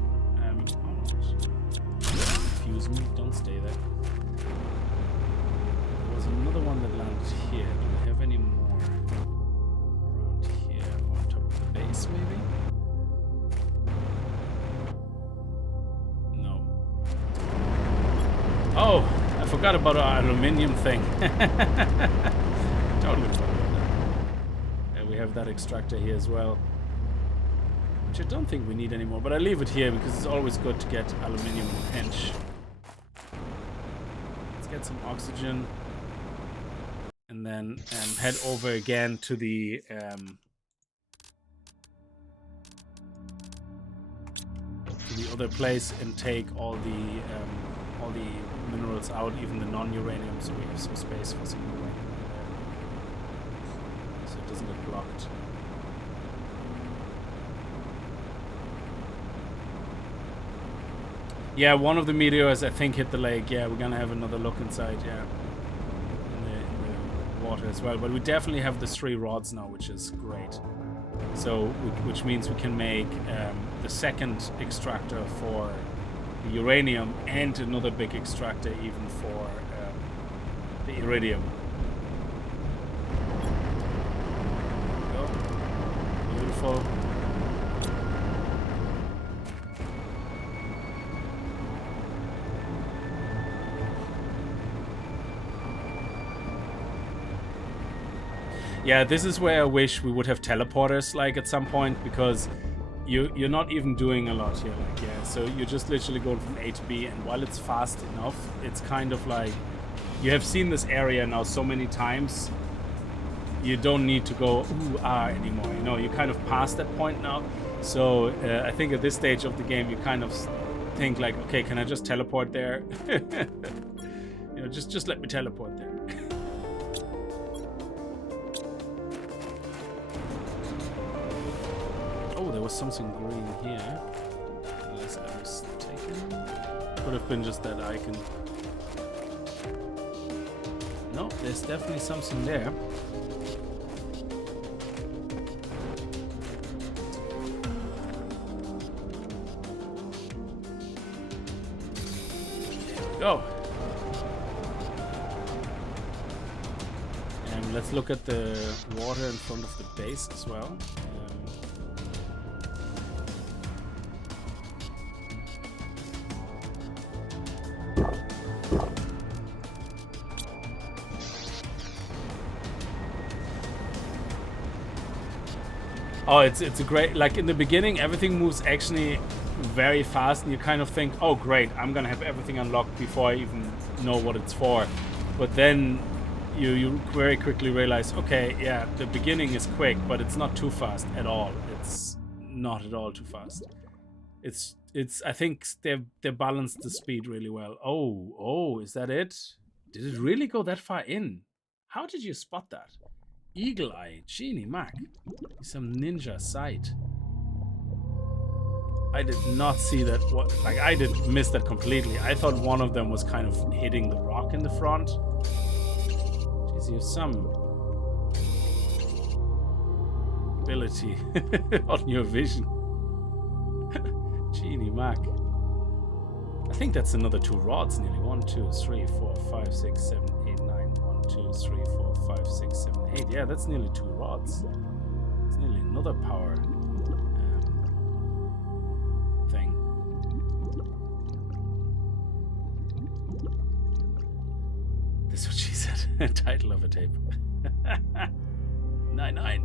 Confuse me. Don't stay there. There was another one that landed here. Do we have any more around here? On top of the base, maybe. Oh, I forgot about our aluminium thing. Totally forgot about that. And we have that extractor here as well, which I don't think we need anymore, but I leave it here because it's always good to get aluminium in a pinch. Let's get some oxygen and then head over again to the other place and take all the minerals out, even the non-uranium, so we have some space for some uranium in there, so it doesn't get blocked. Yeah, one of the meteors I think hit the lake. Yeah, we're gonna have another look inside. Yeah, in the water as well. But we definitely have the 3 rods now, which is great. So, which means we can make the second extractor for the uranium and another big extractor even for the iridium. There we go. Beautiful. Yeah, this is where I wish we would have teleporters, like, at some point, because you're not even doing a lot here, like, yeah, so you're just literally going from A to B, and while it's fast enough, it's kind of like, you have seen this area now so many times, you don't need to go anymore, you know, you kind of past that point now, so I think at this stage of the game, you kind of think like, okay, can I just teleport there? You know, just let me teleport there. Oh, there was something green here. Unless I was taken. Could have been just that icon. No, there's definitely something there. There we go. And let's look at the water in front of the base as well. Oh, it's a great, like, in the beginning, everything moves actually very fast, and you kind of think, oh, great, I'm gonna have everything unlocked before I even know what it's for. But then you very quickly realize, okay, yeah, the beginning is quick, but it's not too fast at all. It's not at all too fast. It's I think they balanced the speed really well. Oh, is that it? Did it really go that far in? How did you spot that? Eagle Eye, Genie Mac. Some ninja sight. I did not see that. I did miss that completely. I thought one of them was kind of hitting the rock in the front. Jeez, you have some ability on your vision. Genie Mac. I think that's another 2 rods nearly. 1, 2, 3, 4, 5, 6, 7, 8, 9. 1, 2, 3, 4, 5, 6, 7, 8. Yeah, that's nearly 2 rods. It's nearly another power thing. That's what she said. Title of a tape. 9.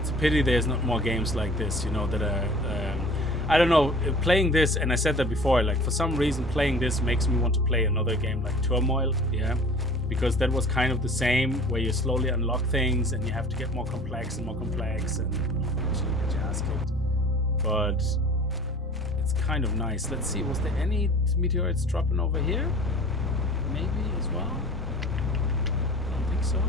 It's a pity there's not more games like this, you know, that are I don't know, playing this, and I said that before, like, for some reason playing this makes me want to play another game like Turmoil, yeah, because that was kind of the same, where you slowly unlock things and you have to get more complex and eventually get your ass kicked. But it's kind of nice. Let's see, was there any meteorites dropping over here? Maybe as well? I don't think so.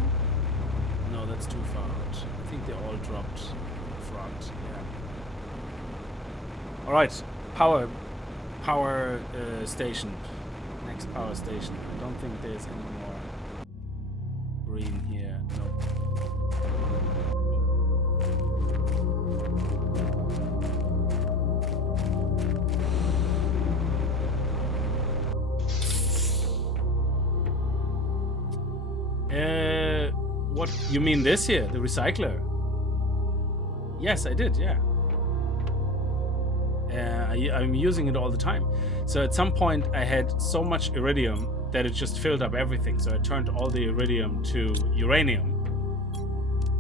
No, that's too far out. I think they all dropped in front, yeah. All right, power station. Next power station. I don't think there's any more green here. No. What you mean this here? The recycler? Yes, I did. Yeah. I'm using it all the time. So at some point I had so much iridium that it just filled up everything. So I turned all the iridium to uranium.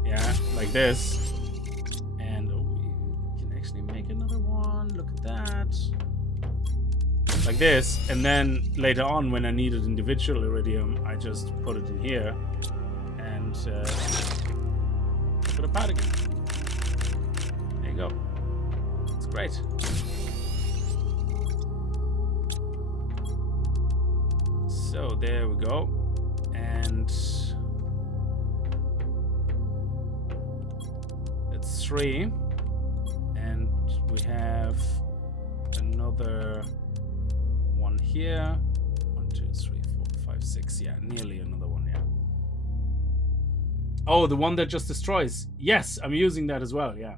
Yeah, like this. And we can actually make another one. Look at that. Like this. And then later on, when I needed individual iridium, I just put it in here and put a pad again. There you go. It's great. So there we go. And that's 3. And we have another one here. 1, 2, 3, 4, 5, 6. Yeah, nearly another one. Yeah. Oh, the one that just destroys. Yes, I'm using that as well. Yeah.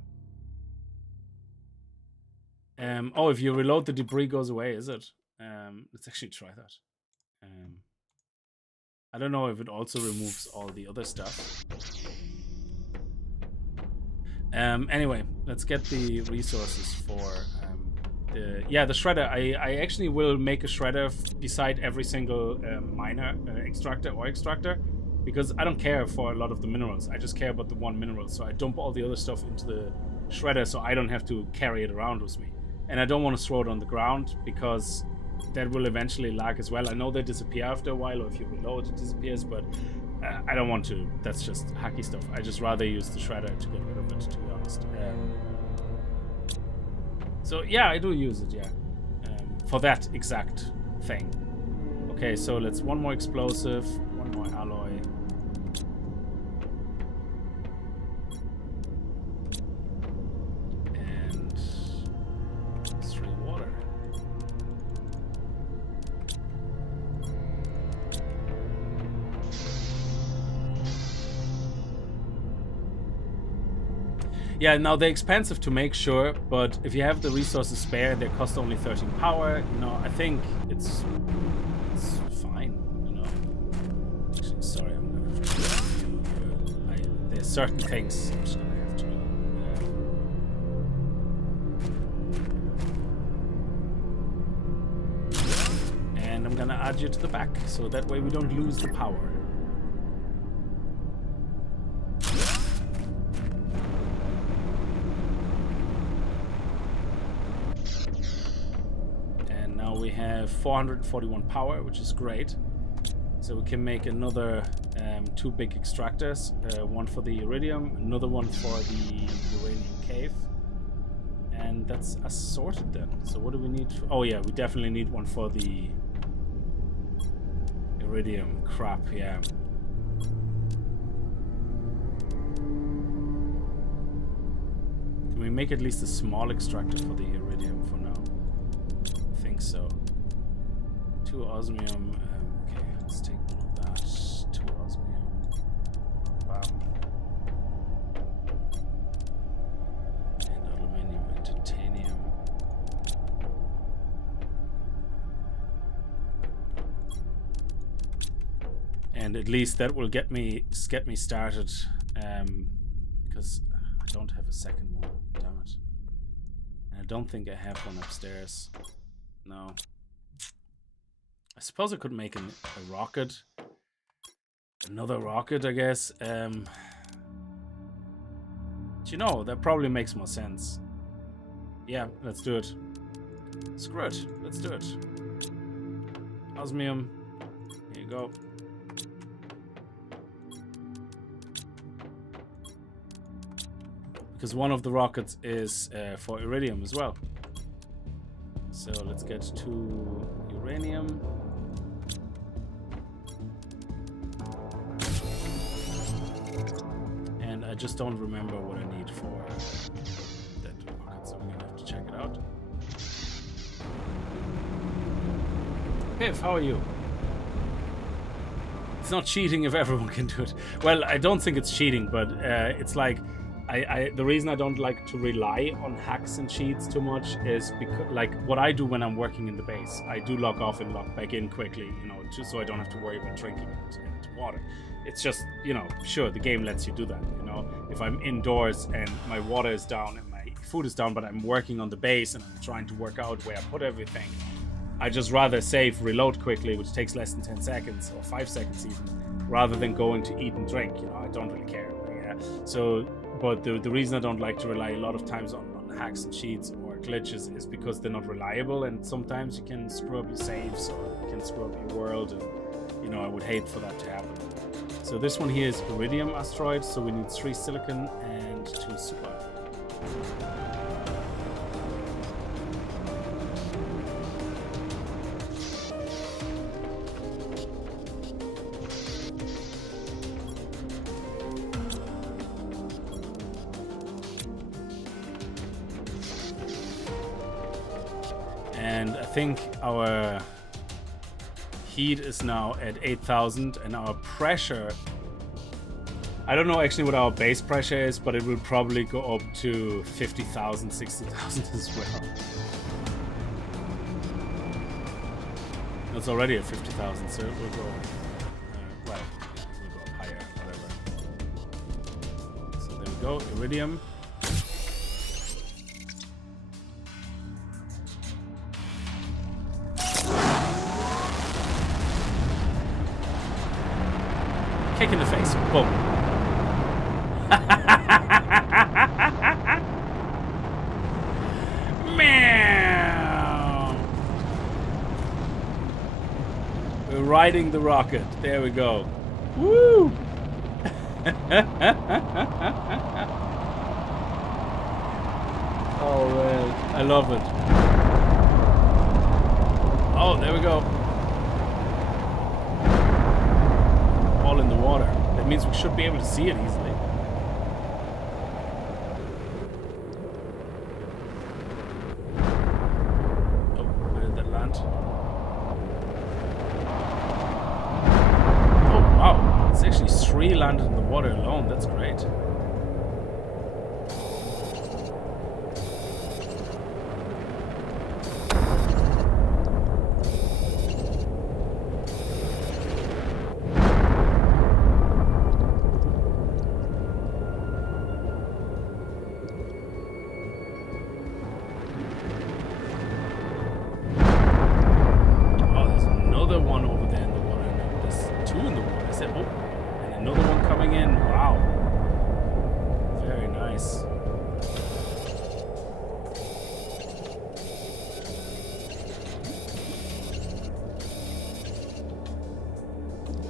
Oh, if you reload, the debris goes away, is it? Let's actually try that. I don't know if it also removes all the other stuff. Anyway, let's get the resources for the shredder. I actually will make a shredder beside every single miner extractor or extractor, because I don't care for a lot of the minerals. I just care about the one mineral. So I dump all the other stuff into the shredder so I don't have to carry it around with me. And I don't want to throw it on the ground because that will eventually lag as well. I know they disappear after a while, or if you reload it disappears, but I don't want to. That's just hacky stuff. I just rather use the shredder to get rid of it, to be honest. So yeah, I do use it, yeah, for that exact thing. Okay, so let's one more explosive, one more alloy. And 3 water. Yeah, now they're expensive to make, sure, but if you have the resources spare, they cost only 13 power. You know, I think it's fine. You know, actually, sorry, I'm gonna have to do. There's certain things I'm just gonna have to do. And I'm gonna add you to the back, so that way we don't lose the power. We have 441 power, which is great. So we can make another 2 big extractors, one for the iridium, another one for the Uranium Cave, and that's assorted then. So what do we need? Oh yeah, we definitely need one for the iridium. Crap, yeah. Can we make at least a small extractor for the iridium for now? I think so. 2 osmium. Okay, let's take one of that. 2 osmium. Bam. And aluminium and titanium. And at least that will get me started. Because I don't have a second one. Damn it. And I don't think I have one upstairs. No. I suppose I could make a rocket. Another rocket, I guess. But you know, that probably makes more sense. Yeah, let's do it. Screw it. Let's do it. Osmium. Here you go. Because one of the rockets is for iridium as well. So let's get 2 uranium. And I just don't remember what I need for that rocket, so we're gonna have to check it out. Piv, how are you? It's not cheating if everyone can do it. Well, I don't think it's cheating, but it's like the reason I don't like to rely on hacks and cheats too much is because, like, what I do when I'm working in the base, I do log off and log back in quickly, you know, just so I don't have to worry about drinking and water. It's just, you know, sure, the game lets you do that, you know. If I'm indoors and my water is down and my food is down, but I'm working on the base and I'm trying to work out where I put everything. I just rather save, reload quickly, which takes less than 10 seconds or 5 seconds even, rather than going to eat and drink. You know, I don't really care. Yeah. So, but the reason I don't like to rely a lot of times on hacks and cheats or glitches is because they're not reliable, and sometimes you can screw up your saves or you can screw up your world, and you know, I would hate for that to happen. So this one here is Iridium asteroid, so we need 3 silicon and 2 super. And I think our heat is now at 8,000, and our pressure, I don't know actually what our base pressure is, but it will probably go up to 50,000, 60,000 as well. It's already at 50,000, so it will go, well, yeah, it will go higher, whatever. So there we go, iridium. Kick in the face. Boom. Meow. We're riding the rocket. There we go. Woo! Oh man, I love it. Oh, there we go. In the water. That means we should be able to see it easily. Oh, where did that land? Oh, wow. It's actually 3 landed in the water alone. That's great.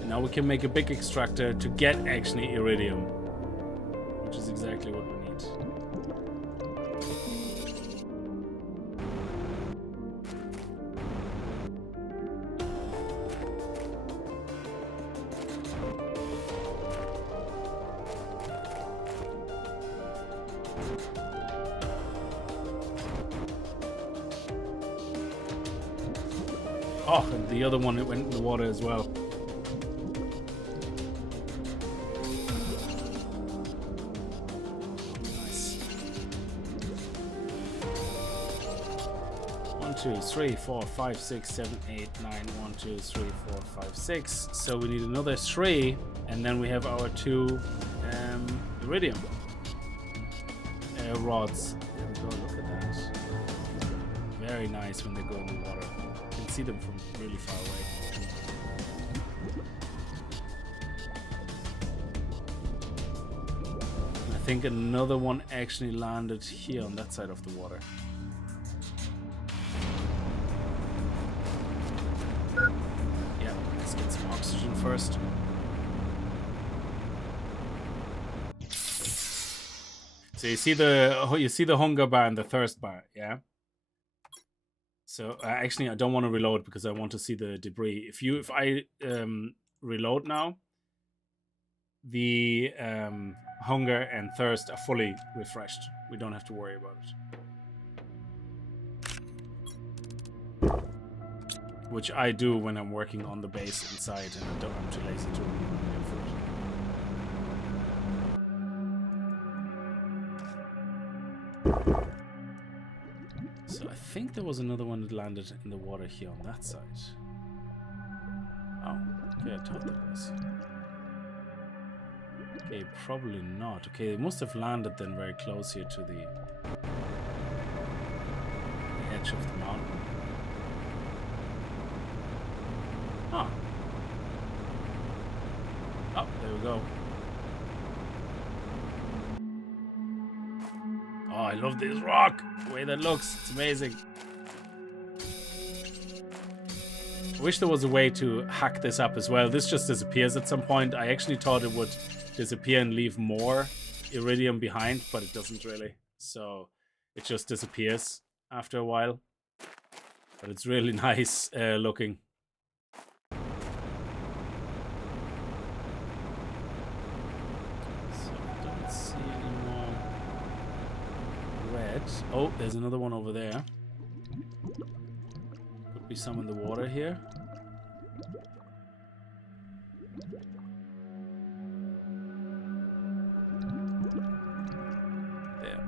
Now we can make a big extractor to get actually iridium, which is exactly what we need. Oh, and the other one, it went in the water as well. Nice. 1, 2, 3, 4, 5, 6, 7, 8, 9. 1, 2, 3, 4, 5, 6. So we need another 3, and then we have our 2 iridium rods. There we go. Look at that. Very nice when they go in the water. You can see them from really far away. And I think another one actually landed here on that side of the water. Yeah, let's get some oxygen first. So you see the hunger bar and the thirst bar, yeah? So actually, I don't want to reload because I want to see the debris. If I reload now, the hunger and thirst are fully refreshed. We don't have to worry about it. Which I do when I'm working on the base inside, and I'm too lazy to remove food. So I think there was another one that landed in the water here on that side. Oh, okay, I thought there was. Okay, probably not. Okay, it must have landed then very close here to the edge of the mountain. Huh. Oh, there we go. Oh, I love this rock. The way that looks. It's amazing. I wish there was a way to hack this up as well. This just disappears at some point. I actually thought it would disappear and leave more iridium behind, but it doesn't really. So it just disappears after a while. But it's really nice looking. So I don't see any more red. Oh, there's another one over there. Could be some in the water here. There.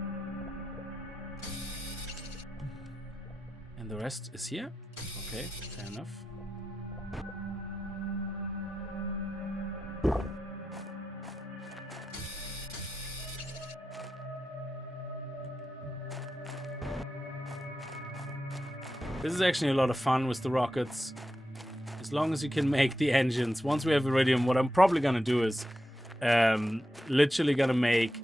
And the rest is here? Okay, fair enough. This is actually a lot of fun with the rockets. As long as you can make the engines. Once we have iridium, what I'm probably gonna do is literally gonna make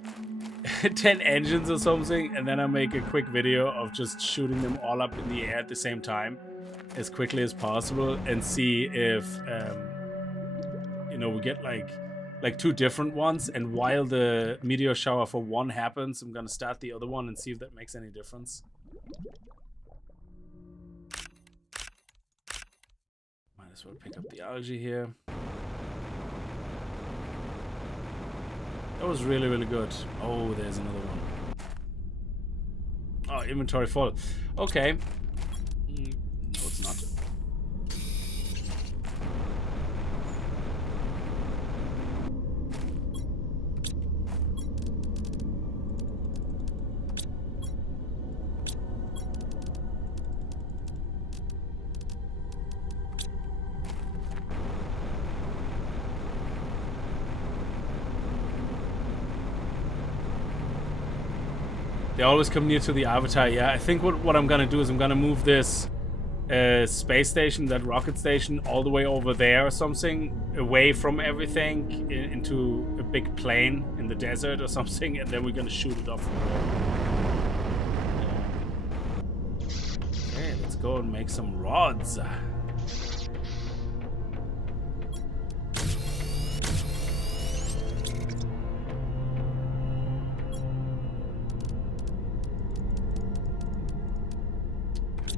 10 engines or something, and then I'll make a quick video of just shooting them all up in the air at the same time as quickly as possible, and see if you know, we get like 2 different ones, and while the meteor shower for one happens, I'm gonna start the other one and see if that makes any difference. Might as well pick up the algae here. That was really, really good. Oh, there's another one. Oh, inventory full. Okay. No, it's not. They always come near to the avatar. Yeah, I think what I'm gonna do is I'm gonna move this space station, that rocket station, all the way over there or something, away from everything, into a big plane in the desert or something, and then we're gonna shoot it off from there. Okay, let's go and make some rods.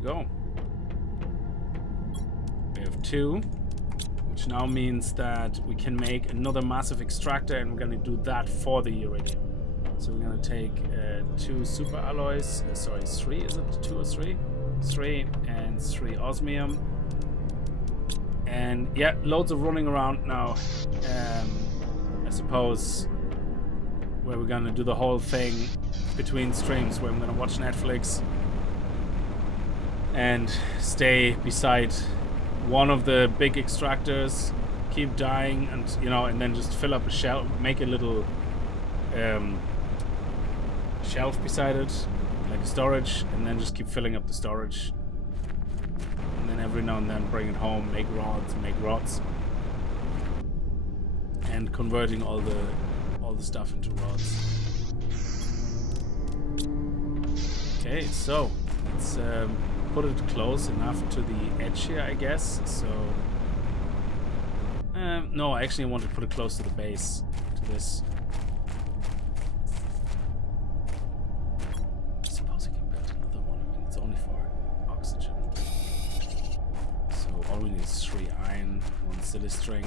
Go. We have 2, which now means that we can make another massive extractor, and we're going to do that for the iridium. So we're going to take 2 super alloys, sorry, 3, is it 2 or 3? 3 and 3 osmium. And yeah, loads of running around now. I suppose where we're going to do the whole thing between streams, where I'm going to watch Netflix and stay beside one of the big extractors, keep dying, and you know, and then just fill up a shelf, make a little shelf beside it, like a storage, and then just keep filling up the storage, and then every now and then bring it home, make rods, and converting all the stuff into rods. Okay, so let's put it close enough to the edge here, I guess. So no, I actually want to put it close to the base, to this. I suppose I can build another one. I mean, it's only for oxygen. So all we need is 3 iron, 1 silistring.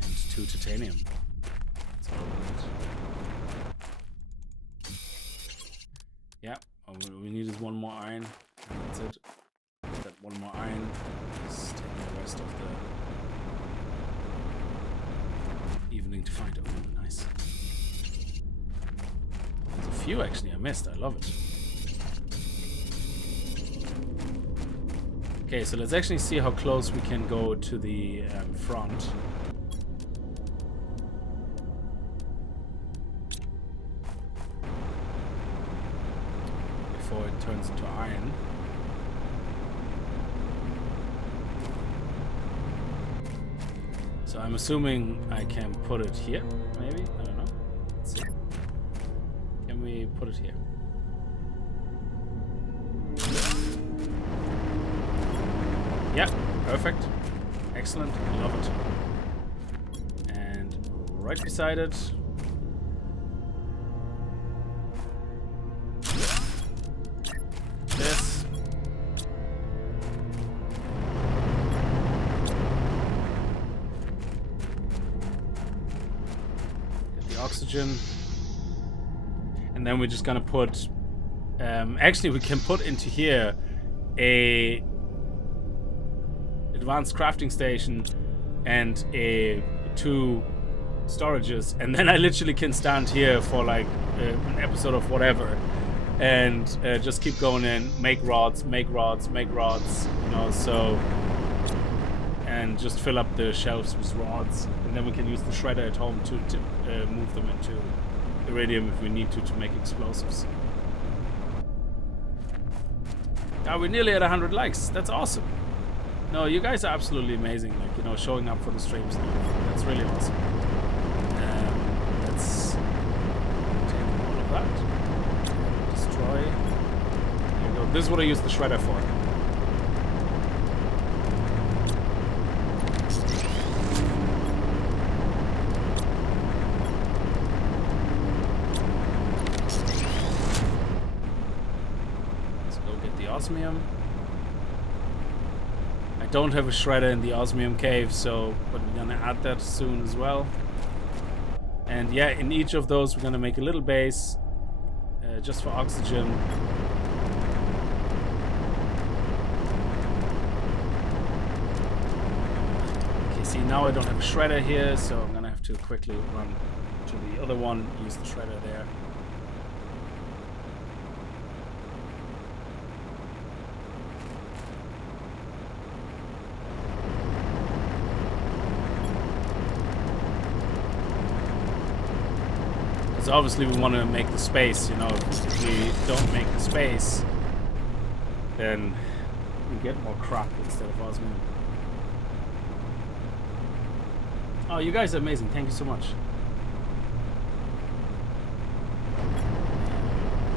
And 2 titanium. Yeah, all we need is 1 more iron, and that's it. Get that 1 more iron, just take the rest of the evening to find it. Oh, nice. There's a few actually I missed, I love it. Okay, so let's actually see how close we can go to the front. turns into iron. So I'm assuming I can put it here, maybe? I don't know. Let's see. Can we put it here? Yeah, perfect. Excellent. Love it. And right beside it. This. Get the oxygen. And then we're just gonna put actually we can put into here a advanced crafting station and a 2 storages, and then I literally can stand here for like an episode of whatever and just keep going in, make rods, you know, so, and just fill up the shelves with rods, and then we can use the shredder at home to move them into iridium if we need to make explosives. We're nearly at 100 likes. That's awesome. No, you guys are absolutely amazing. Like, you know, showing up for the streams and everything. That's really awesome. Let's take all of that. Destroy. There you go. This is what I use the shredder for. Let's go get the osmium. I don't have a shredder in the Osmium Cave, so but we're gonna add that soon as well. And yeah, in each of those we're gonna make a little base just for oxygen. Okay, see, now I don't have a shredder here, so I'm gonna have to quickly run to the other one, use the shredder there. Obviously we want to make the space, you know. If we don't make the space, then we get more crap instead of osmium. Oh, you guys are amazing. Thank you so much.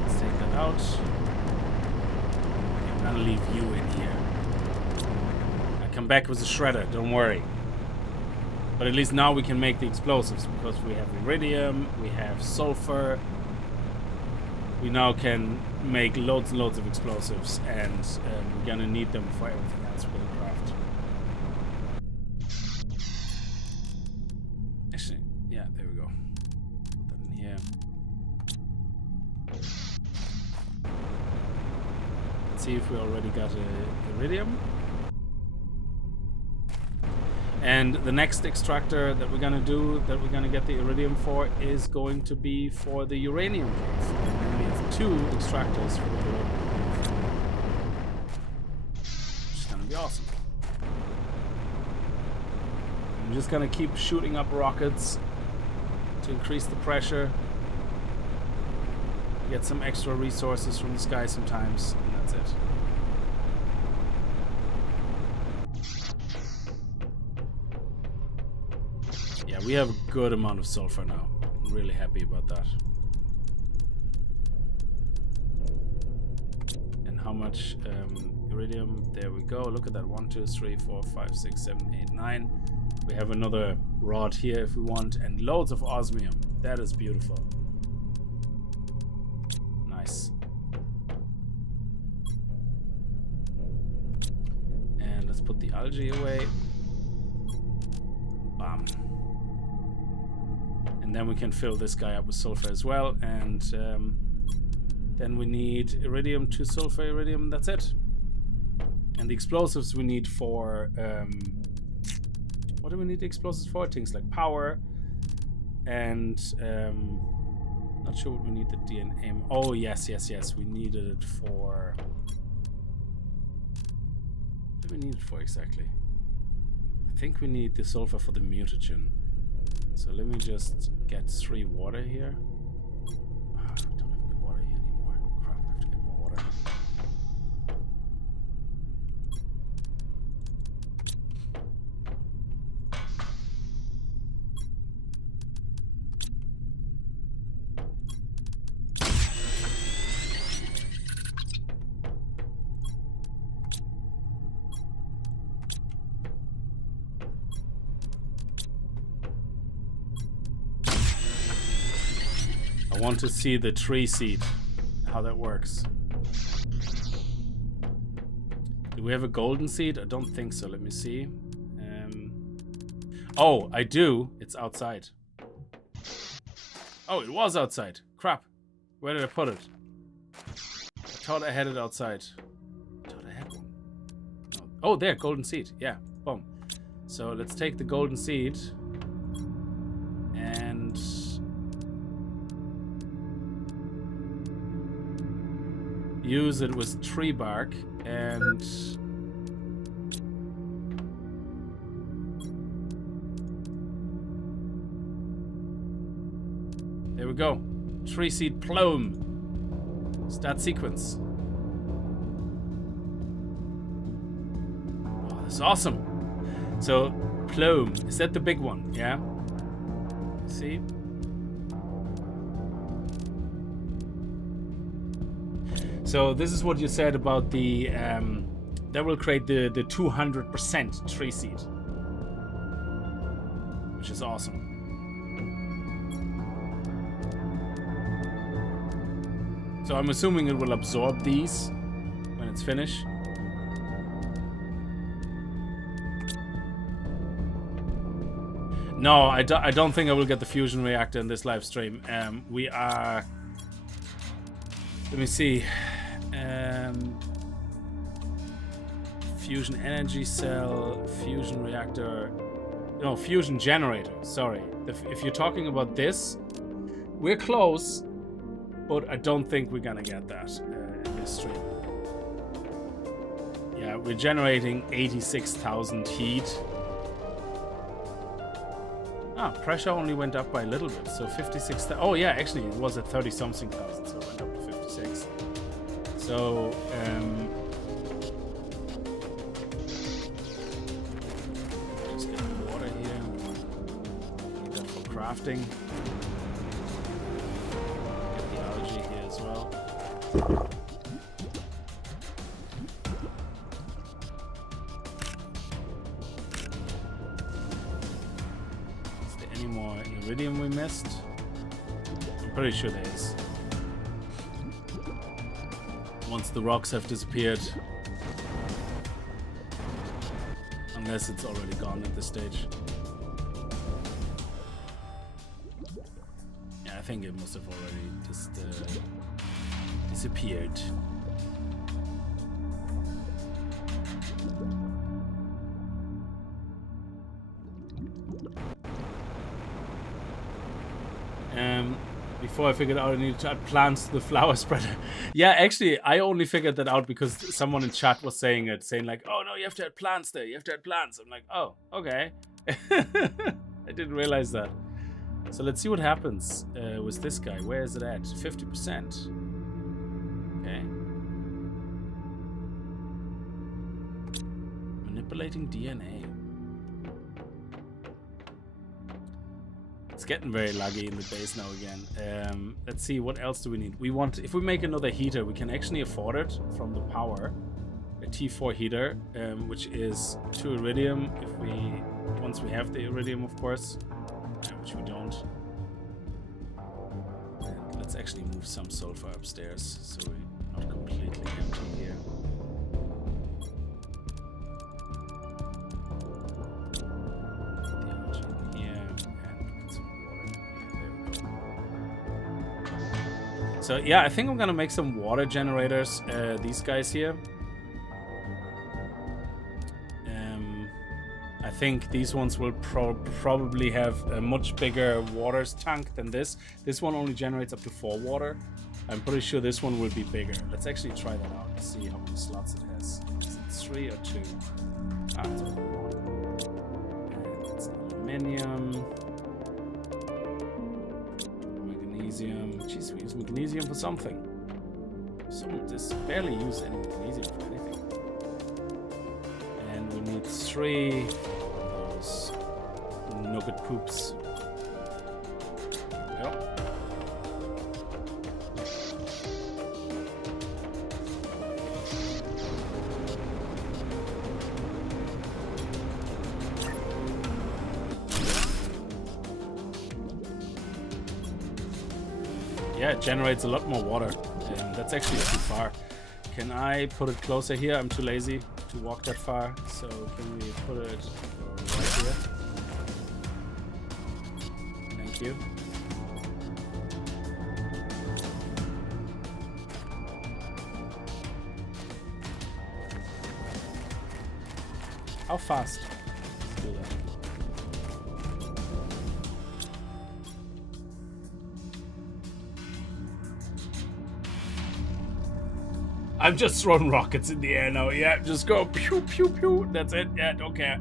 Let's take that out. I'm gonna leave you in here. I come back with a shredder, don't worry. But at least now we can make the explosives because we have iridium, we have sulfur. We now can make loads and loads of explosives, and we're gonna need them for everything else we're gonna craft. Actually, yeah, there we go. Put that in here. Let's see if we already got iridium. And the next extractor that we're gonna do, that we're gonna get the iridium for, is going to be for the Uranium Cave. And we have 2 extractors for the Uranium Cave, which is gonna be awesome. I'm just gonna keep shooting up rockets to increase the pressure, get some extra resources from the sky sometimes, and that's it. We have a good amount of sulfur now. I'm really happy about that. And how much iridium? There we go. Look at that. 1, 2, 3, 4, 5, 6, 7, 8, 9. We have another rod here if we want, and loads of osmium. That is beautiful. Nice. And let's put the algae away. Bam. And then we can fill this guy up with sulfur as well, and then we need iridium to sulfur iridium. That's it. And the explosives we need for what do we need the explosives for? Things like power, and not sure what we need the DNA. Oh yes, we needed it for. What do we need it for exactly? I think we need the sulfur for the mutagen. So let me just get 3 water here. Oh, we don't have any water here anymore. Crap, we have to get more water. I want to see the tree seed, how that works. Do we have a golden seed? I don't think so. Let me see. Oh, I do. It's outside. Oh, it was outside. Crap. Where did I put it? I thought I had it outside. I thought I had one. No. Oh, there. Golden seed. Yeah. Boom. So let's take the golden seed and use it with tree bark and there we go. Tree seed plume. Start sequence. Oh, that's awesome. So plume, is that the big one? Yeah. See? So this is what you said about the that will create the 200% tree seed, which is awesome. So I'm assuming it will absorb these when it's finished. No, I don't think I will get the fusion reactor in this live stream. We are... Let me see. Fusion energy cell, fusion reactor... No, fusion generator, sorry. If you're talking about this, we're close. But I don't think we're gonna get that in this stream. Yeah, we're generating 86,000 heat. Ah, pressure only went up by a little bit, so 56,000. Oh yeah, actually it was at 30-something thousand, so it went up to 56. So, just get the water here. Need that for crafting. As well. Is there any more iridium we missed? I'm pretty sure there is. Once the rocks have disappeared. Unless it's already gone at this stage. Yeah, I think it must have already just disappeared. Before I figured out I needed to add plants to the flower spreader. Yeah, actually, I only figured that out because someone in chat was saying like, oh no, you have to add plants there, you have to add plants. I'm like, oh, okay. I didn't realize that. So let's see what happens with this guy. Where is it at? 50%. Okay. Manipulating DNA. It's getting very laggy in the base now again. Let's see, what else do we need? We want, if we make another heater, we can actually afford it from the power. A T4 heater, which is 2 iridium. Once we have the iridium, of course, which we don't. And let's actually move some sulfur upstairs, so we're not completely empty here. So yeah, I think I'm gonna make some water generators, these guys here. I think these ones will probably have a much bigger water tank than this. This one only generates up to 4 water. I'm pretty sure this one will be bigger. Let's actually try that out and see how many slots it has. Is it 3 or 2? Ah, it's only 1. And it's aluminium. Magnesium. Jeez, we use magnesium for something. This barely use any magnesium for anything. And we need 3 of those nugget poops. There we go. yeah, it generates a lot more water. That's actually too far. Can I put it closer here? I'm too lazy to walk that far. So can we put it right here? Thank you. How fast? Let's do that. I'm just throwing rockets in the air now. Yeah, just go pew, pew, pew. That's it. Yeah, don't care.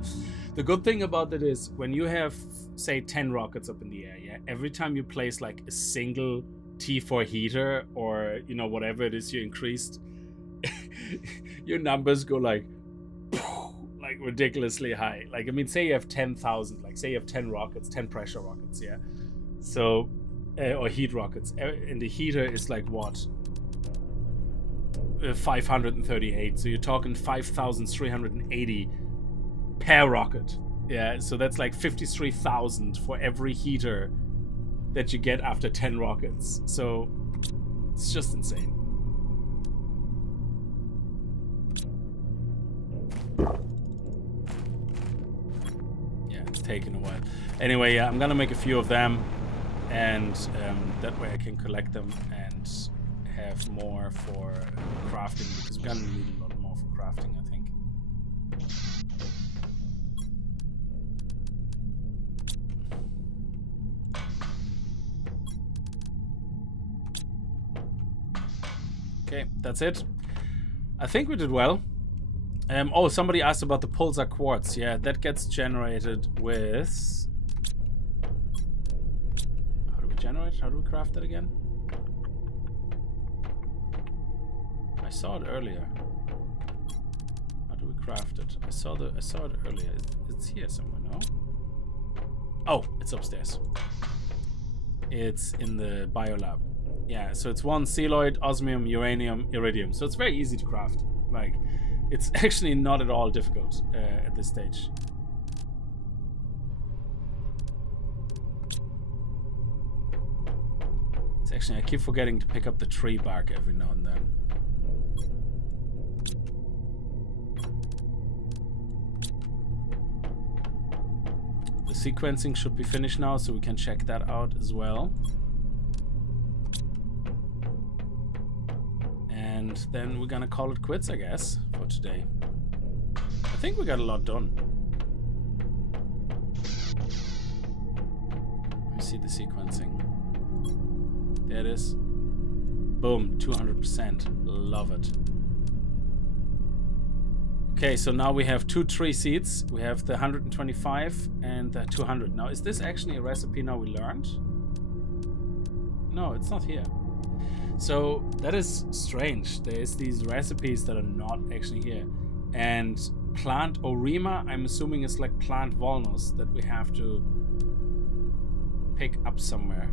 The good thing about it is when you have, say, 10 rockets up in the air, yeah, every time you place like a single T4 heater or, you know, whatever it is you increased, your numbers go like ridiculously high. Like, I mean, say you have 10,000, like say you have 10 rockets, 10 pressure rockets, yeah. So, or heat rockets. And the heater is like what? 538. So you're talking 5,380 per rocket. Yeah, so that's like 53,000 for every heater that you get after 10 rockets. So it's just insane. Yeah, it's taking a while. Anyway, yeah, I'm gonna make a few of them, and that way I can collect them and have more for crafting, because we're gonna need a lot more for crafting, I think. Okay, that's it. I think we did well. Oh, somebody asked about the pulsar quartz. Yeah, that gets generated with... How do we generate? How do we craft it again? I saw it earlier. How do we craft it? I saw it earlier. It's here somewhere, no? Oh, it's upstairs. It's in the biolab. Yeah, so it's one sealoid, osmium, uranium, iridium. So it's very easy to craft. Like, it's actually not at all difficult at this stage. It's actually, I keep forgetting to pick up the tree bark every now and then. The sequencing should be finished now, so we can check that out as well. And then we're gonna call it quits, I guess, for today. I think we got a lot done. Let me see the sequencing. There it is. Boom, 200%. Love it. Okay, so now we have 2 tree seeds. We have the 125 and the 200. Now, is this actually a recipe now we learned? No, it's not here. So that is strange. There's these recipes that are not actually here. And plant orima, I'm assuming it's like plant walnuts that we have to pick up somewhere.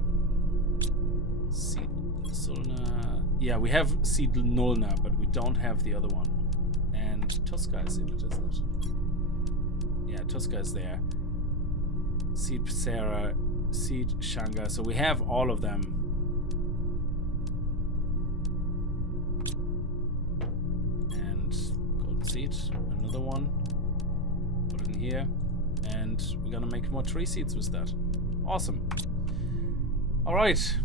Seed Sulna. Yeah, we have seed Nulna, but we don't have the other one. And Tuska is in it, isn't it? Yeah, Tuska is there. Seed Psera, seed Shanga. So we have all of them. Seed, another one, put it in here, and we're gonna make more tree seeds with that. Awesome. All right,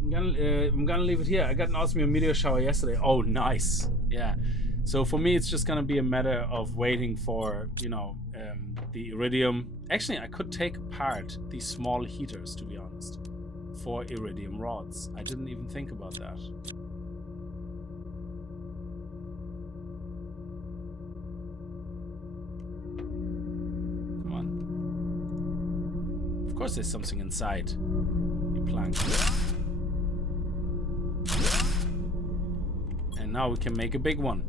I'm gonna leave it here. I got an osmium meteor shower yesterday. Oh, nice. Yeah. So for me, it's just gonna be a matter of waiting for, you know, the iridium. Actually, I could take apart these small heaters, to be honest, for iridium rods. I didn't even think about that. Of course there's something inside. You plank. And now we can make a big one.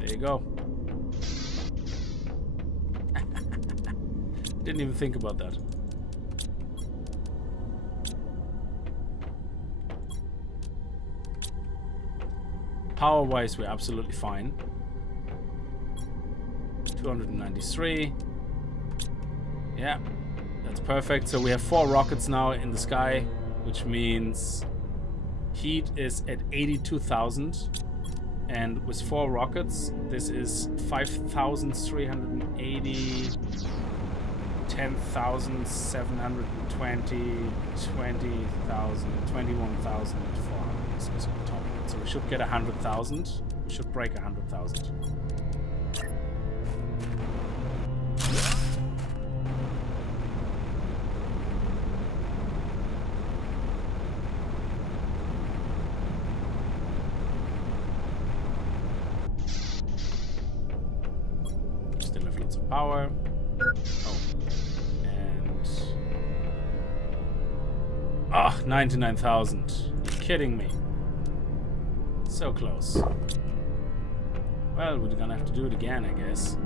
There you go. Didn't even think about that. Power-wise, we're absolutely fine. 293. Yeah. That's perfect. So we have 4 rockets now in the sky, which means Heat is at 82,000. And with 4 rockets, this is 5,380, 10,720, 20,000, 21,400. So it's on top of it. So we should get 100,000. We should break 100,000. Power. Oh. And 99,000. You're kidding me. So close. Well, we're gonna have to do it again, I guess.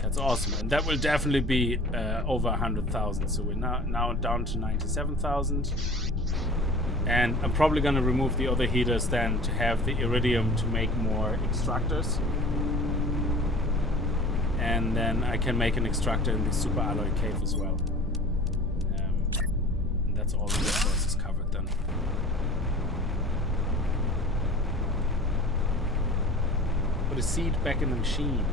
That's awesome, and that will definitely be over 100,000. So we're now down to 97,000, and I'm probably going to remove the other heaters then to have the iridium to make more extractors, and then I can make an extractor in the super alloy cave as well. And that's all the resources covered then. Put a seed back in the machine.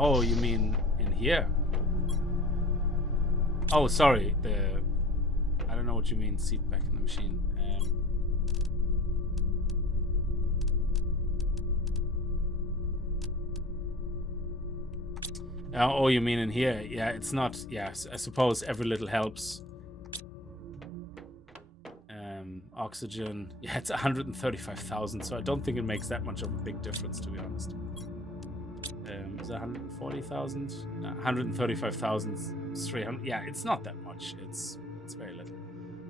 Oh, you mean in here? Oh, sorry. I don't know what you mean. Seat back in the machine. Oh, you mean in here? Yeah, it's not. Yeah, I suppose every little helps. Oxygen. Yeah, it's 135,000. So I don't think it makes that much of a big difference, to be honest. Is it 140,000? 135,000. 300. Yeah, it's not that much. It's very little.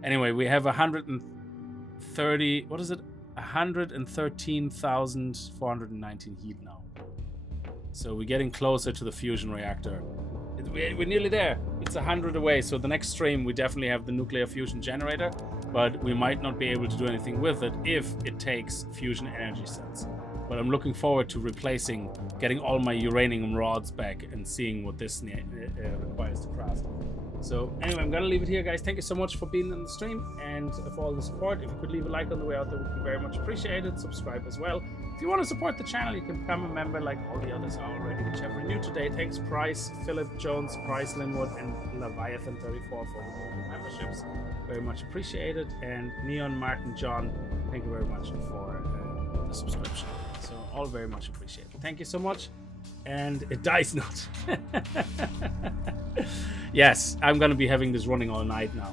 Anyway, we have 130. What is it? 113,419 heat now. So we're getting closer to the fusion reactor. We're nearly there. It's 100 away. So the next stream we definitely have the nuclear fusion generator, but we might not be able to do anything with it if it takes fusion energy cells. But I'm looking forward to getting all my uranium rods back and seeing what this requires to craft. So anyway, I'm gonna leave it here, guys. Thank you so much for being on the stream and for all the support. If you could leave a like on the way out, that would be very much appreciated. Subscribe as well. If you want to support the channel, you can become a member like all the others are already, which have renewed today. Thanks Price, Philip Jones, Price Linwood, and Leviathan34 for the memberships. Very much appreciated. And Neon, Martin, John, thank you very much for the subscription. So all very much appreciated. Thank you so much. And it dies not. Yes, I'm going to be having this running all night now,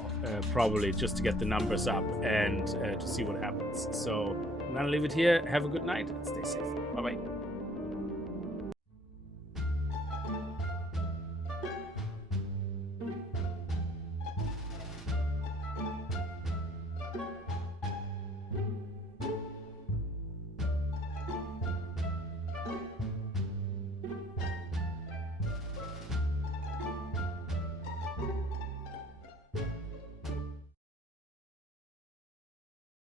probably just to get the numbers up and to see what happens. So I'm going to leave it here. Have a good night. Stay safe. Bye-bye.